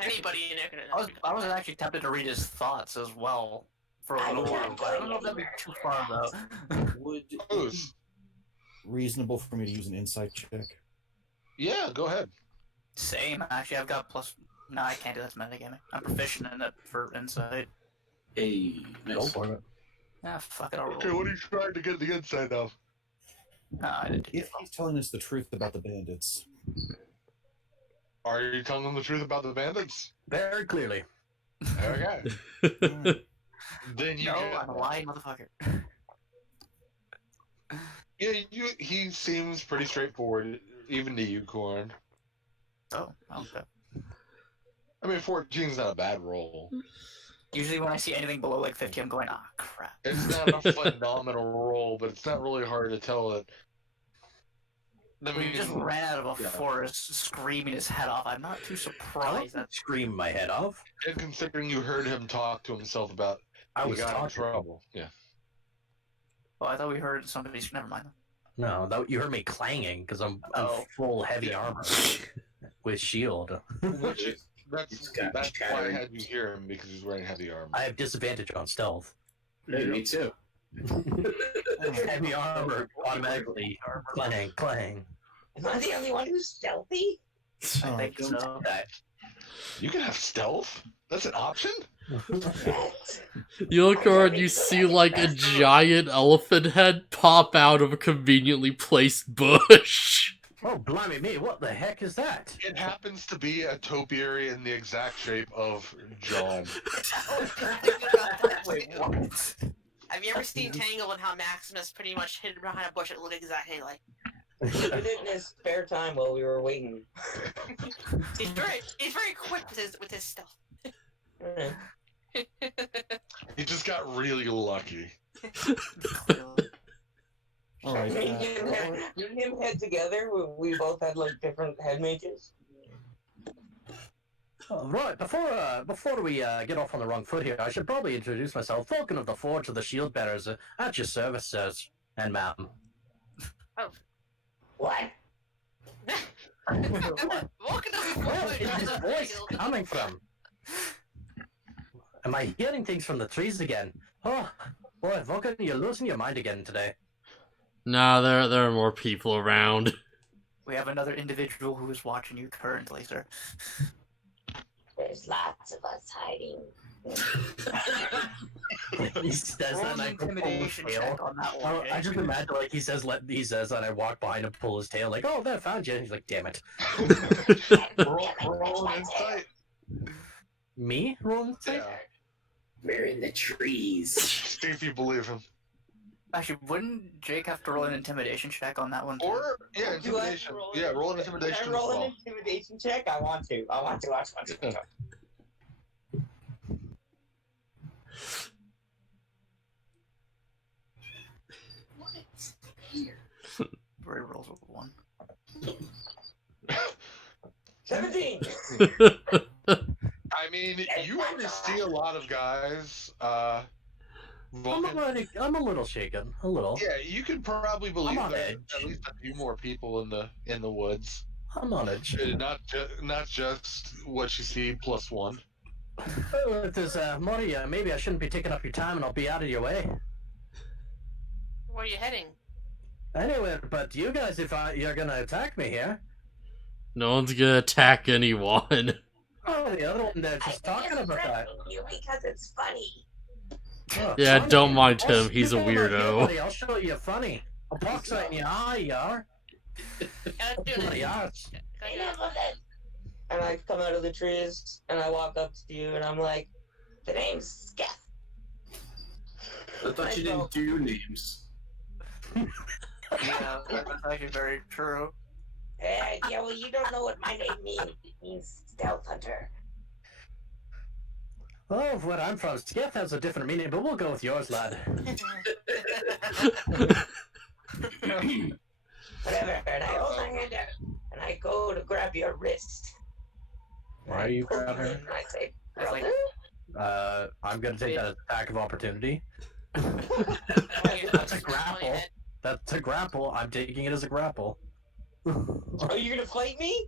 Anybody in there I was actually tempted to read his thoughts as well for a little while, but I don't know if that'd be too far though. Would it be reasonable for me to use an insight check? Yeah, go ahead. Same, actually, I've got plus. No, I can't do that. That's metagaming. I'm proficient in it for insight. Hey, nice. Go for it. Ah, fuck it, I'll roll. Okay, what are you trying to get the inside of? No, I didn't do If he's telling us the truth about the bandits, Are you telling them the truth about the bandits? Very clearly. Okay. Then you No, can... I'm a lying motherfucker. Yeah, he seems pretty straightforward, even to you, Corn. Oh, okay. I mean, 14's not a bad roll. Usually when I see anything below like 50, I'm going, ah, crap. It's not a phenomenal roll, but it's not really hard to tell that. I mean, He just ran out of a forest screaming his head off. I'm not too surprised. That's Scream my head off. and considering you heard him talk to himself about I he was got in talking. trouble. Yeah. Oh, I thought we heard somebody's. Never mind. No, you heard me clanging because I'm Oh. full heavy armor with shield. Which is, It's got that's why I chattering. had you hear him, because he's wearing heavy armor. I have disadvantage on stealth. Hey, me too. Heavy armor automatically clang. Am I the only one who's stealthy? I think so. You can have stealth? That's an option? You look around, you see like a giant elephant head pop out of a conveniently placed bush. Oh, blimey me, what the heck is that? It happens to be a topiary in the exact shape of John. Wait, what? Have you ever seen Tangled and how Maximus pretty much hid behind a bush that looked exactly like? He did it in his spare time while we were waiting. He's very quick with his stuff. He just got really lucky. All right. Me and him head together. We both had like different head mages. Oh, right, before we get off on the wrong foot here, I should probably introduce myself. Vulcan of the Forge of the Shield Bearers, at your service, sirs and ma'am. What? Vulcan doesn't Where is this voice coming from? Am I hearing things from the trees again? Oh, boy, Vulcan, you're losing your mind again today. Nah, there are more people around. We have another individual who is watching you currently, sir. There's lots of us hiding. He says that Roll and I an pull his intimidation tail. check on that one. I just imagine like he says and I walk behind him, pull his tail, like, oh, there, found you. He's like, damn it. Roll an insight. Me? Roll? Yeah. We're in the trees. See if you believe him. Actually, wouldn't Jake have to roll an intimidation check on that one? Too? Or, yeah, intimidation. Yeah, roll an intimidation Can as I roll well. an intimidation check? I want to. Ray rolls a 1. 17! I mean, you already see a lot of guys. Vulcan. I'm a little shaken. A little. Yeah, you could probably believe on there's edge. at least a few more people in the woods. I'm on edge. Not just what you see plus one. Well, if there's money, maybe I shouldn't be taking up your time and I'll be out of your way. Where are you heading? Anyway, but you guys, if you're gonna attack me here. No one's gonna attack anyone. Oh, the other one there just talking about that. You because it's funny. Oh, Yeah, funny. don't mind Oh, him, he's a you don't weirdo. buddy, I'll show you funny. I'll box right in your eye, you are. Bloody arse. Enough of it. And I come out of the trees and I walk up to you and I'm like, the name's Sketh. I thought you didn't do names. Yeah, that's actually very true. Yeah, well, you don't know what my name means. It means Stealth Hunter. Oh, where I'm from, Sketh has a different meaning, but we'll go with yours, lad. Whatever. And I hold my hand out and I go to grab your wrist. Why are you pull grabbing in her? And I say, That's like- brother? I'm gonna take that as attack of opportunity. That's a grapple. That's a grapple. I'm taking it as a grapple. Are you gonna fight me?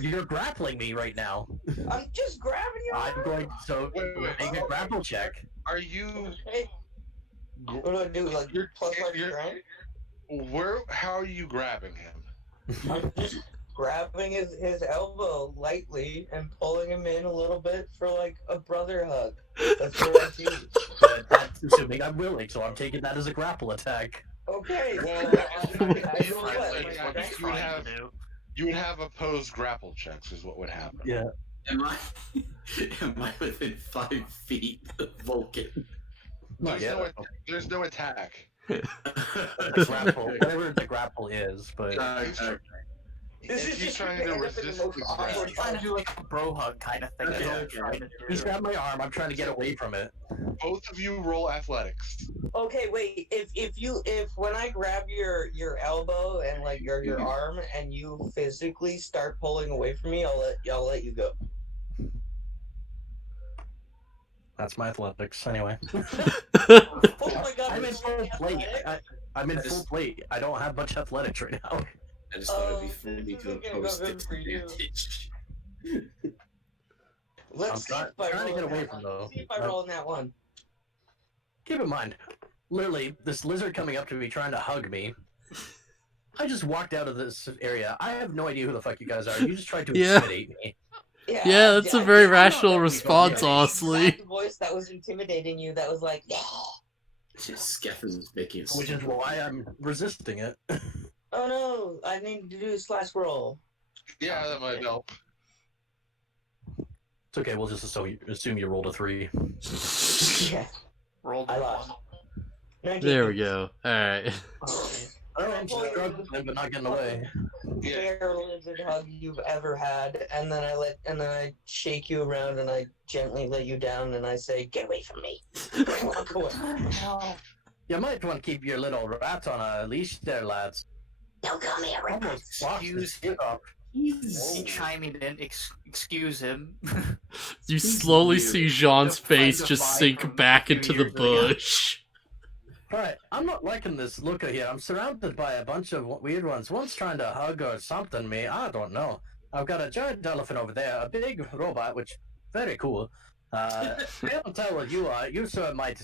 You're grappling me right now. I'm just grabbing you. I'm going to Wait. make a grapple check. Are you? Hey, what do I do? Like You're- plus my you're- strength? How are you grabbing him? I'm just grabbing his elbow lightly and pulling him in a little bit for like a brother hug. That's what I do. But that's assuming I'm willing, so I'm taking that as a grapple attack. Okay, well, I roll what? You would have opposed grapple checks, is what would happen. Yeah. Am I within 5 feet of Vulcan? There's, there's no attack. The grapple, whatever the grapple is, but This is If he's just trying to gonna end up in resist the most the awkward We're trying to do like a bro hug kind of thing. That's all we're trying to he's do. got my arm. I'm trying to get away from it. Both of you roll athletics. Okay, wait. If when I grab your elbow and like your arm and you physically start pulling away from me, I'll let you go. That's my athletics, anyway. Oh my god! I'm in full plate. I'm in full plate. I don't have much athletics right now. I just thought it'd be funny this to isn't gonna oppose go good for you. disadvantage. Let's see if I trying to roll get in away that from one. though. Let's see if I roll in that one. Keep in mind, literally this lizard coming up to me trying to hug me. I just walked out of this area. I have no idea who the fuck you guys are. You just tried to intimidate me. Yeah, that's a very rational know. response, The honestly. exact voice that was intimidating you, that was like, yeah. Just Skeffen's making a Which is why I'm resisting it. Oh no, I need to do / roll. Yeah, that might help. It's okay, we'll just assume you rolled a 3. Yeah, Rolled I a lost. 1. There we go. Alright. I'm struggling, but not getting away. Fair lizard hug you've ever had, and then I shake you around and I gently lay you down and I say, "Get away from me." Walk away. You might want to keep your little rat on a leash there, lads. Don't call me a rat. Almost locked his head up. He chiming in, excuse him. You slowly see Jean's face just sink back into the bush. Alright, I'm not liking this look here. I'm surrounded by a bunch of weird ones. One's trying to hug or something me. I don't know. I've got a giant elephant over there, a big robot, which very cool. I can't tell what you are. You, sir, might,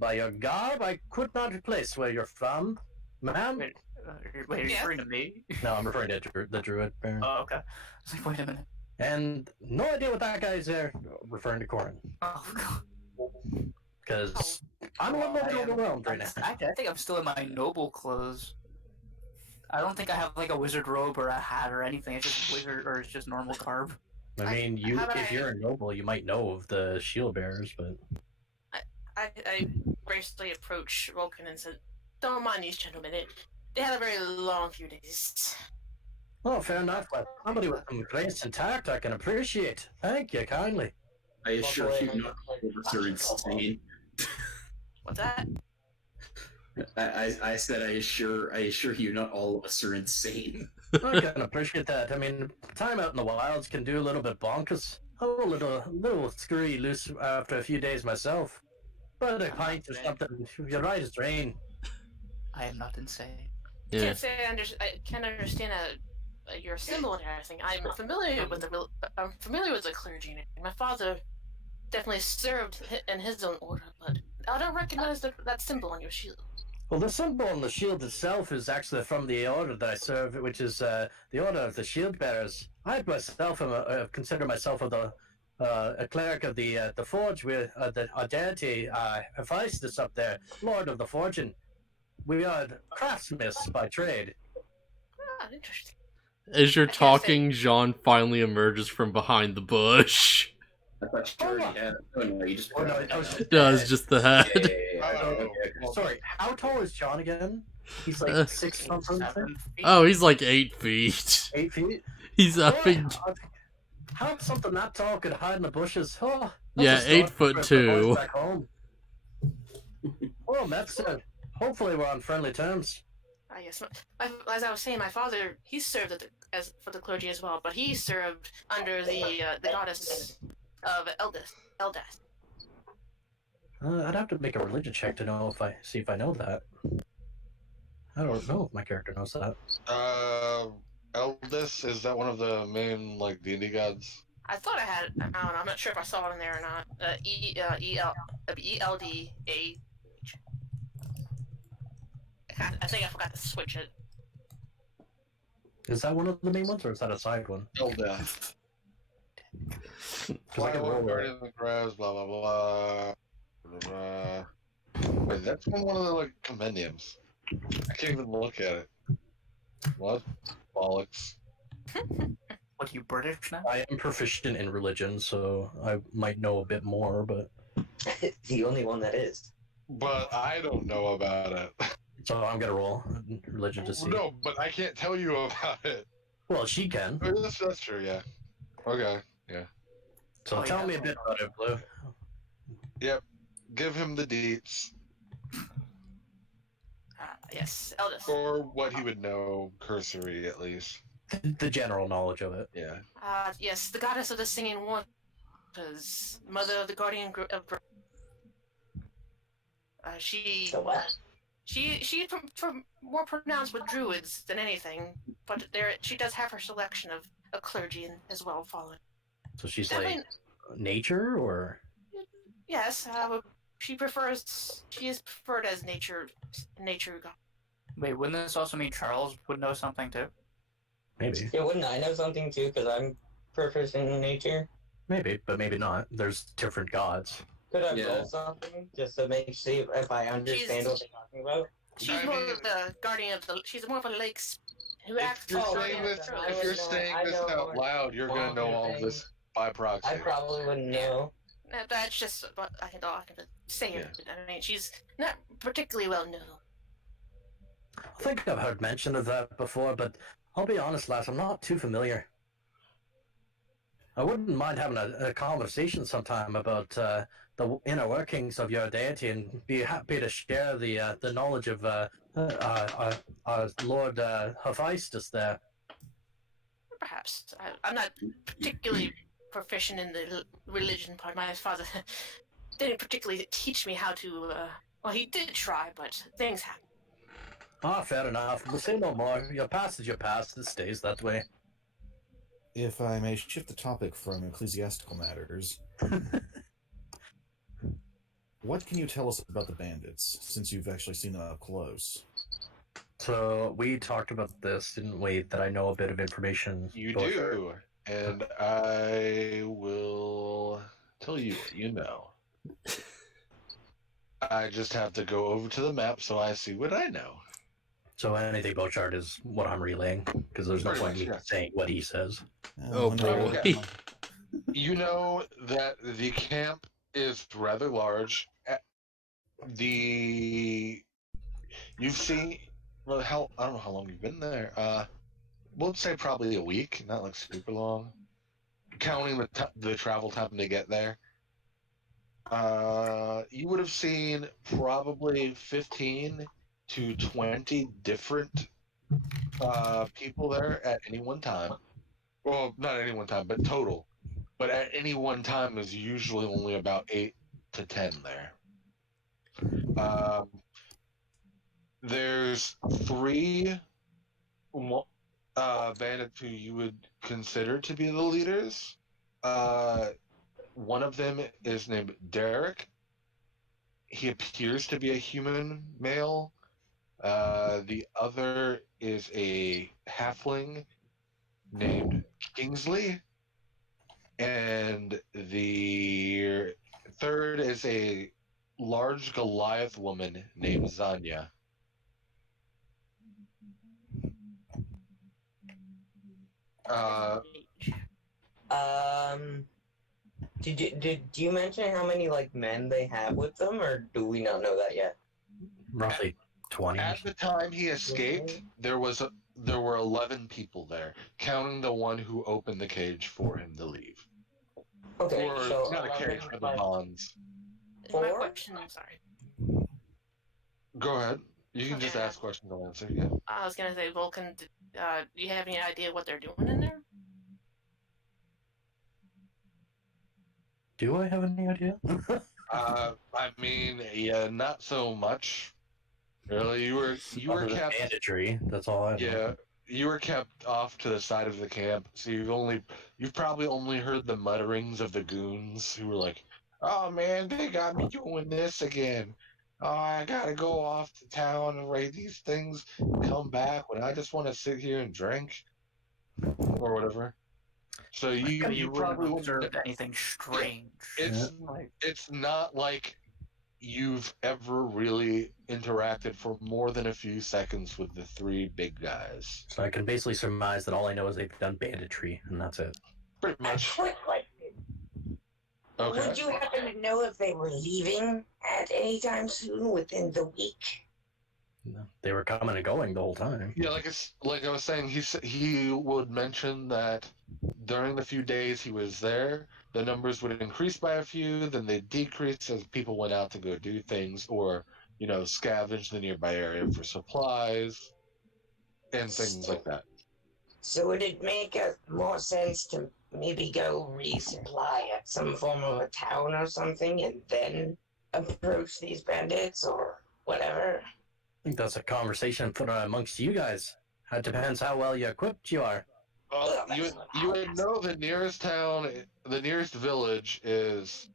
by your garb, I could not place where you're from. Ma'am? Wait, are you referring to me? No, I'm referring to the druid, Baron. Oh, okay. I was like, wait a minute. And no idea what that guy's there, referring to Corin. Oh, God. Because I'm a little bit overwhelmed right now. Actually, I think I'm still in my noble clothes. I don't think I have like a wizard robe or a hat or anything. It's just wizard or it's just normal garb. I mean, if you're a noble, you might know of the shield bearers, but I gracefully approached Vulcan and said, "Don't mind these gentlemen. They had a very long few days." oh, fair enough. But somebody with some grace and tact, I can appreciate. Thank you kindly. I assure you, not all of us are insane. What's that? I said I assure you, not all of us are insane. I can appreciate that. I mean, time out in the wilds can do a little bit bonkers. I'm a little screwy loose after a few days myself. But a pint or something, you're right, it's rain. I am not insane. I can't say I can't understand your symbol and everything. I'm familiar with the clergy. My father definitely served in his own order, but I don't recognize that symbol on your shield. Well, the symbol on the shield itself is actually from the order that I serve, which is the Order of the Shield Bearers. I myself consider myself a cleric of the Forge, with our deity Hephaestus up there, Lord of the Fortune. We are craftsmiths by trade. Ah, interesting. As you're talking, Jean finally emerges from behind the bush. I thought you already had it. Oh no, you just put it that was No, it's just the head. Sorry, how tall is John again? He's like 6 something. 7 feet. Oh, he's like 8 feet. 8 feet? He's a big. How something that tall could hide in the bushes? Oh, Yeah, 8'2". for the boys back home. Well, that's it. Hopefully we're on friendly terms. Yes. As I was saying, my father, he served for the clergy as well, but he served under the goddess of Eldath. I'd have to make a religion check to know if I know that. I don't know if my character knows that. Eldest, is that one of the main like D&D gods? I thought I had. I don't know. I'm not sure if I saw it in there or not. ELDA. I think I forgot to switch it. Is that one of the main ones, or is that a side one? Eldath. Because I can roll Guardian of the Graves, blah blah blah. Wait, that's one of the like compendiums. I can't even look at it. What? Bollocks. What, are you British now? I am proficient in religion, so I might know a bit more, but... The only one that is. But I don't know about it. So I'm gonna roll religion to see. No, but I can't tell you about it. Well, she can. That's true, yeah. Okay, yeah. So tell me a bit about it, Blue. Yep. Give him the deets. Yes, Eldest. Or what he would know, cursory at least. The general knowledge of it. Yeah. Yes, the goddess of the singing waters, mother of the guardian of. She more pronounced with druids than anything, but she does have her selection of a clergy as well following. So she's like nature, or? Yes, She is preferred as nature god. Wait, wouldn't this also mean Charles would know something too? Maybe. Yeah, wouldn't I know something too? Because I'm proficient in nature. Maybe, but maybe not. There's different gods. Could I Yeah. roll something just to see if I understand what they're talking about? She's more of the guardian of the. She's more of a lakes who acts. If you're Oh, saying yeah, this, then I if would you're know- saying I this know out more- loud, you're gonna know all thing. this by proxy. I probably wouldn't know. That's just what I can say. Yeah. I mean, she's not particularly well known. I think I've heard mention of that before, but I'll be honest, lass, I'm not too familiar. I wouldn't mind having a conversation sometime about the inner workings of your deity, and be happy to share the knowledge of our Lord Hephaestus there. Perhaps I'm not particularly proficient in the religion part. My father didn't particularly teach me how to. Well, he did try, but things happen. Ah, fair enough. We'll say no more. Your past is your past. It stays that way. If I may shift the topic from ecclesiastical matters, what can you tell us about the bandits, since you've actually seen them up close? So we talked about this, didn't we? That I know a bit of information. You for do, sure. and I will tell you what you know. I just have to go over to the map so I see what I know. So anything BluFuzzyhat is what I'm relaying, because there's no Pretty point in much, me saying what he says. Oh, whenever- boy. You know that the camp is rather large. You've seen, well, I don't know how long you've been there. We'll say probably a week, not like super long, counting the travel time to get there. You would have seen probably 15 to 20 different people there at any one time. Well, not at any one time, but total. But at any one time is usually only about 8 to 10 there. There's 3 bandits who you would consider to be the leaders. One of them is named Derek. He appears to be a human male. The other is a halfling named Kingsley. And the third is a large Goliath woman named Zanya. Did you mention how many like men they have with them, or do we not know that yet? Roughly 20. At the time he escaped, there were 11 people there, counting the one who opened the cage for him to leave. Okay, Or so not a cage, but the bonds. My 4? question, I'm sorry. Go ahead. You can just Okay. ask questions. I'll answer. Yeah. I was gonna say, Vulcan. Do you have any idea what they're doing in there? Do I have any idea? I mean, yeah, not so much. Really, you were Other than kept. banditry, that's all I know. Yeah, you were kept off to the side of the camp, so you've probably only heard the mutterings of the goons who were like, "Oh man, they got me doing this again. Oh, I gotta go off to town and raid these things, and come back when I just want to sit here and drink, or whatever." So you You wouldn't probably have wouldn't. observed anything strange. It's not like you've ever really interacted for more than a few seconds with the 3 big guys. So I can basically surmise that all I know is they've done banditry, and that's it. Pretty A much. quick question. Okay. Would you happen to know if they were leaving at any time soon within the week? No, they were coming and going the whole time. Yeah, like I was saying, he would mention that during the few days he was there, the numbers would increase by a few, then they'd decrease as people went out to go do things or, scavenge the nearby area for supplies and things like that. So would it make more sense to maybe go resupply at some form of a town or something and then approach these bandits or whatever? I think that's a conversation put amongst you guys. It depends how well you equipped you are. Well, you would know the nearest town, the nearest village is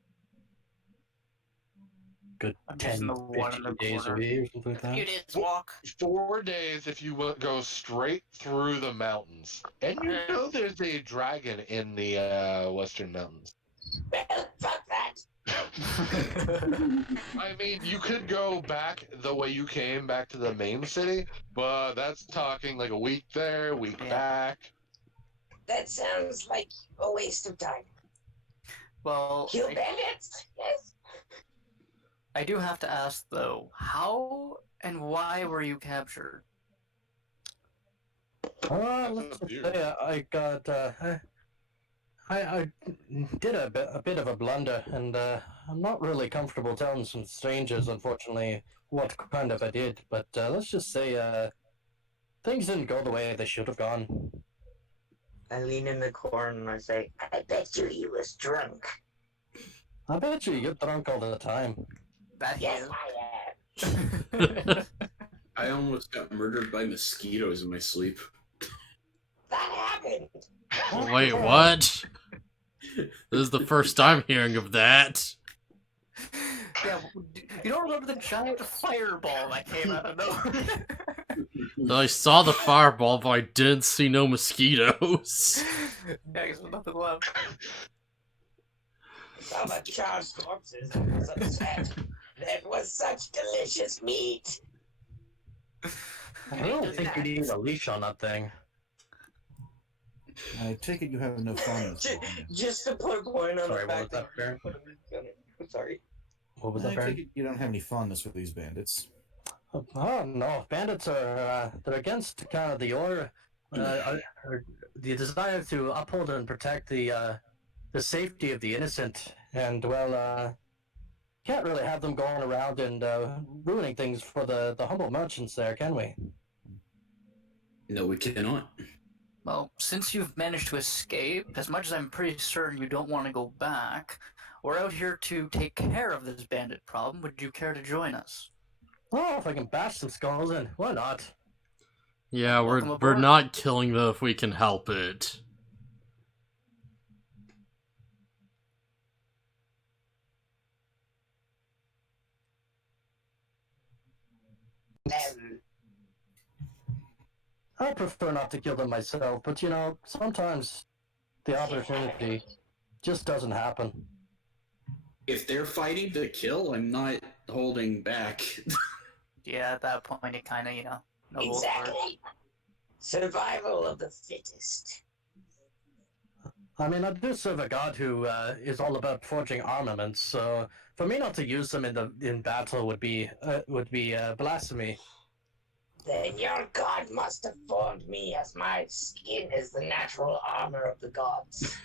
good I'm 10, using the one in the 15 days corner. away or something like A few that. days walk. 4 days if you go straight through the mountains. And you know there's a dragon in the Western Mountains. Fuck that. I mean, you could go back the way you came back to the main city, but that's talking like a week there, a week Yeah. back. That sounds like a waste of time. Well, Kill bandits? Yes. I do have to ask though, how and why were you captured? Let's just say I got I did a bit of a blunder, and I'm not really comfortable telling some strangers, unfortunately, what kind of I did. But let's just say things didn't go the way they should have gone. I lean in the corner and I say, I bet you he was drunk. I bet you get drunk all the time. That Yes, is. I am. I almost got murdered by mosquitoes in my sleep. That happened. Wait, what? This is the first time hearing of that. Yeah, you don't remember the giant fireball that came out of nowhere? I saw the fireball, but I didn't see no mosquitoes. Yeah, I guess there's nothing left. Saw the charred corpses and was upset. That was such delicious meat. I don't think you need a leash on that thing. I take it you have no fondness for them. Just to put a point on Sorry, the what was fact that, Baron? I'm sorry. What was I that, take Baron? it you don't have any fondness for these bandits. Oh no, bandits are they're against kind of the order, or the desire to uphold and protect the safety of the innocent, and well, can't really have them going around and ruining things for the humble merchants there, can we? No, we cannot. Well, since you've managed to escape, as much as I'm pretty certain you don't want to go back, we're out here to take care of this bandit problem. Would you care to join us? Oh, if I can bash some skulls in, why not? Yeah, Welcome we're aboard. not killing them if we can help it. I prefer not to kill them myself, but you know, sometimes the opportunity just doesn't happen. If they're fighting to kill, I'm not holding back. Yeah, at that point, it kind of, you know, no holds barred. Exactly. Survival of the fittest. I mean, I do serve a god who is all about forging armaments, so for me not to use them in battle would be blasphemy. Then your god must have formed me, as my skin is the natural armor of the gods.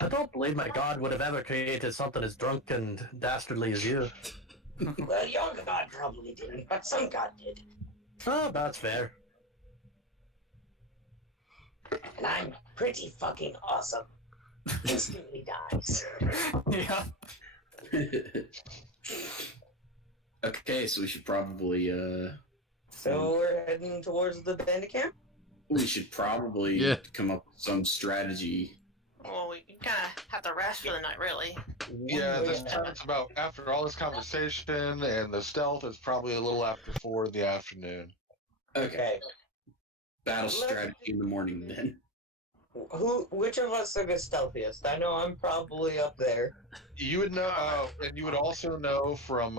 I don't believe my god would have ever created something as drunk and dastardly as you. Well, your god probably didn't, but some god did. Oh, that's fair. And I'm pretty fucking awesome. Instantly dies. Yeah. Okay, so we should probably So we're heading towards the bandit camp? Yeah. come up with some strategy. Well, we kind of have to rest for the night, really. Yeah, this sounds about, after all this conversation and the stealth, it's probably a little after 4 in the afternoon. Okay. Battle strategy in the morning then. Which of us are the stealthiest? I know I'm probably up there. You would know, and you would also know from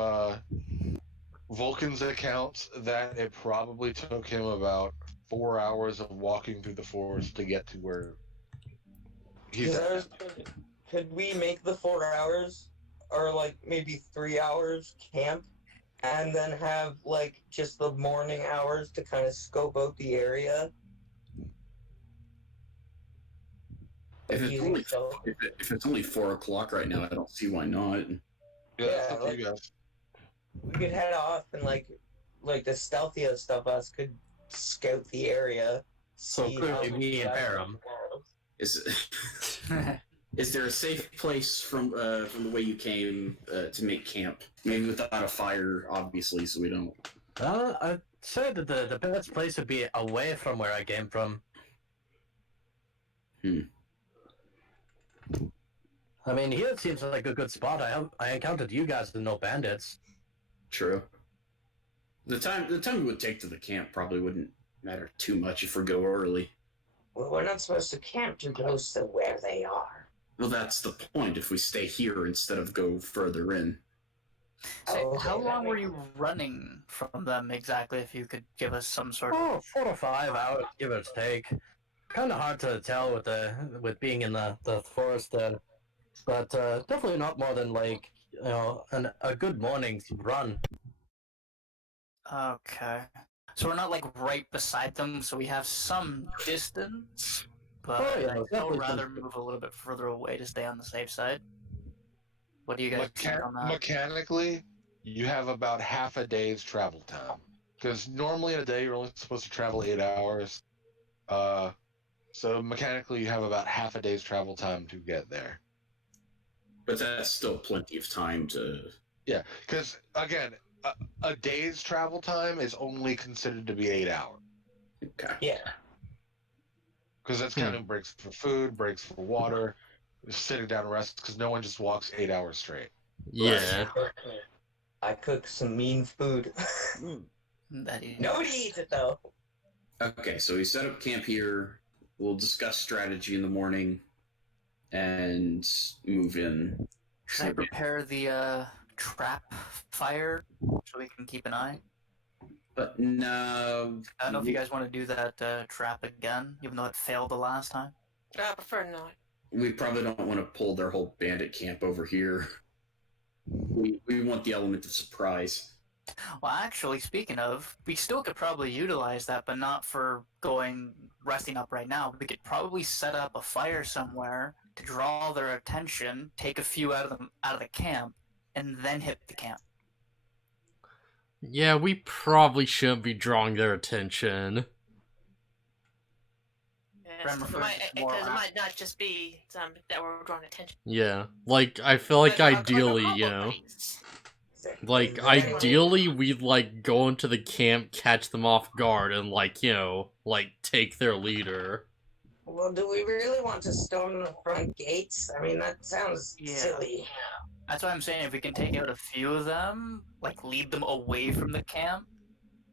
Vulcan's accounts that it probably took him about 4 hours of walking through the forest to get to where he's at. Could we make the 4 hours, or like maybe 3 hours camp, and then have like just the morning hours to kind of scope out the area? If it's, Using only, stealth. if it's only 4 o'clock right now, I don't see why not. Yeah, that's up to you like- guys. We could head off and like the stealthiest of us could scout the area. So see clearly how me and much- Baron. Is there a safe place from the way you came to make camp? Maybe without a fire, obviously, so we don't. I'd say that the best place would be away from where I came from. I mean, here it seems like a good spot. I encountered you guys with no bandits. True. The time it would take to the camp probably wouldn't matter too much if we go early. Well, we're not supposed to camp too close to where they are. Well, that's the point. If we stay here instead of go further in. So okay, how that long were makes you running from them exactly? If you could give us some sort of. Oh, 4 to 5 hours, give or take. Kind of hard to tell with being in the forest, but definitely not more than like a good morning's run. Okay. So we're not like right beside them, so we have some distance, but Oh, yeah, I'd still definitely rather some- move a little bit further away to stay on the safe side. What do you guys think on that? Mechanically, you have about half a day's travel time. Because normally in a day, you're only supposed to travel 8 hours. So mechanically, you have about half a day's travel time to get there. But that's still plenty of time to... Yeah, because, again, a day's travel time is only considered to be 8 hours. Okay. Yeah. Because that's counting breaks for food, breaks for water, sitting down and rest, because no one just walks 8 hours straight. Yeah. I cook some mean food. That is... Nobody eats it though. Okay, so we set up camp here. We'll discuss strategy in the morning and move in. Should I prepare the trap fire so we can keep an eye? But no... I don't know if you guys want to do that trap again, even though it failed the last time. I prefer not. We probably don't want to pull their whole bandit camp over here. We want the element of surprise. Well, actually, speaking of, we still could probably utilize that, but not for resting up right now. We could probably set up a fire somewhere to draw their attention, take a few out of the camp, and then hit the camp. Yeah, we probably shouldn't be drawing their attention. Remember, Because it might not just be that we're drawing attention. Yeah, like, I feel like ideally, you know, like, ideally, we'd, like, go into the camp, catch them off guard, and, like, you know, like, take their leader. Well, do we really want to storm the front gates? I mean, that sounds silly. That's what I'm saying. If we can take out a few of them, like, lead them away from the camp,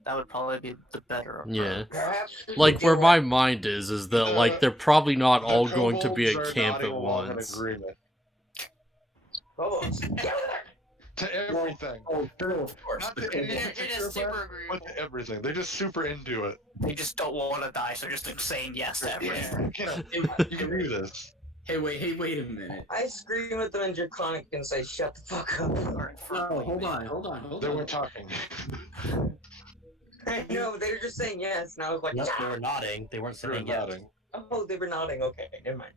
that would probably be the better approach. Yeah. Perhaps we Like, could do where what- my mind is that, like, they're probably not The all going to be kobolds at are camp nodding at along in once. agreement Kobolds. to everything. Oh, of course. Not to It any is particular super part, agreeable. but to everything. They're just super into it. They just don't want to die, so just saying yes to everything. Yeah, you can do this. Hey, wait a minute. I scream at them in Draconic and say, "Shut the fuck up." Oh, hold on. They weren't talking. I know, but they were just saying yes, and I was like, Unless they were nodding, they weren't They were saying yes. nodding. "Oh, they were nodding. Okay, never mind."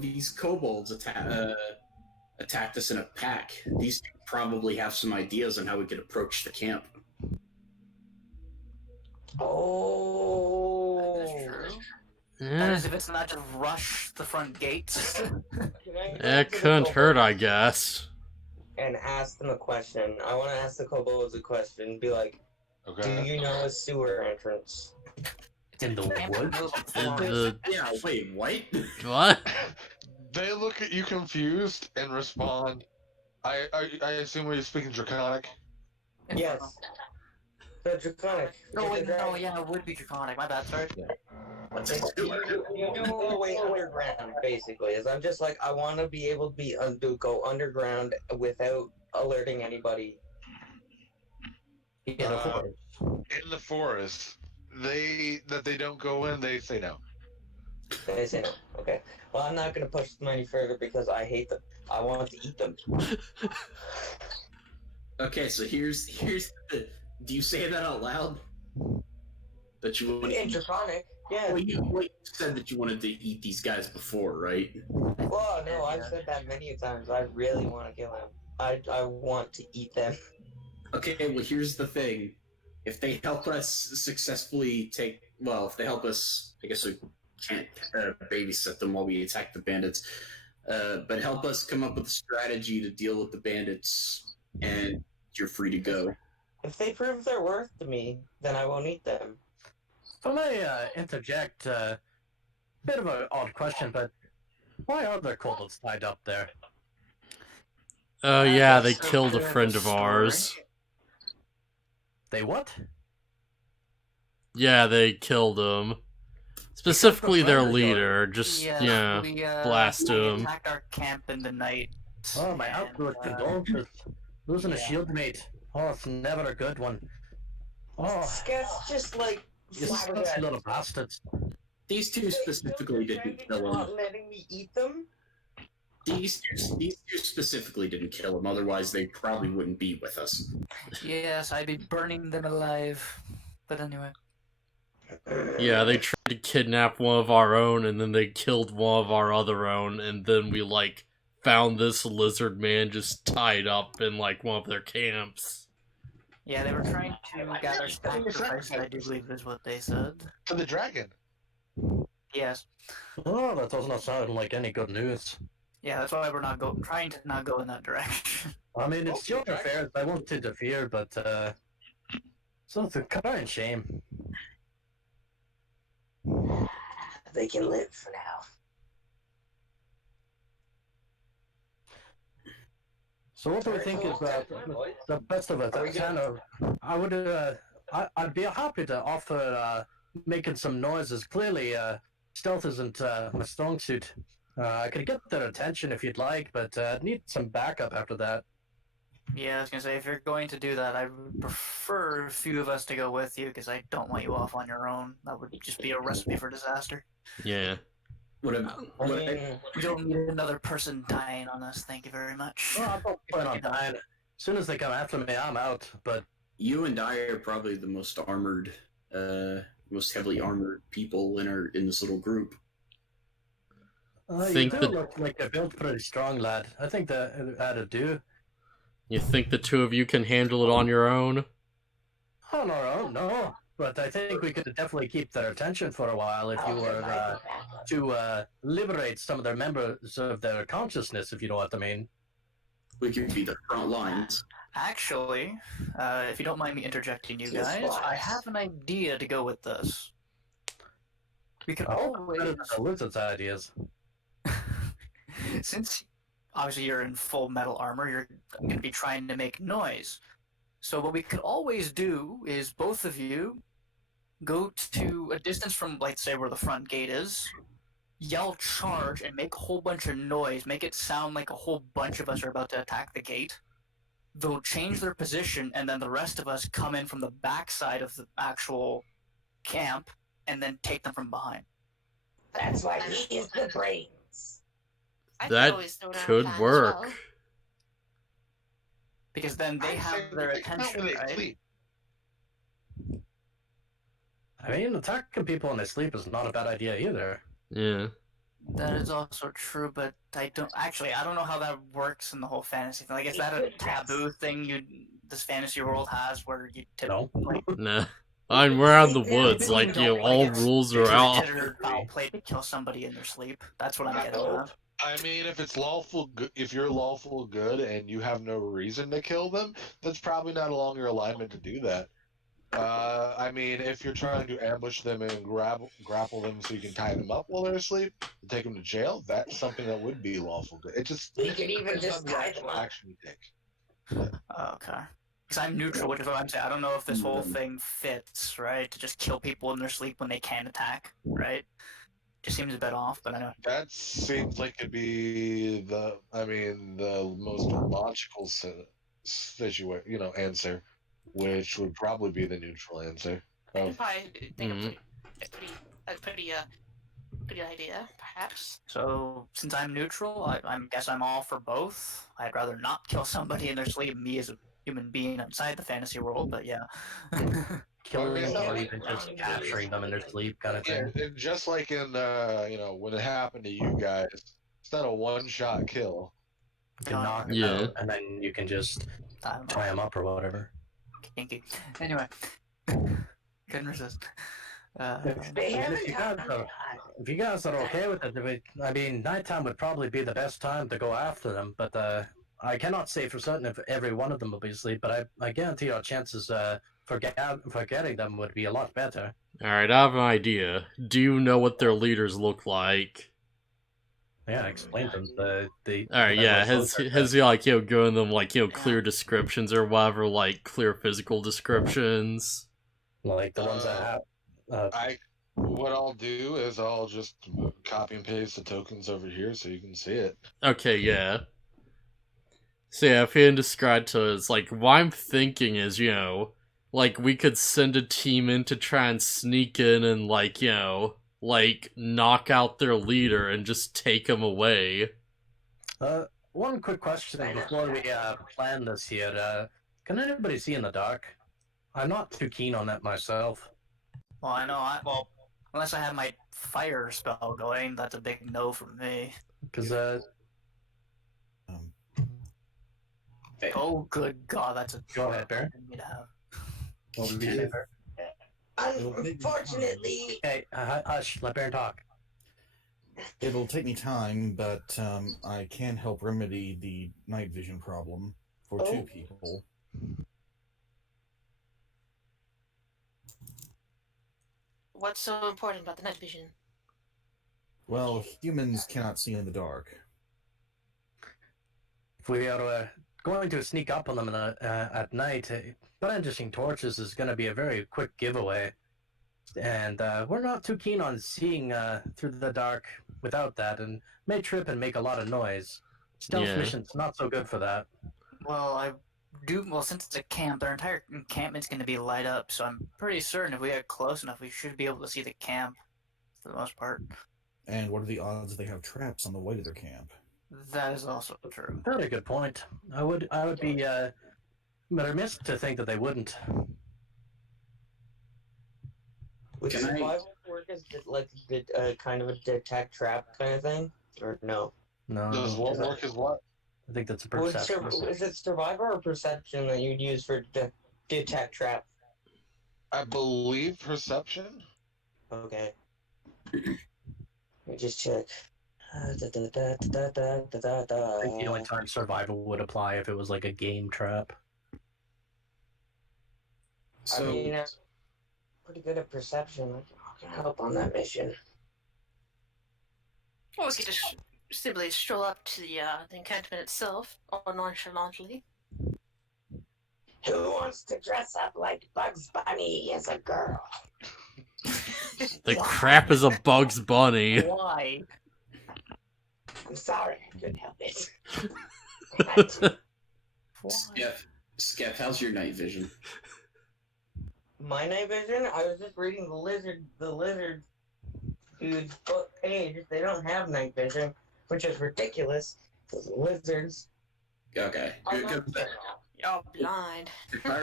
These kobolds attacked us in a pack. These two probably have some ideas on how we could approach the camp. Oh, That's true. That Yeah, is, if it's not just rush the front gates. Can I go it to the couldn't hurt, I kobolds guess. and ask them a question? I want to ask the kobolds a question. Be like, "Do Okay. you know a sewer entrance?" It's in the woods. Yeah, wait, what? What? They look at you confused and respond. I assume we're speaking Draconic. Yes. The Draconic. No, wait, no, yeah, it would be Draconic. My bad, sorry. You know the way underground, basically. Is I'm just like, I want to be able to go underground without alerting anybody. In the forest. In the forest, they don't go in. They say no. They say no. Okay. Well, I'm not gonna push them any further because I hate them. I want to eat them. Okay, so here's the... Do you say that out loud? That you want to In Draconic, yeah. Well, you said that you wanted to eat these guys before, right? Well, no, I've said that many times. I really want to kill him. I want to eat them. Okay, well, here's the thing. If they help us successfully if they help us, I guess we can't babysit them while we attack the bandits, but help us come up with a strategy to deal with the bandits, and you're free to go. If they prove their worth to me, then I won't eat them. If I may interject, bit of an odd question, but Why are there kobolds tied up there? Oh yeah, they That's a killed a bit of friend of story. ours. They what? Yeah, they killed him. Specifically their leader, just, Yes, yeah, we, blast they him. attacked our camp in the night. Oh, my and, absolute condolences. Losing a yeah. shield mate. Oh, it's never a good one. Oh, Scott's just like you such little bastards. These two specifically didn't kill him. not letting me eat them. These two specifically didn't kill him. Otherwise, they probably wouldn't be with us. Yes, I'd be burning them alive. But anyway. Yeah, they tried to kidnap one of our own, and then they killed one of our other own, and then we, like, found this lizard man just tied up in, like, one of their camps. Yeah, they were trying to gather sacrifices, I do believe is what they said. To the dragon. Yes. Oh, that does not sound like any good news. Yeah, that's why we're not trying to not go in that direction. I mean, it's your affairs. I won't interfere, but, so it's a crying shame. They can live for now. So what do we think is the best of it? Kind of, I would, I'd be happy to offer making some noises. Clearly, stealth isn't my strong suit. I could get their attention if you'd like, but need some backup after that. Yeah, I was gonna say, if you're going to do that, I would prefer a few of us to go with you, because I don't want you off on your own. That would just be a recipe for disaster. Yeah. We don't need another person dying on us, thank you very much. Well, I don't plan on dying. As soon as they come after me, I'm out, but... You and I are probably the most armored, most heavily armored people in this little group. You do look like you're built pretty strong, lad. I think that'd do. You think the two of you can handle it on your own? On our own, no. But I think we could definitely keep their attention for a while if you were to liberate some of their members of their consciousness, if you know what I mean. We could be the front lines. Actually, if you don't mind me interjecting you guys, I have an idea to go with this. We could always... The lizard's ideas. Since obviously you're in full metal armor, you're going to be trying to make noise. So what we could always do is both of you go to a distance from, like, say, where the front gate is, yell charge, and make a whole bunch of noise, make it sound like a whole bunch of us are about to attack the gate. They'll change their position, and then the rest of us come in from the backside of the actual camp, and then take them from behind. That's why he is the brains. That could work. Because then they have their attention, right? I mean, attacking people in their sleep is not a bad idea either. Yeah. That is also true, but I don't know how that works in the whole fantasy thing. Like, is that a taboo thing this fantasy world has where you No. Nah. We're out in the woods, like, all rules are out. Foul play to kill somebody in their sleep. That's what I'm getting at. I mean, if you're lawful good and you have no reason to kill them, that's probably not along your alignment to do that. I mean, if you're trying to ambush them and grapple them so you can tie them up while they're asleep and take them to jail, that's something that would be lawful good. It just you could even just tie them up. Action you take. Okay. Because I'm neutral, which is what I'm saying. I don't know if this whole thing fits, right? To just kill people in their sleep when they can attack, right? Just seems a bit off, but I know. That seems like it'd be the most logical situation, answer, which would probably be the neutral answer. I can probably think of a pretty good idea, perhaps. So, since I'm neutral, I guess I'm all for both. I'd rather not kill somebody in their sleep, me as a human being outside the fantasy world, but yeah. Killing them or even just capturing them in their sleep kind of thing. And just like in, when it happened to you guys, it's not a one-shot kill. You can knock them out, and then you can just tie them up or whatever. Kinky. Anyway. Couldn't resist. If you guys are okay with it, I mean, nighttime would probably be the best time to go after them, but I cannot say for certain if every one of them will be asleep, but I guarantee our chances for getting them would be a lot better. Alright, I have an idea. Do you know what their leaders look like? Yeah, explain them. Alright, yeah, has he like, given them like, clear Yeah. descriptions or whatever, like clear physical descriptions? like the ones that have. What I'll do is I'll just copy and paste the tokens over here so you can see it. Okay, yeah. So yeah, if he had described to us, like, what I'm thinking is, like, we could send a team in to try and sneak in and, like, like, knock out their leader and just take him away. One quick question before we plan this here. Can anybody see in the dark? I'm not too keen on that myself. Well, I know. Well, unless I have my fire spell going, that's a big no from me. Because Oh, good God, that's a Go ahead, Baron. for me to have. what would you say, Baron? Unfortunately, Hey, hush, let Baron talk. It'll take me time, but I can help remedy the night vision problem for 2 people. What's so important about the night vision? Well, humans cannot see in the dark. If we are going to sneak up on them at night, brandishing torches is going to be a very quick giveaway. And we're not too keen on seeing through the dark without that, and may trip and make a lot of noise. Stealth mission's not so good for that. Well, since it's a camp, their entire encampment's going to be light up, so I'm pretty certain if we get close enough, we should be able to see the camp, for the most part. And what are the odds they have traps on the way to their camp? That is also true. Very good point. I would be remiss to think that they wouldn't. would Can I- survival work as like the kind of a detect trap kind of thing, or no? No, Does what work is what? I think that's a Would perception. is it survivor or perception that you'd use for detect trap? I believe perception. Okay. Let me just check. I think the only time survival would apply if it was like a game trap. I mean, I'm pretty good at perception. I can help on that mission. Or we could just simply stroll up to the encampment itself, or nonchalantly. Who wants to dress up like Bugs Bunny as a girl? The crap is a Bugs Bunny. Why? I'm sorry, I couldn't help it. Why? Skeff, how's your night vision? My night vision? I was just reading the lizard dude's book page. They don't have night vision, which is ridiculous, because lizards Okay, are good. nocturnal. You're blind. If I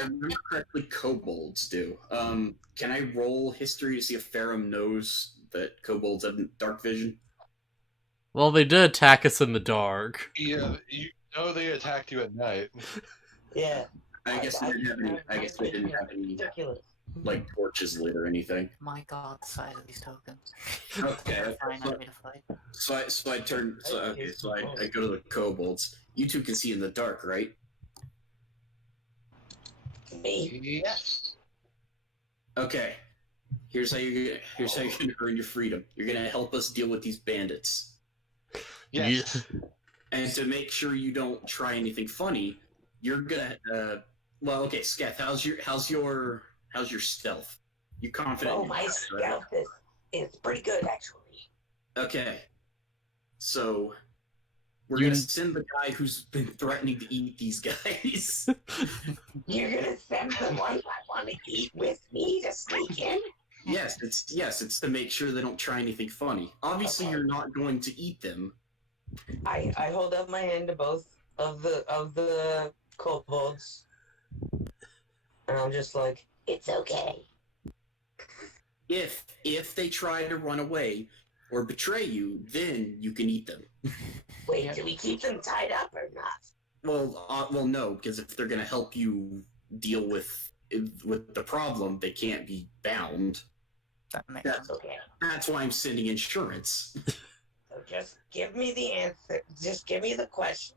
remember correctly, kobolds do. Can I roll history to see if Farum knows that kobolds have dark vision? Well, they did attack us in the dark. Yeah, they attacked you at night. Yeah. I guess they didn't have any. I guess they didn't have any Ridiculous. like torches lit or anything. My God, the size of these tokens. Okay. Terrifying on me to fight. So I turn. So I go to the kobolds. You two can see in the dark, right? Me. Yes. Okay. Here's how you're gonna earn your freedom. You're gonna help us deal with these bandits. Yes. And to make sure you don't try anything funny, you're gonna well, okay, Sketh, how's your stealth? You confident? Oh, my stealth is pretty good, actually. Okay. So we're gonna send the guy who's been threatening to eat these guys. You're gonna send the one I want to eat with me to sneak in? Yes, it's to make sure they don't try anything funny. Obviously, Okay. you're not going to eat them. I hold up my hand to both of the kobolds, and I'm just like, it's okay. If they try to run away or betray you, then you can eat them. Wait, do we keep them tied up or not? Well, no, because if they're going to help you deal with the problem, they can't be bound. That makes That's sense. Okay. That's why I'm sending insurance. So just give me the answer. Just give me the question.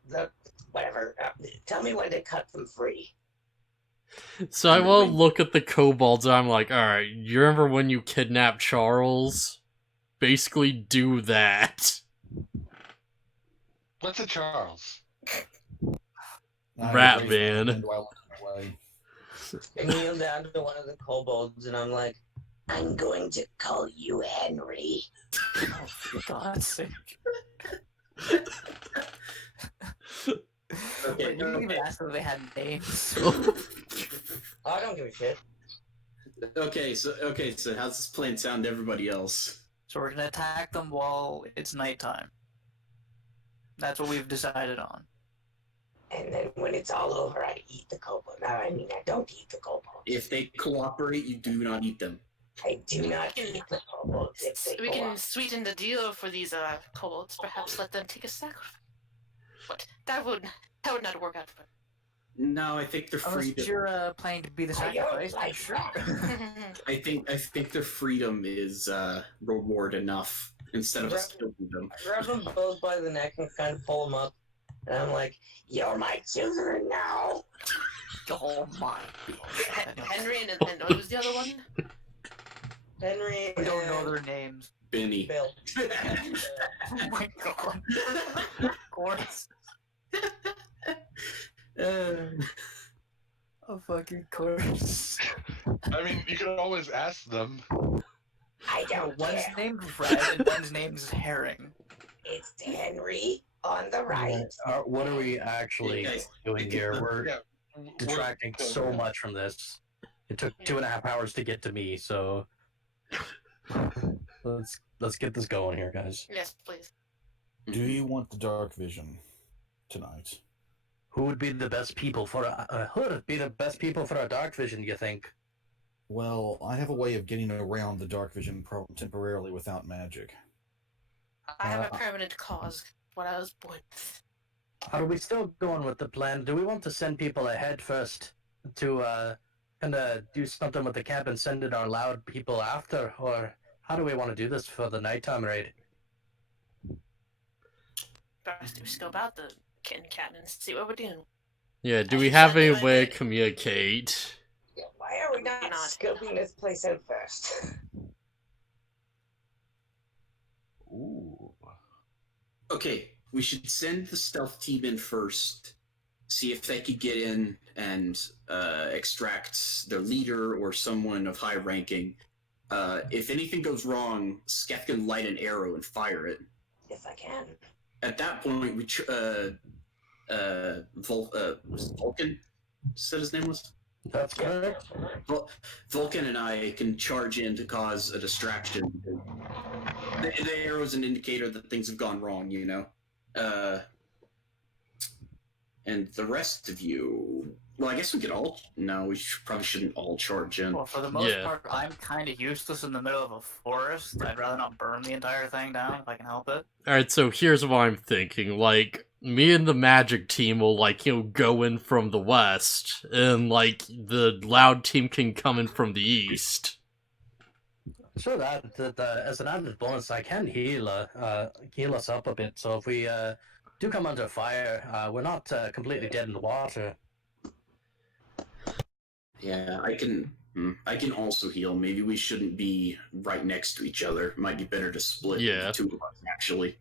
Whatever. Tell me when to cut them free. So I will look at the kobolds and I'm like, alright, you remember when you kidnapped Charles? Basically do that. What's it, Charles? Rat man. I kneel down to one of the kobolds and I'm like, I'm going to call you Henry. Oh, for God's sake. Okay, You didn't even ask if they had names. I don't give a shit. Okay, so how's this plan sound to everybody else? So we're gonna attack them while it's nighttime. That's what we've decided on. And then when it's all over, I eat the kobold. No, I mean, I don't eat the kobolds. If they cooperate, you do not eat them. I do not eat the kobolds if they We can cooperate. sweeten the deal for these kobolds. Perhaps let them take a sacrifice. But that would not work out for No, I think they're free Unless to. you're planning to be the I don't sacrifice, like sure. that. I think their freedom is reward enough instead of us killing them. I grab them both by the neck and kind of pull them up. And I'm like, you're my children now. Oh my. Henry and what was the other one? Henry We don't know and their names. Benny. Bill. Oh my god. Of course. Of fucking course. I mean, you could always ask them. I don't One's care. named Fred and one's name's Herring. It's Henry on the right. What are we actually Hey, guys, doing here? We're Yeah. detracting so much from this. It took 2.5 hours to get to me, so let's get this going here, guys. Yes, please. Do you want the dark vision tonight? Who would be the best people for a dark vision? You think? Well, I have a way of getting around the dark vision problem temporarily without magic. I have a permanent cause. What I was born with. Are we still going with the plan? Do we want to send people ahead first to kind of do something with the camp and send in our loud people after, or how do we want to do this for the nighttime raid? Best we scope out the kit and cat and see what we're doing. Yeah, do we have a way to communicate? Why are we not scoping this place out first? Ooh. Okay, we should send the stealth team in first, see if they could get in and extract their leader or someone of high ranking. If anything goes wrong, Sketh can light an arrow and fire it. If I can. At that point, we was it Vulcan? Said his name was That's correct. Vulcan and I can charge in to cause a distraction. The arrow is an indicator that things have gone wrong, you know. And the rest of you, well, I guess we could all. No, we probably shouldn't all charge in. Well, for the most Yeah. part, I'm kind of useless in the middle of a forest. I'd rather not burn the entire thing down if I can help it. Alright, so here's what I'm thinking. Like, me and the magic team will, like, go in from the west, and, like, the loud team can come in from the east. Sure, that as an added bonus, I can heal us up a bit. So if we do come under fire, we're not completely dead in the water. Yeah, I can also heal. Maybe we shouldn't be right next to each other. Might be better to split Yeah. the two of us, actually.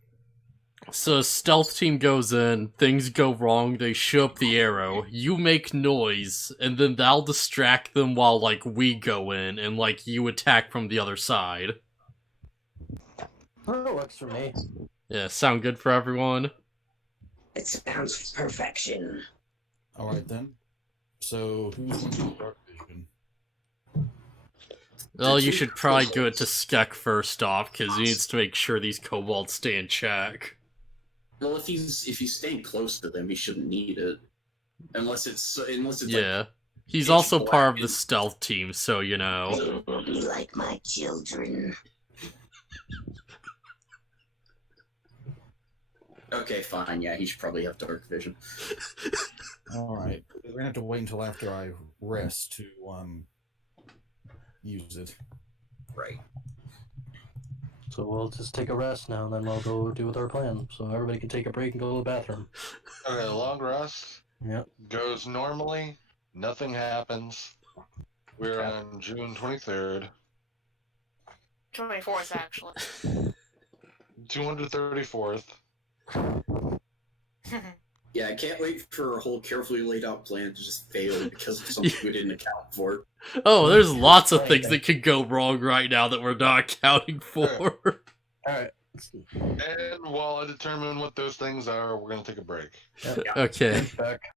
So stealth team goes in, things go wrong, they shoot up the arrow, you make noise, and then that'll distract them while, like, we go in, and, like, you attack from the other side. Oh, works for me. Yeah, sound good for everyone? It sounds perfection. Alright then. So, who's going to do the dark vision? Well, you should probably give it to Skek first off, because he needs to make sure these kobolds stay in check. Well, if he's staying close to them, he shouldn't need it, unless it's Yeah. He's pitch also black part of the and- stealth team, so you know. They will be like my children. Okay, fine. Yeah, he should probably have dark vision. Alright. We're going to have to wait until after I rest to, use it. Right. So we'll just take a rest now, and then we'll go do with our plan. So everybody can take a break and go to the bathroom. Okay, long rest. Yep. Goes normally. Nothing happens. We're on June 23rd. 24th, actually. 234th. Yeah, I can't wait for a whole carefully laid out plan to just fail because of something we didn't account for. Oh, there's lots of things that could go wrong right now that we're not accounting for. Alright. And while I determine what those things are, we're gonna take a break. Okay. Back.